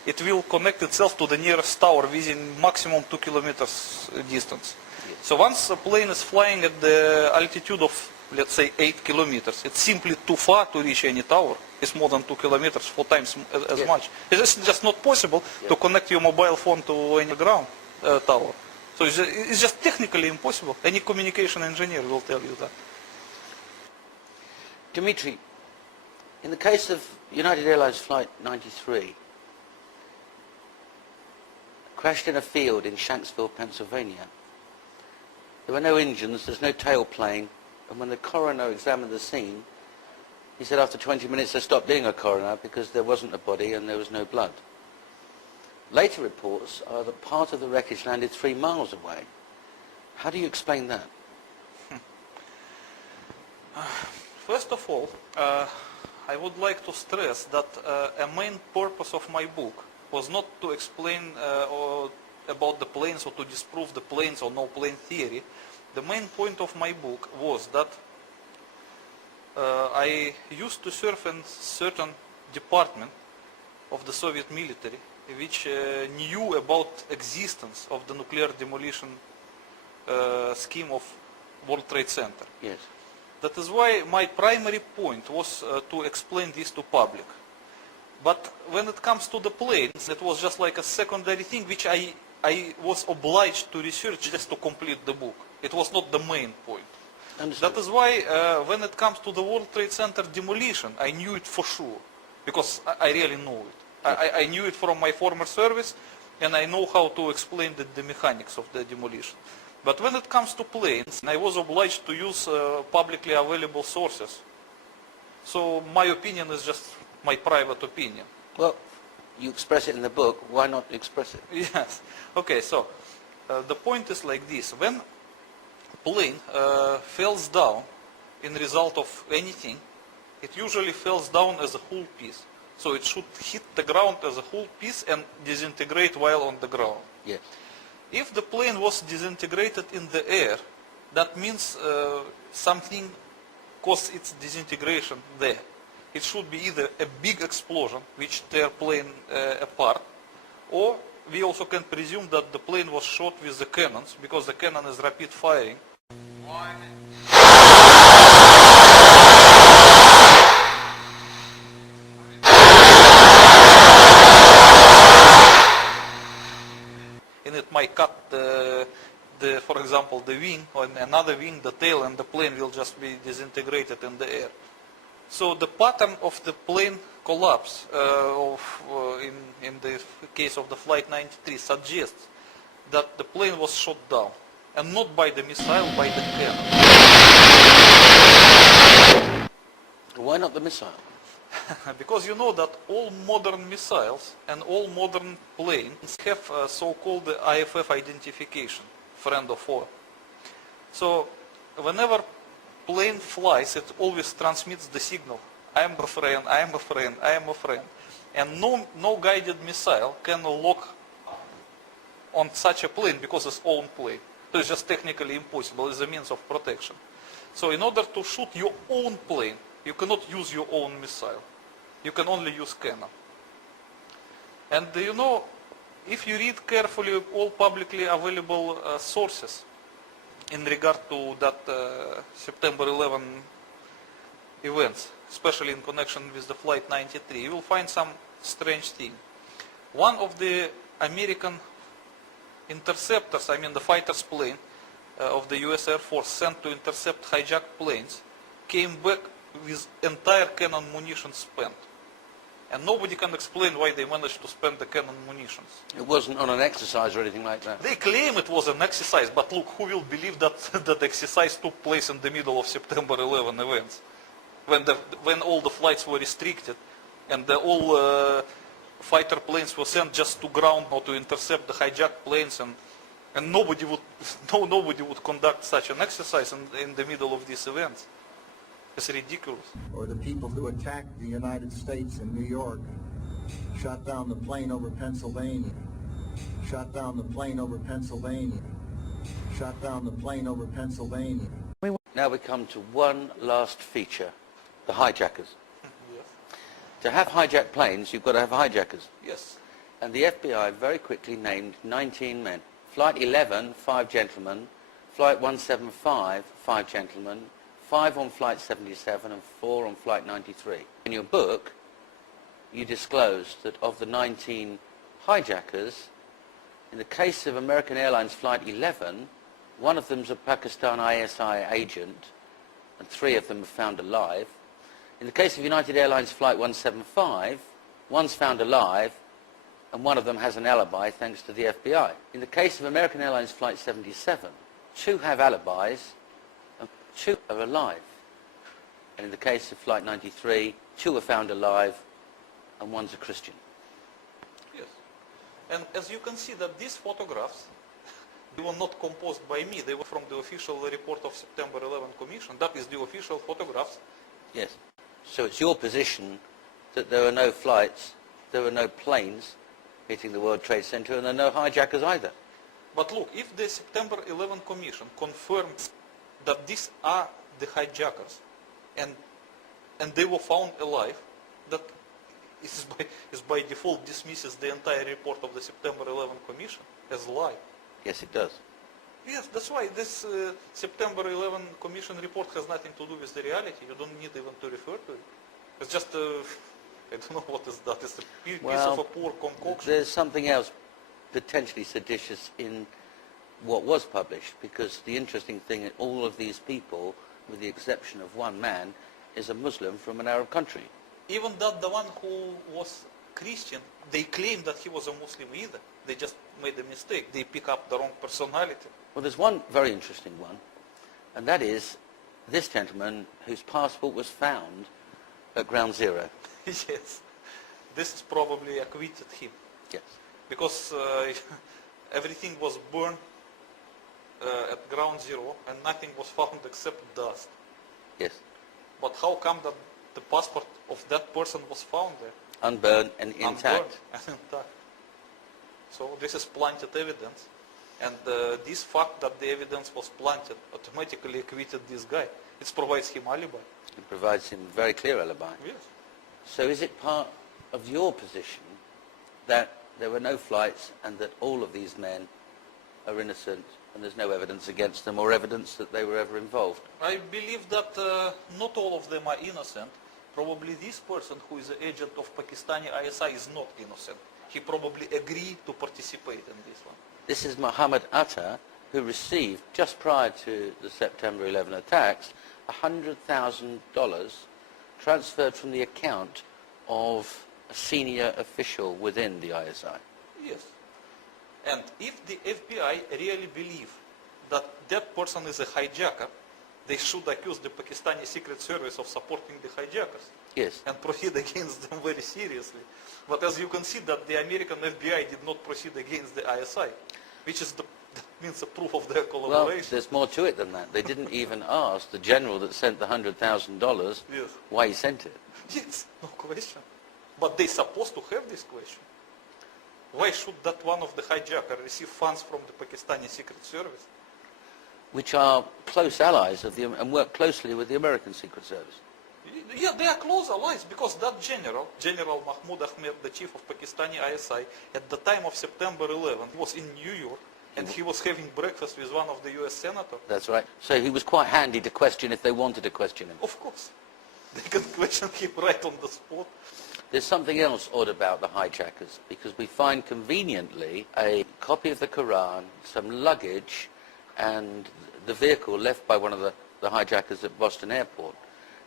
it will connect itself to the nearest tower within maximum 2 kilometers distance. Yes. So once a plane is flying at the altitude of, let's say, 8 kilometers, it's simply too far to reach any tower. It's more than 2 kilometers, 4 times as much. It's just not possible to connect your mobile phone to any ground tower. So it's just technically impossible. Any communication engineer will tell you that. Dimitri, in the case of United Airlines Flight 93, crashed in a field in Shanksville, Pennsylvania. There were no engines, there's no tailplane, and when the coroner examined the scene, he said after 20 minutes there stopped being a coroner because there wasn't a body and there was no blood. Later reports are that part of the wreckage landed 3 miles away. How do you explain that? First of all, I would like to stress that a main purpose of my book was not to explain about the planes or to disprove the planes or no plane theory. The main point of my book was that I used to serve in certain department of the Soviet military which knew about existence of the nuclear demolition scheme of World Trade Center. Yes. That is why my primary point was to explain this to public. But when it comes to the planes, it was just like a secondary thing which I was obliged to research just to complete the book. It was not the main point. Understood. That is why when it comes to the World Trade Center demolition, I knew it for sure, because I really know it. I knew it from my former service, and I know how to explain the mechanics of the demolition. But when it comes to planes, I was obliged to use publicly available sources. So my opinion is just my private opinion. Well, you express it in the book, why not express it? Yes. Okay, so the point is like this. When plane falls down in result of anything, it usually falls down as a whole piece. So it should hit the ground as a whole piece and disintegrate while on the ground. Yes. If the plane was disintegrated in the air, that means something caused its disintegration there. It should be either a big explosion, which tear plane apart, or we also can presume that the plane was shot with the cannons, because the cannon is rapid firing. And it might cut for example, the wing, or another wing, the tail, and the plane will just be disintegrated in the air. So the pattern of the plane collapse in the case of the Flight 93 suggests that the plane was shot down, and not by the missile, by the cannon. Why not the missile? Because you know that all modern missiles and all modern planes have so-called IFF identification, friend or foe. So whenever plane flies, it always transmits the signal, I am a friend, I am a friend, I am a friend. And no guided missile can lock on such a plane because it's own plane. So it's just technically impossible. It's a means of protection. So in order to shoot your own plane, you cannot use your own missile. You can only use cannon. And you know, if you read carefully all publicly available sources in regard to that September 11 events, especially in connection with the Flight 93, you will find some strange thing. One of the American interceptors, I mean the fighter's plane of the US Air Force sent to intercept hijacked planes, came back with entire cannon munition spent. And nobody can explain why they managed to spend the cannon munitions. It wasn't on an exercise or anything like that? They claim it was an exercise, but look, who will believe that that exercise took place in the middle of September 11 events? When all the flights were restricted and all fighter planes were sent just to ground or to intercept the hijacked planes, and nobody would Nobody would conduct such an exercise in the middle of these events. It's ridiculous. Or the people who attacked the United States in New York, shot down the plane over Pennsylvania, shot down the plane over Pennsylvania, shot down the plane over Pennsylvania. Now we come to one last feature, the hijackers. Yes. To have hijacked planes, you've got to have hijackers. Yes. And the FBI very quickly named 19 men. Flight 11, 5 gentlemen. Flight 175, 5 gentlemen. 5 on Flight 77 and 4 on Flight 93. In your book, you disclosed that of the 19 hijackers, in the case of American Airlines Flight 11, one of them's a Pakistan ISI agent, and 3 of them are found alive. In the case of United Airlines Flight 175, one's found alive, and one of them has an alibi thanks to the FBI. In the case of American Airlines Flight 77, 2 have alibis, and 2 are alive. And in the case of Flight 93, 2 are found alive, and one's a Christian. Yes. And as you can see that these photographs, they were not composed by me. They were from the official report of September 11 Commission. That is the official photographs. Yes. So it's your position that there were no flights, there were no planes hitting the World Trade Center, and there are no hijackers either. But look, if the September 11 Commission confirms that these are the hijackers, and they were found alive, that is by default dismisses the entire report of the September 11 Commission as a lie. Yes, it does. Yes, that's why this September 11 Commission report has nothing to do with the reality. You don't need even to refer to it. It's just, I don't know what is that. It's a piece of a poor concoction. There's something else potentially seditious in what was published, because the interesting thing is all of these people, with the exception of one man, is a Muslim from an Arab country. Even that the one who was Christian, they claim that he was a Muslim either. They just made a mistake. They pick up the wrong personality. Well, there's one very interesting one, and that is this gentleman whose passport was found at Ground Zero. Yes. This is probably acquitted him. Yes. Because everything was burned at Ground Zero and nothing was found except dust. Yes. But how come that the passport of that person was found there? Unburned and intact. Unburned and intact. So this is planted evidence, and this fact that the evidence was planted automatically acquitted this guy. It provides him alibi. It provides him a very clear alibi. Yes. So is it part of your position that there were no flights and that all of these men are innocent and there's no evidence against them or evidence that they were ever involved? I believe that not all of them are innocent. Probably this person who is an agent of Pakistani ISI is not innocent. He probably agreed to participate in this one. This is Muhammad Atta, who received, just prior to the September 11 attacks, $100,000 transferred from the account of a senior official within the ISI. Yes. And if the FBI really believe that that person is a hijacker, they should accuse the Pakistani Secret Service of supporting the hijackers. Yes. And proceed against them very seriously. But as you can see that the American FBI did not proceed against the ISI, which is that means a proof of their collaboration. Well, there's more to it than that. They didn't even ask the general that sent the $100,000 yes. why he sent it. Yes, no question. But they're supposed to have this question. Why should that one of the hijackers receive funds from the Pakistani Secret Service? Which are close allies of the, and work closely with the American Secret Service. Yeah, they are close allies because that General Mahmoud Ahmed, the chief of Pakistani ISI, at the time of September 11, was in New York and he was having breakfast with one of the US senators. That's right. So he was quite handy to question if they wanted to question him. Of course. They can question him right on the spot. There's something else odd about the hijackers, because we find conveniently a copy of the Quran, some luggage, and the vehicle left by one of the hijackers at Boston Airport.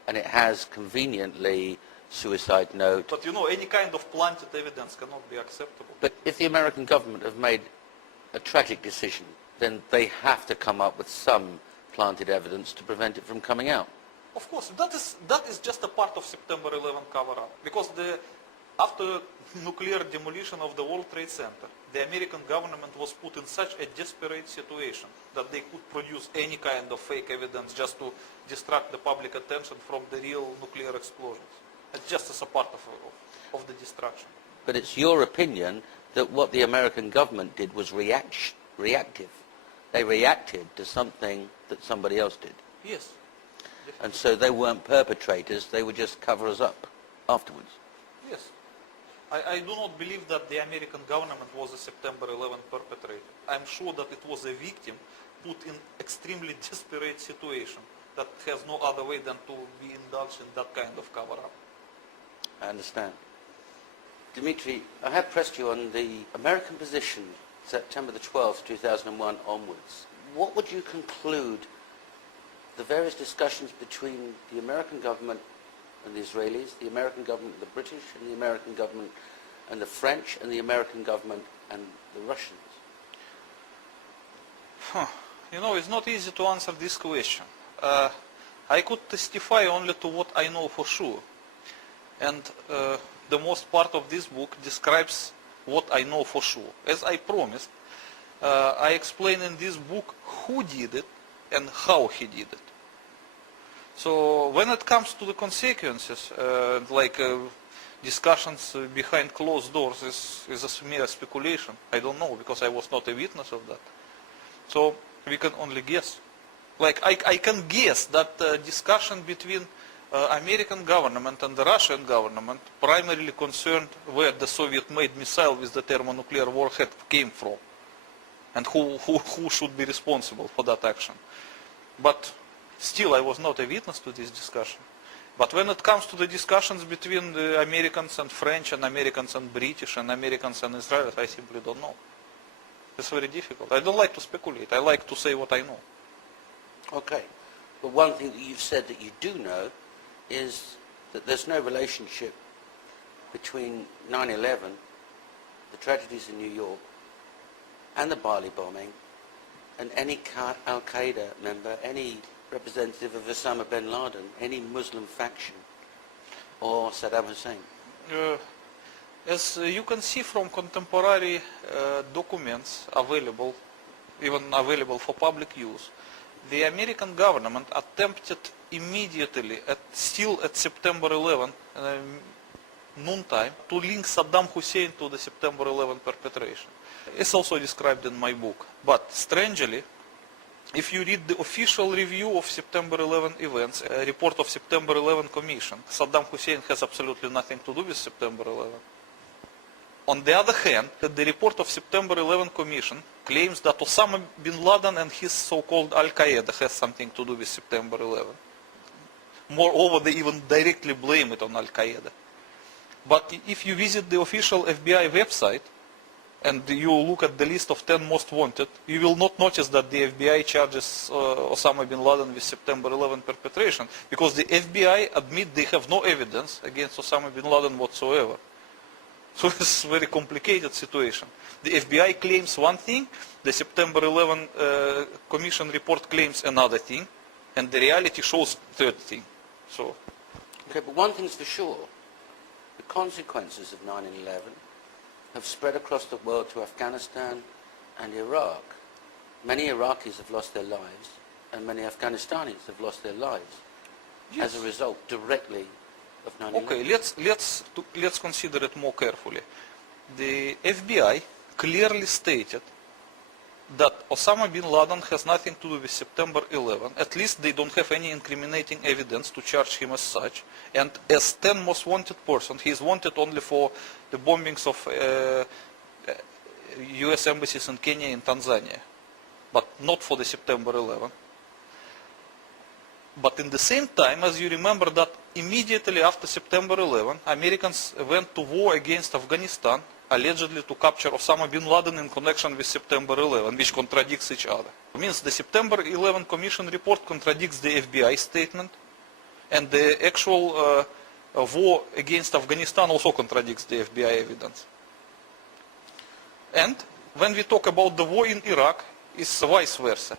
And it has conveniently suicide note. But you know, any kind of planted evidence cannot be acceptable. But if the American government have made a tragic decision, then they have to come up with some planted evidence to prevent it from coming out. Of course, that is just a part of September 11 cover-up. Because the After nuclear demolition of the World Trade Center, the American government was put in such a desperate situation that they could produce any kind of fake evidence just to distract the public attention from the real nuclear explosions. It's just as a part of the distraction. But it's your opinion that what the American government did was reactive. They reacted to something that somebody else did. Yes. And so they weren't perpetrators, they were just cover-us up afterwards. Yes. I do not believe that the American government was a September 11 perpetrator. I'm sure that it was a victim put in extremely desperate situation that has no other way than to be indulged in that kind of cover-up. I understand. Dimitri, I have pressed you on the American position September the 12th, 2001 onwards. What would you conclude the various discussions between the American government and the Israelis, the American government and the British, and the American government and the French, and the American government and the Russians? You know, it's not easy to answer this question. I could testify only to what I know for sure. And the most part of this book describes what I know for sure. As I promised, I explain in this book who did it and how he did it. So when it comes to the consequences, discussions behind closed doors is a mere speculation. I don't know, because I was not a witness of that. So we can only guess. I can guess that discussion between American government and the Russian government primarily concerned where the Soviet-made missile with the thermonuclear warhead came from, and who should be responsible for that action. But still, I was not a witness to this discussion. But when it comes to the discussions between the Americans and French, and Americans and British, and Americans and Israelis, I simply don't know. It's very difficult. I don't like to speculate. I like to say what I know. Okay. But one thing that you've said that you do know is that there's no relationship between 9/11, the tragedies in New York, and the Bali bombing, and any Al-Qaeda member, any representative of Osama bin Laden, any Muslim faction, or Saddam Hussein? As you can see from contemporary documents available, even available for public use, the American government attempted immediately, still at September 11 noontime, to link Saddam Hussein to the September 11 perpetration. It's also described in my book. But strangely, if you read the official review of September 11 events, a report of September 11 Commission, Saddam Hussein has absolutely nothing to do with September 11. On the other hand, the report of September 11 Commission claims that Osama bin Laden and his so-called Al-Qaeda has something to do with September 11. Moreover, they even directly blame it on Al-Qaeda. But if you visit the official FBI website, and you look at the list of 10 most wanted, you will not notice that the FBI charges Osama bin Laden with September 11 perpetration, because the FBI admit they have no evidence against Osama bin Laden whatsoever. So it's a very complicated situation. The FBI claims one thing, the September 11 Commission report claims another thing, and the reality shows third thing. So. Okay, but one thing's for sure, the consequences of 9/11 have spread across the world to Afghanistan and Iraq. Many Iraqis have lost their lives, and many Afghanistanis have lost their lives as a result directly of 9/11. Okay, let's consider it more carefully. The FBI clearly stated that Osama bin Laden has nothing to do with September 11. At least they don't have any incriminating evidence to charge him as such. And as 10 most wanted person, he is wanted only for the bombings of US embassies in Kenya and Tanzania, but not for the September 11. But in the same time, as you remember that immediately after September 11, Americans went to war against Afghanistan, allegedly to capture Osama bin Laden in connection with September 11, which contradicts each other. It means the September 11 Commission report contradicts the FBI statement, and the actual war against Afghanistan also contradicts the FBI evidence. And when we talk about the war in Iraq, it's vice versa.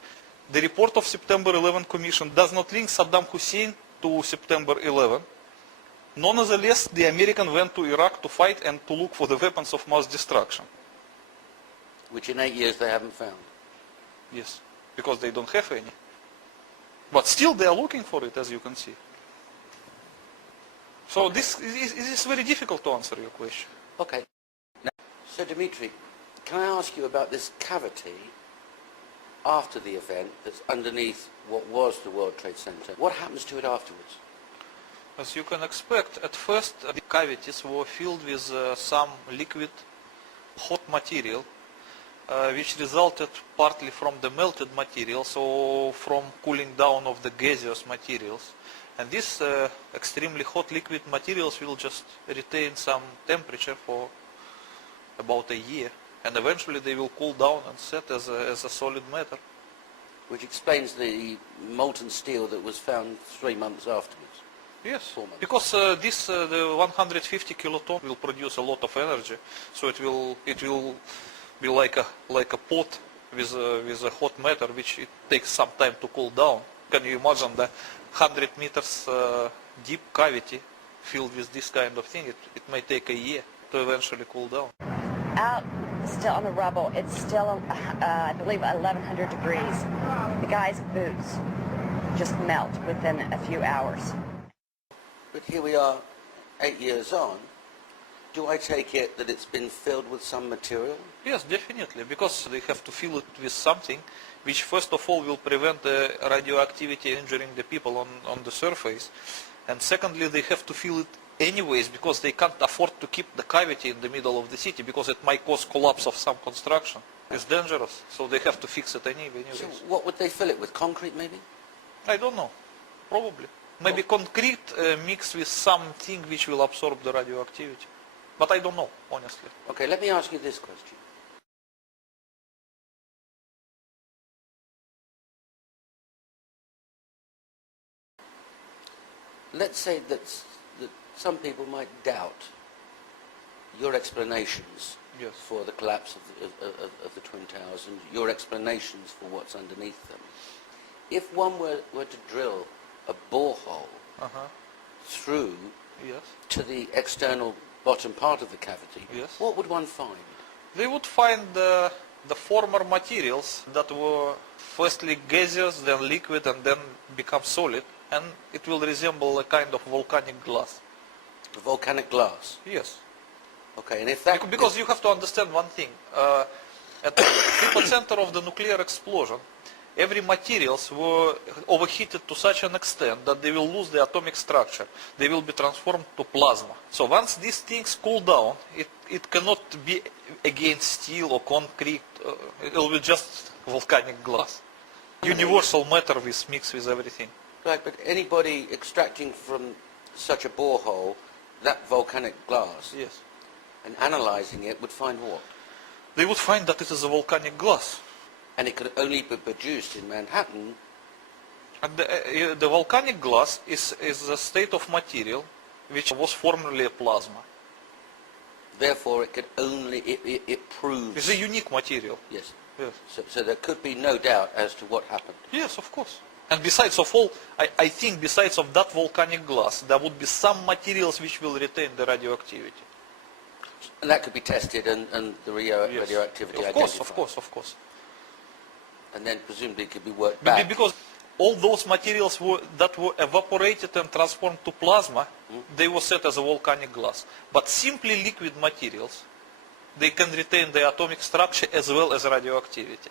The report of September 11 Commission does not link Saddam Hussein to September 11, Nonetheless, the Americans went to Iraq to fight and to look for the weapons of mass destruction. Which in 8 years they haven't found. Yes, because they don't have any. But still they are looking for it, as you can see. So this is very difficult to answer your question. Okay. Now, so Dimitri, can I ask you about this cavity after the event that's underneath what was the World Trade Center? What happens to it afterwards? As you can expect, at first the cavities were filled with some liquid hot material, which resulted partly from the melted material, so from cooling down of the gaseous materials. And these extremely hot liquid materials will just retain some temperature for about a year, and eventually they will cool down and set as a solid matter. Which explains the molten steel that was found 3 months afterwards. Yes, 4 months. because the 150 kiloton will produce a lot of energy, so it will be like a pot with a hot matter, which it takes some time to cool down. Can you imagine the 100 meters deep cavity filled with this kind of thing? It may take a year to eventually cool down. Out still on the rubble, it's still I believe 1100 degrees. The guy's boots just melt within a few hours. But here we are 8 years on. Do I take it that it's been filled with some material? Yes, definitely, because they have to fill it with something which first of all will prevent the radioactivity injuring the people on the surface, and secondly they have to fill it anyways because they can't afford to keep the cavity in the middle of the city because it might cause collapse of some construction. It's dangerous, so they have to fix it anyways. So what would they fill it with? Concrete maybe? I don't know, probably. Maybe concrete mixed with something which will absorb the radioactivity. But I don't know, honestly. Okay, let me ask you this question. Let's say that some people might doubt your explanations for the collapse of the Twin Towers and your explanations for what's underneath them. If one were to drill a borehole through to the external bottom part of the cavity, what would one find? They would find the former materials that were firstly gaseous, then liquid, and then become solid, and it will resemble a kind of volcanic glass. Volcanic glass? Yes. Okay, and if that... Because you have to understand one thing. At the epicenter of the nuclear explosion, every materials were overheated to such an extent that they will lose the atomic structure. They will be transformed to plasma. So once these things cool down, it cannot be again steel or concrete. It will be just volcanic glass. Universal matter mixed with everything. Right, but anybody extracting from such a borehole that volcanic glass and analyzing it would find what? They would find that it is a volcanic glass. And it could only be produced in Manhattan. And the volcanic glass is a state of material which was formerly a plasma. Therefore, it could only, it proves... It's a unique material. Yes. Yes. So there could be no doubt as to what happened. Yes, of course. And besides of all, I think besides of that volcanic glass, there would be some materials which will retain the radioactivity. And that could be tested and the radioactivity identified. Of course. And then presumably it could be worked back. Because all those materials that were evaporated and transformed to plasma, they were set as a volcanic glass. But simply liquid materials, they can retain the atomic structure as well as radioactivity.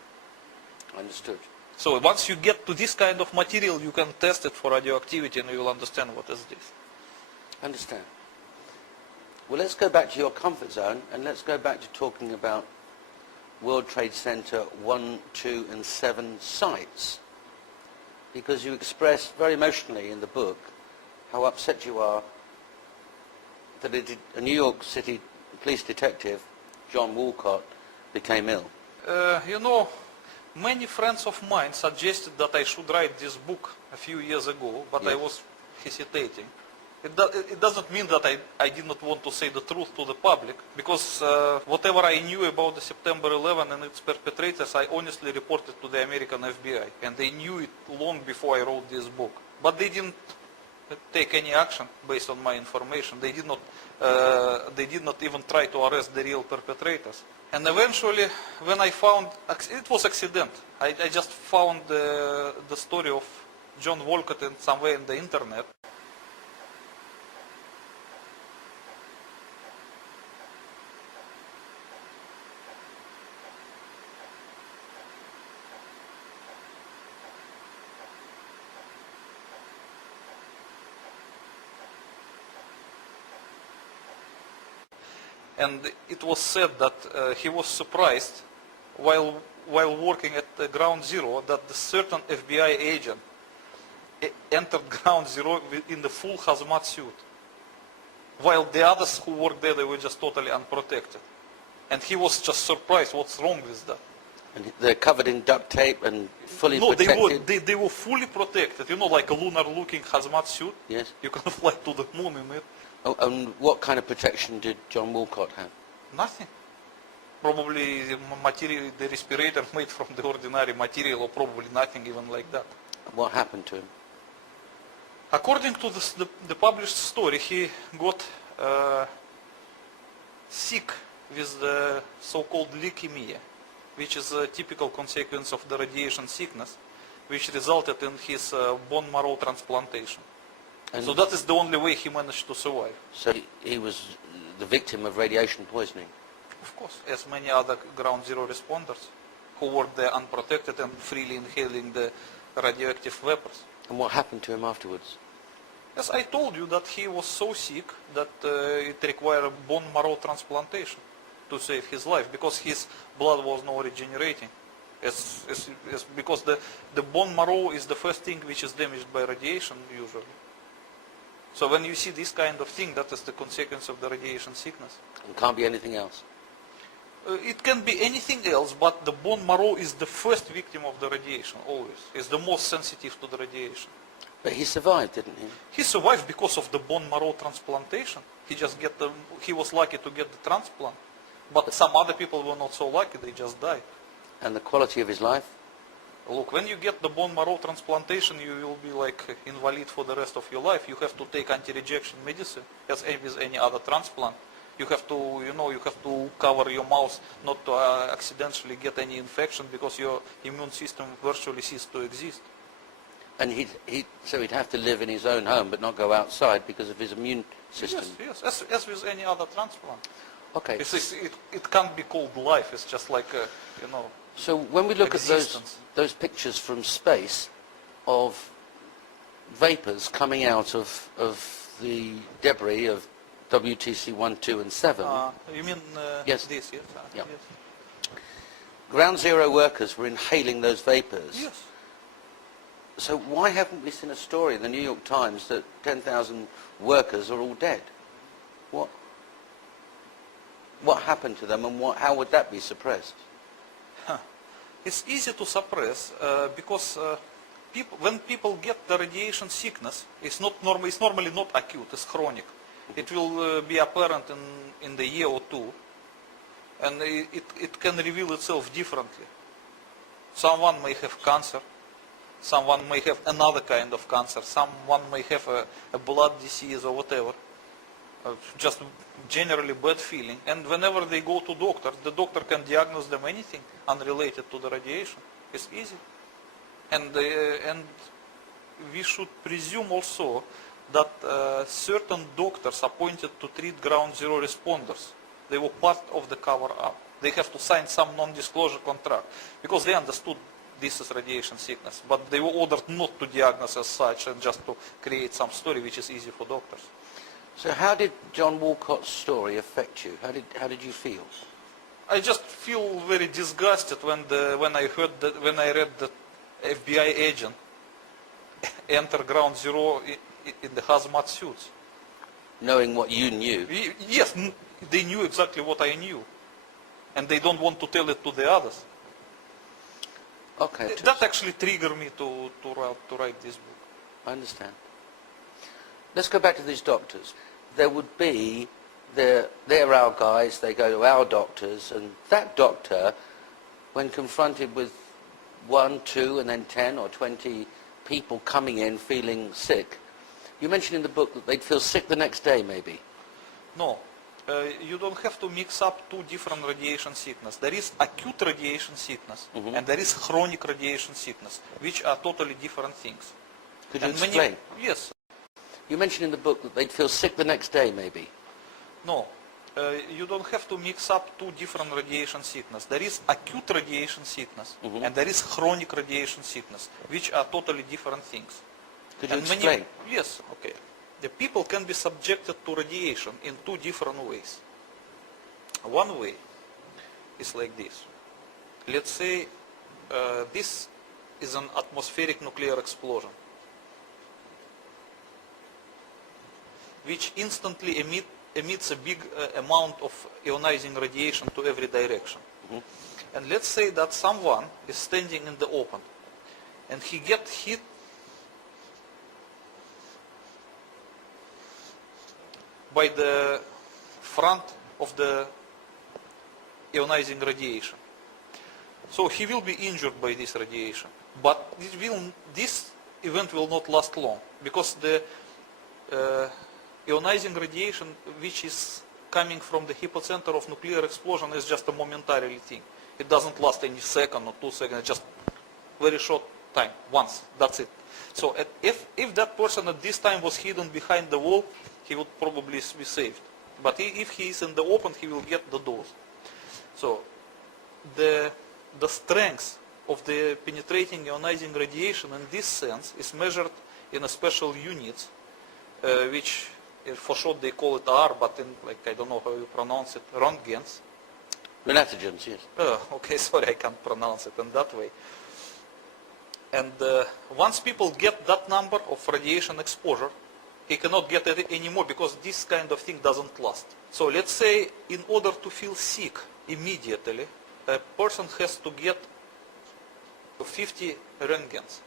Understood. So once you get to this kind of material, you can test it for radioactivity and you will understand what is this. Understand. Well, let's go back to your comfort zone and let's go back to talking about World Trade Center 1, 2 and 7 sites. Because you express very emotionally in the book how upset you are that a New York City police detective, John Walcott, became ill. You know, many friends of mine suggested that I should write this book a few years ago, but I was hesitating. It doesn't mean that I did not want to say the truth to the public, because whatever I knew about the September 11 and its perpetrators, I honestly reported to the American FBI, and they knew it long before I wrote this book. But they didn't take any action based on my information. They did not even try to arrest the real perpetrators. And eventually, when I found, it was accident. I just found the story of John Wolcott somewhere in the internet. And it was said that he was surprised while working at Ground Zero that the certain FBI agent entered Ground Zero in the full hazmat suit, while the others who worked there, they were just totally unprotected. And he was just surprised, what's wrong with that? And they're covered in duct tape and fully protected? protected? No, they were fully protected. You know, like a lunar-looking hazmat suit. Yes. You can fly to the moon in it. Oh, and what kind of protection did John Wolcott have? Nothing. Probably the respirator made from the ordinary material, or probably nothing even like that. What happened to him? According to the published story, he got sick with the so-called leukemia, which is a typical consequence of the radiation sickness, which resulted in his bone marrow transplantation. And so that is the only way he managed to survive. So he was the victim of radiation poisoning? Of course, as many other Ground Zero responders who worked there unprotected and freely inhaling the radioactive vapors. And what happened to him afterwards? As I told you, that he was so sick that it required a bone marrow transplantation to save his life, because his blood was not regenerating. Because the bone marrow is the first thing which is damaged by radiation usually. So when you see this kind of thing, that is the consequence of the radiation sickness. It can't be anything else? It can be anything else, but the bone marrow is the first victim of the radiation, always. It's the most sensitive to the radiation. But he survived, didn't he? He survived because of the bone marrow transplantation. He was lucky to get the transplant. But some other people were not so lucky, they just died. And the quality of his life? Look, when you get the bone marrow transplantation, you will be like invalid for the rest of your life. You have to take anti-rejection medicine, as with any other transplant. You have to, you have to cover your mouth not to accidentally get any infection, because your immune system virtually ceases to exist. And so he'd have to live in his own home, but not go outside because of his immune system? Yes, as with any other transplant. Okay. It can't be called life. It's just like, So when we look existence. at those pictures from space of vapors coming out of the debris of WTC-1, 2 and 7. You mean yes. This, yes? Yeah. Yes. Ground Zero workers were inhaling those vapors. Yes. So why haven't we seen a story in the New York Times that 10,000 workers are all dead? What happened to them, and how would that be suppressed? It's easy to suppress because when people get the radiation sickness, it's normally not acute, it's chronic. It will be apparent in the year or two, and it can reveal itself differently. Someone may have cancer, someone may have another kind of cancer, someone may have a blood disease or whatever, just generally bad feeling. And whenever they go to doctor, the doctor can diagnose them anything unrelated to the radiation. It's easy. And we should presume also that certain doctors appointed to treat Ground Zero responders, they were part of the cover-up. They have to sign some non-disclosure contract because they understood this is radiation sickness, but they were ordered not to diagnose as such and just to create some story which is easy for doctors. So how did John Wolcott's story affect you? How did you feel? I just feel very disgusted when I read that FBI agent enter Ground Zero in the hazmat suits. Knowing what you knew? Yes, they knew exactly what I knew, and they don't want to tell it to the others. Okay. That actually triggered me to write this book. I understand. Let's go back to these doctors. There would be, they're our guys, they go to our doctors, and that doctor, when confronted with 1, 2, and then 10 or 20 people coming in feeling sick, You mentioned in the book that they'd feel sick the next day, maybe. No. You don't have to mix up two different radiation sickness. There is acute radiation sickness and there is chronic radiation sickness, which are totally different things. Could you explain? Yes. You mentioned in the book that they'd feel sick the next day, maybe. No. You don't have to mix up two different radiation sickness. There is acute radiation sickness and there is chronic radiation sickness, which are totally different things. Could you explain? Yes, okay. The people can be subjected to radiation in two different ways. One way is like this. Let's say this is an atmospheric nuclear explosion, which instantly emits a big amount of ionizing radiation to every direction. And let's say that someone is standing in the open and he gets hit by the front of the ionizing radiation. So he will be injured by this radiation. But this event will not last long, because the ionizing radiation which is coming from the hypocenter of nuclear explosion is just a momentary thing. It doesn't last any second or 2 seconds, it's just very short time, once, that's it. So if that person at this time was hidden behind the wall, he would probably be saved. But if he is in the open, he will get the dose. So the strength of the penetrating ionizing radiation in this sense is measured in a special units, which for short they call it R, but in, like, I don't know how you pronounce it, Röntgens. Relatigens, yes. Okay, sorry, I can't pronounce it in that way. And once people get that number of radiation exposure, he cannot get it anymore, because this kind of thing doesn't last. So let's say in order to feel sick immediately, a person has to get 50 Röntgens.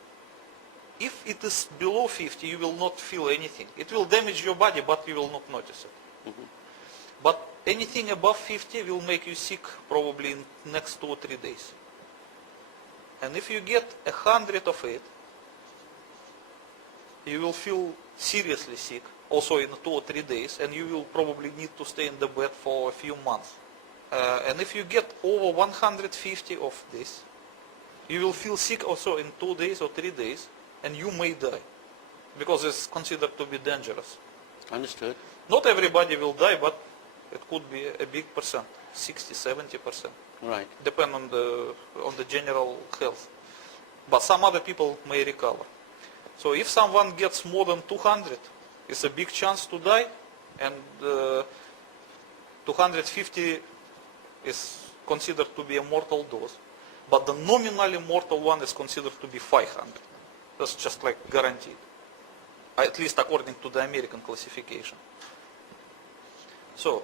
If it is below 50, you will not feel anything. It will damage your body, but you will not notice it. But anything above 50 will make you sick probably in next 2 or 3 days. And if you get 100 of it, you will feel seriously sick, also in 2 or 3 days, and you will probably need to stay in the bed for a few months. And if you get over 150 of this, you will feel sick also in 2 days or 3 days, and you may die, because it's considered to be dangerous. Understood. Not everybody will die, but it could be a big percent, 60–70%. Right. Depend on the general health. But some other people may recover. So if someone gets more than 200, it's a big chance to die, and 250 is considered to be a mortal dose. But the nominally mortal one is considered to be 500. That's just like guaranteed, at least according to the American classification. So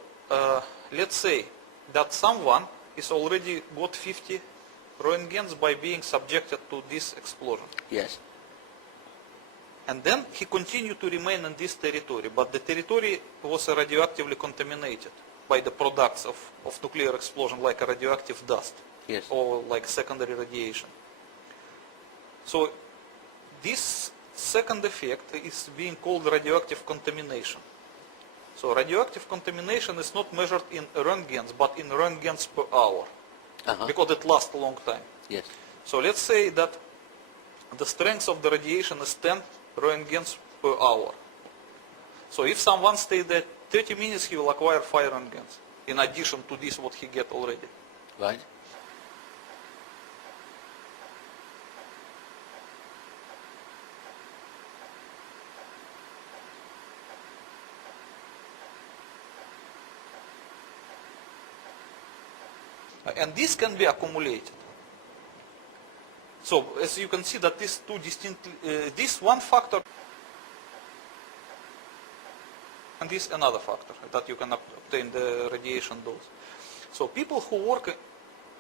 let's say that someone is already got 50 Röntgens by being subjected to this explosion. Yes. And then he continued to remain in this territory, but the territory was radioactively contaminated by the products of nuclear explosion, like a radioactive dust, yes, or like secondary radiation. So this second effect is being called radioactive contamination. So radioactive contamination is not measured in Röntgens, but in Röntgens per hour, because it lasts a long time. Yes. So let's say that the strength of the radiation is 10 Röntgens per hour. So if someone stays there 30 minutes, he will acquire 5 Röntgens, in addition to this what he get already. Right. And this can be accumulated. So as you can see that these two distinct, this one factor and this another factor that you can obtain the radiation dose. So people who work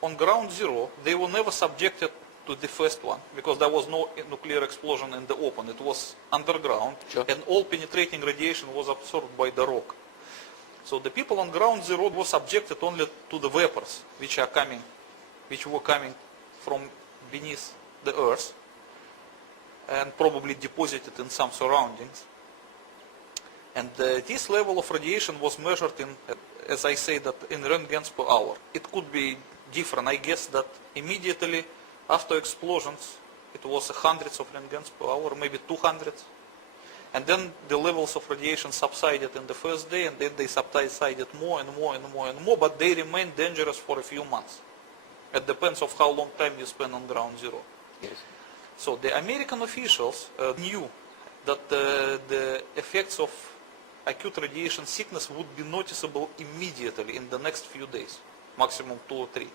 on ground zero, they were never subjected to the first one, because there was no nuclear explosion in the open. It was underground, and all penetrating radiation was absorbed by the rock. So the people on ground zero were subjected only to the vapors which were coming from beneath the earth and probably deposited in some surroundings. And this level of radiation was measured in, as I say, that in Röntgens per hour. It could be different. I guess that immediately after explosions, it was hundreds of Röntgens per hour, maybe 200. And then the levels of radiation subsided in the first day, and then they subsided more and more and more and more, but they remained dangerous for a few months. It depends of how long time you spend on ground zero. Yes. So the American officials knew that the effects of acute radiation sickness would be noticeable immediately in the next few days, maximum 2 or 3.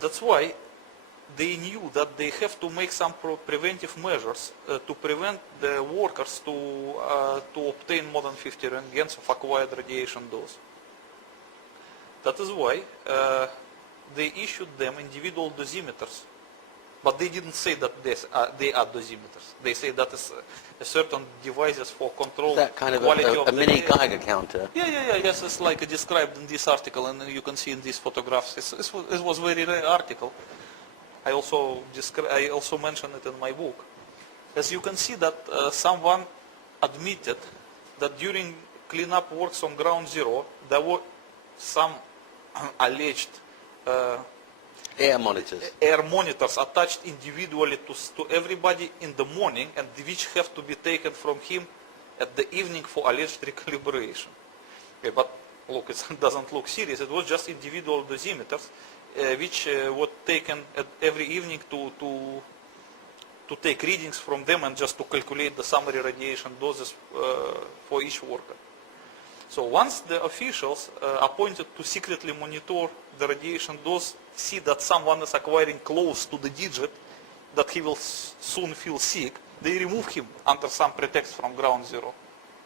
That's why they knew that they have to make some preventive measures to prevent the workers to obtain more than 50 Röntgens of acquired radiation dose. That is why they issued them individual dosimeters. But they didn't say that they are dosimeters. They say that is a certain devices for control that kind of quality a of mini the Geiger counter. Yes, it's like described in this article, and you can see in these photographs. It was a very rare article. I also mentioned it in my book. As you can see that someone admitted that during cleanup works on ground zero, there were some alleged air monitors attached individually to everybody in the morning, and which have to be taken from him at the evening for alleged recalibration. Okay, but look, it doesn't look serious. It was just individual dosimeters which were taken every evening to take readings from them and just to calculate the summary radiation doses for each worker. So once the officials appointed to secretly monitor the radiation dose see that someone is acquiring close to the digit that he will soon feel sick, they remove him under some pretext from ground zero.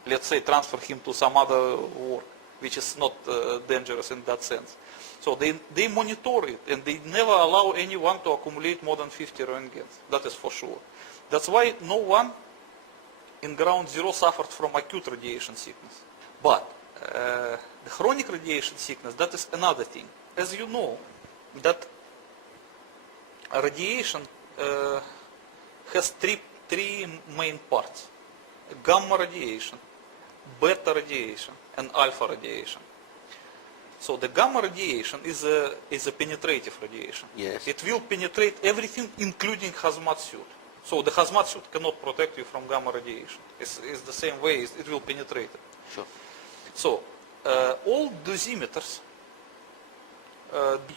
Let's say transfer him to some other work, which is not dangerous in that sense. So they monitor it, and they never allow anyone to accumulate more than 50 Röntgens. That is for sure. That's why no one in ground zero suffered from acute radiation sickness. But the chronic radiation sickness, that is another thing. As you know, that radiation has three main parts: gamma radiation, beta radiation, and alpha radiation. So the gamma radiation is a penetrative radiation. Yes. It will penetrate everything, including hazmat suit. So the hazmat suit cannot protect you from gamma radiation. It's the same way it will penetrate it. Sure. So all dosimeters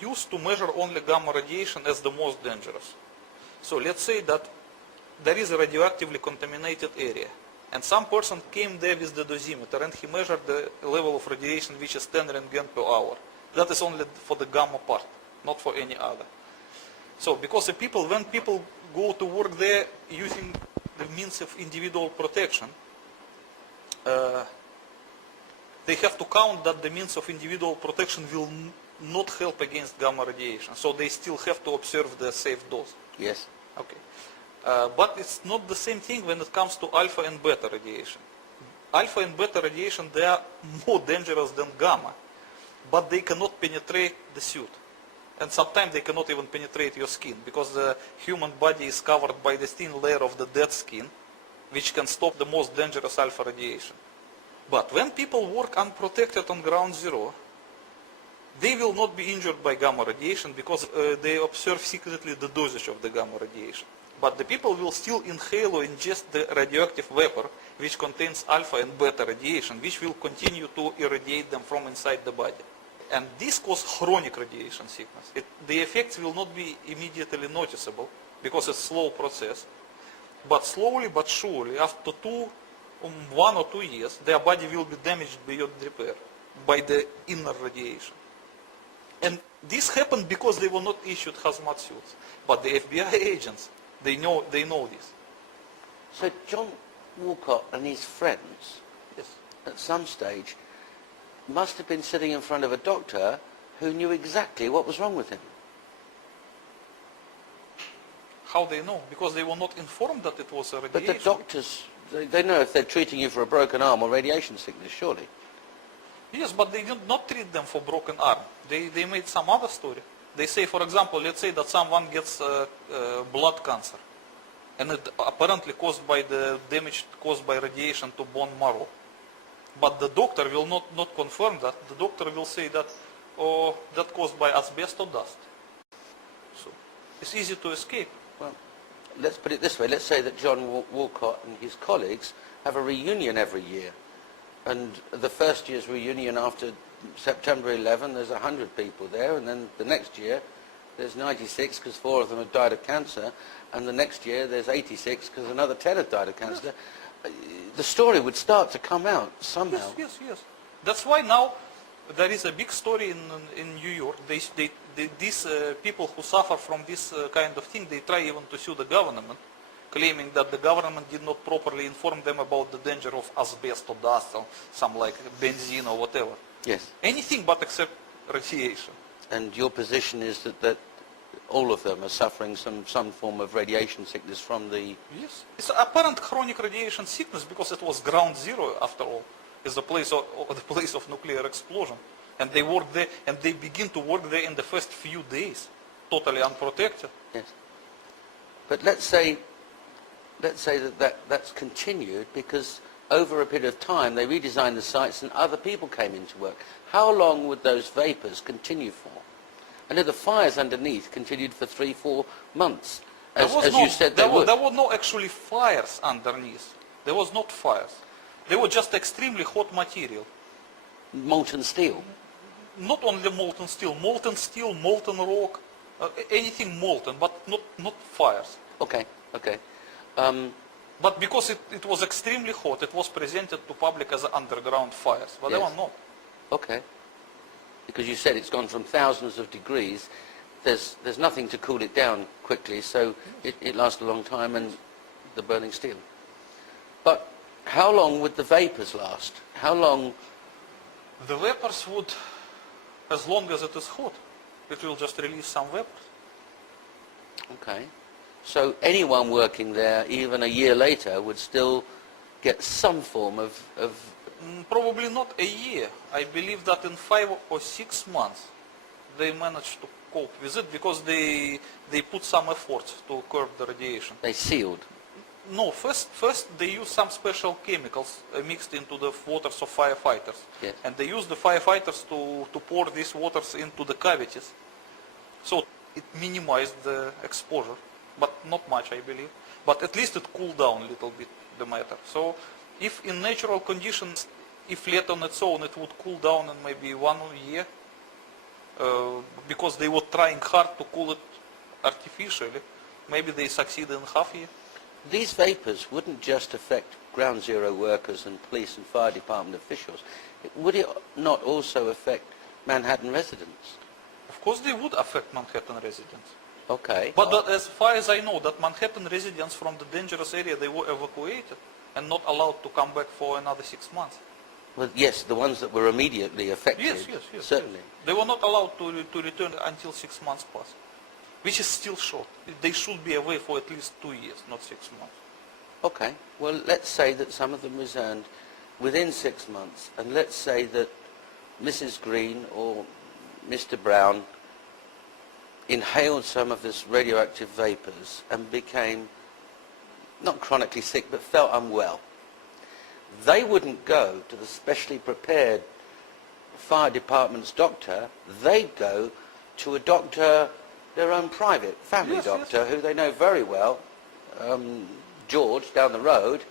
used to measure only gamma radiation as the most dangerous. So let's say that there is a radioactively contaminated area, and some person came there with the dosimeter and he measured the level of radiation, which is 10 Röntgen per hour. That is only for the gamma part, not for any other. So because when people go to work there using the means of individual protection, they have to count that the means of individual protection will not help against gamma radiation. So they still have to observe the safe dose. Yes. Okay. But it's not the same thing when it comes to alpha and beta radiation. Alpha and beta radiation, they are more dangerous than gamma, but they cannot penetrate the suit. And sometimes they cannot even penetrate your skin, because the human body is covered by the thin layer of the dead skin, which can stop the most dangerous alpha radiation. But when people work unprotected on ground zero, they will not be injured by gamma radiation because they observe secretly the dosage of the gamma radiation. But the people will still inhale or ingest the radioactive vapor, which contains alpha and beta radiation, which will continue to irradiate them from inside the body. And this causes chronic radiation sickness. The effects will not be immediately noticeable because it's a slow process. But slowly but surely, after 1 or 2 years, their body will be damaged beyond repair by the inner radiation. And this happened because they were not issued hazmat suits. But the FBI agents, they know this. So John Walcott and his friends, yes, at some stage, must have been sitting in front of a doctor who knew exactly what was wrong with him. How they know? Because they were not informed that it was a radiation. But the doctors, they know if they're treating you for a broken arm or radiation sickness, surely. Yes, but they did not treat them for broken arm. They made some other story. They say, for example, let's say that someone gets blood cancer. and it apparently caused by the damage caused by radiation to bone marrow. But the doctor will not confirm that. The doctor will say that, oh, that caused by asbestos dust. So it's easy to escape. Well, let's put it this way. Let's say that John Walcott and his colleagues have a reunion every year. And the first year's reunion after September 11, there's 100 people there. And then the next year, there's 96 because 4 of them have died of cancer. And the next year, there's 86 because another 10 have died of cancer. Yes. The story would start to come out somehow. Yes. That's why now there is a big story in New York. These people who suffer from this kind of thing, they try even to sue the government, claiming that the government did not properly inform them about the danger of asbestos dust or some like benzene or whatever. Yes. Anything but except radiation. And your position is that all of them are suffering some form of radiation sickness from the... Yes. It's apparent chronic radiation sickness because it was ground zero after all. It's the place of nuclear explosion. And they work there, and they begin to work there in the first few days, totally unprotected. Yes. But let's say that's continued because over a period of time they redesigned the sites and other people came into work. How long would those vapors continue for? I know the fires underneath continued for 3-4 months, as you said they would. There were no actually fires underneath. There was not fires. They were just extremely hot material. Molten steel? Not only molten steel, molten rock, anything molten, but not fires. Okay. But because it was extremely hot, it was presented to public as underground fires, but yes. They were not. Okay. Because you said it's gone from thousands of degrees, there's nothing to cool it down quickly, so it lasts a long time, and the burning steel. But how long would the vapors last? How long? The vapors would, as long as it is hot, it will just release some vapors. Okay. So anyone working there, even a year later, would still get some form of... Probably not a year. I believe that in 5 or 6 months they managed to cope with it because they put some efforts to curb the radiation. They sealed? No, first they use some special chemicals mixed into the waters of firefighters. Yes. And they use the firefighters to pour these waters into the cavities. So it minimized the exposure, but not much, I believe. But at least it cooled down a little bit, the matter. So if in natural conditions, if let on its own, it would cool down in maybe 1 year, because they were trying hard to cool it artificially, maybe they succeed in half a year. These vapors wouldn't just affect ground zero workers and police and fire department officials. Would it not also affect Manhattan residents? Of course they would affect Manhattan residents. Okay. But as far as I know, that Manhattan residents from the dangerous area, they were evacuated and not allowed to come back for another 6 months. Well, yes, the ones that were immediately affected. Yes, certainly. Yes. They were not allowed to return until 6 months plus, which is still short. They should be away for at least 2 years, not 6 months. Okay. Well, let's say that some of them returned within 6 months, and let's say that Mrs. Green or Mr. Brown inhaled some of this radioactive vapors and became not chronically sick, but felt unwell. They wouldn't go to the specially prepared fire department's doctor. They'd go to a doctor, their own private family doctor, who they know very well, George, down the road.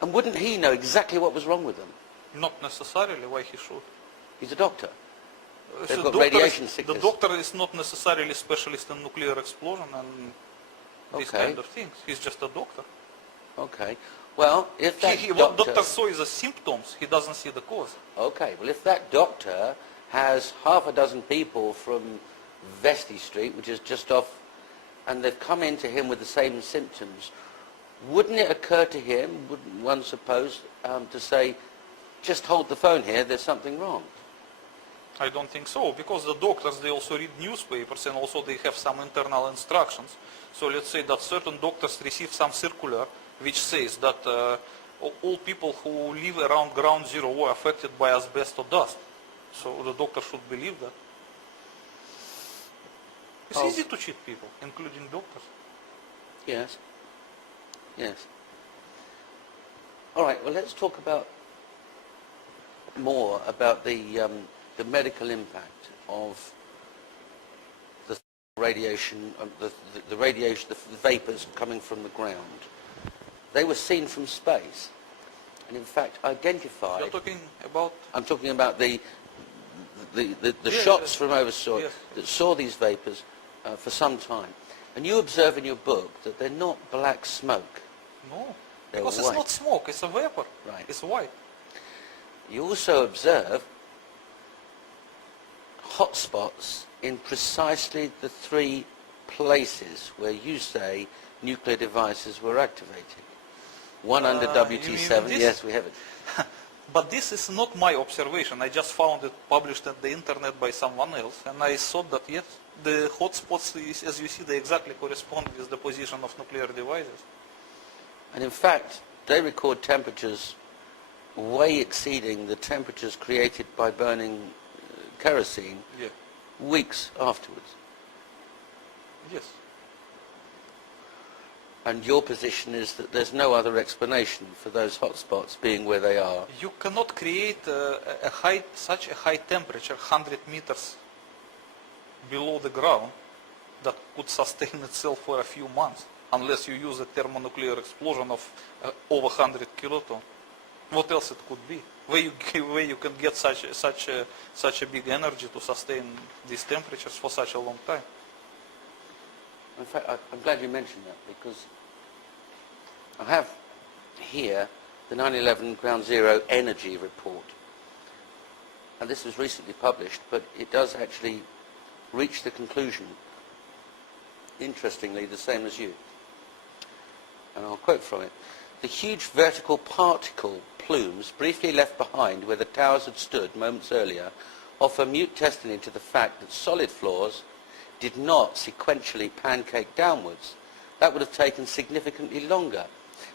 And wouldn't he know exactly what was wrong with them? Not necessarily. Why he should? He's a doctor. They've So got radiation sickness. The doctor is not necessarily a specialist in nuclear explosion and these kind of things. He's just a doctor. Okay. Well, if that what doctor saw is the symptoms. He doesn't see the cause. Okay. Well, if that doctor has half a dozen people from Vestey Street, which is just off, and they've come into him with the same symptoms, wouldn't it occur to him, wouldn't one suppose, to say, just hold the phone here, there's something wrong? I don't think so, because the doctors, they also read newspapers and also they have some internal instructions. So let's say that certain doctors receive some circular which says that all people who live around ground zero were affected by asbestos dust. So the doctor should believe that. It's easy to cheat people, including doctors. Yes. Yes. All right. Well, let's talk about more about the medical impact of the radiation, the radiation, the vapors coming from the ground. They were seen from space, and in fact identified. You're talking about? I'm talking about the shots from overseas that saw these vapors for some time. And you observe in your book that they're not black smoke. No, they're because white. it's not smoke, it's a vapor. Right. It's white. You also observe hotspots in precisely the 3 places where you say nuclear devices were activated. One under WT-7, yes, we have it. But this is not my observation. I just found it published at the internet by someone else, and I thought that yes, the hotspots, as you see, they exactly correspond with the position of nuclear devices. And in fact, they record temperatures way exceeding the temperatures created by burning kerosene weeks afterwards. Yes. And your position is that there's no other explanation for those hotspots being where they are. You cannot create such a high temperature, 100 meters below the ground, that could sustain itself for a few months, unless you use a thermonuclear explosion of over 100 kilotons. What else it could be? Where you can get such a big energy to sustain these temperatures for such a long time? In fact, I'm glad you mentioned that, because I have here the 9/11 Ground Zero Energy Report. And this was recently published, but it does actually reach the conclusion, interestingly, the same as you. And I'll quote from it. The huge vertical particle plumes briefly left behind where the towers had stood moments earlier offer mute testimony to the fact that solid floors did not sequentially pancake downwards. That would have taken significantly longer,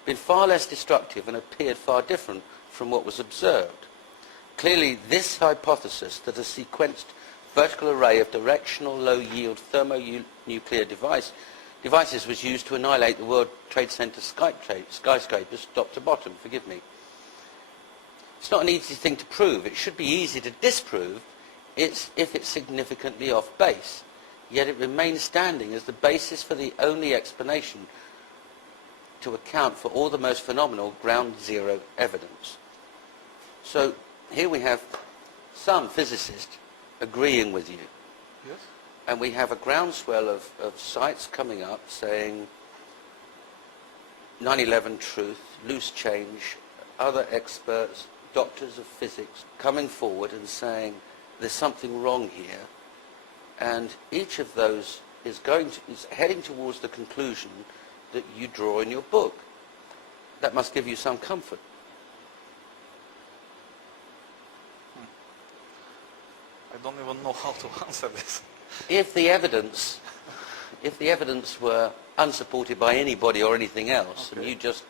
been far less destructive, and appeared far different from what was observed. Clearly, this hypothesis that a sequenced vertical array of directional low-yield thermonuclear devices was used to annihilate the World Trade Center skyscrapers top to bottom. Forgive me. It's not an easy thing to prove. It should be easy to disprove if it's significantly off base. Yet it remains standing as the basis for the only explanation to account for all the most phenomenal ground zero evidence. So here we have some physicists agreeing with you. Yes. And we have a groundswell of sites coming up saying 9/11 truth, loose change, other experts, doctors of physics coming forward and saying there's something wrong here. And each of those is heading towards the conclusion that you draw in your book. That must give you some comfort. I don't even know how to answer this. If the evidence were unsupported by anybody or anything else, and you just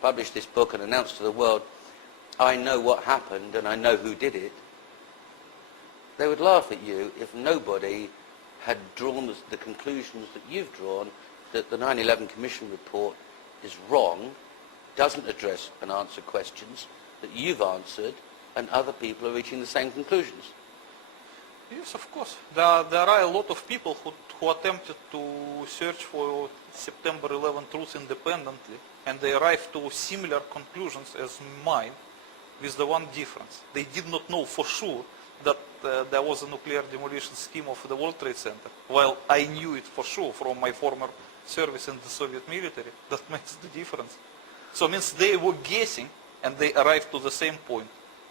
published this book and announced to the world, I know what happened and I know who did it, they would laugh at you if nobody had drawn the conclusions that you've drawn, that the 9/11 Commission report is wrong, doesn't address and answer questions that you've answered, and other people are reaching the same conclusions. Yes, of course. There are a lot of people who attempted to search for September 11 truth independently, and they arrived to similar conclusions as mine, with the one difference. They did not know for sure that there was a nuclear demolition scheme of the World Trade Center, while I knew it for sure from my former service in the Soviet military. That makes the difference. So it means they were guessing, and they arrived to the same point.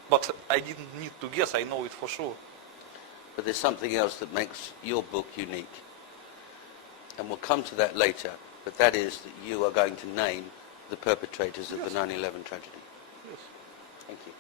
But I didn't need to guess, I know it for sure. But there's something else that makes your book unique. And we'll come to that later, but that is that you are going to name the perpetrators of the 9/11 tragedy. Yes. Thank you.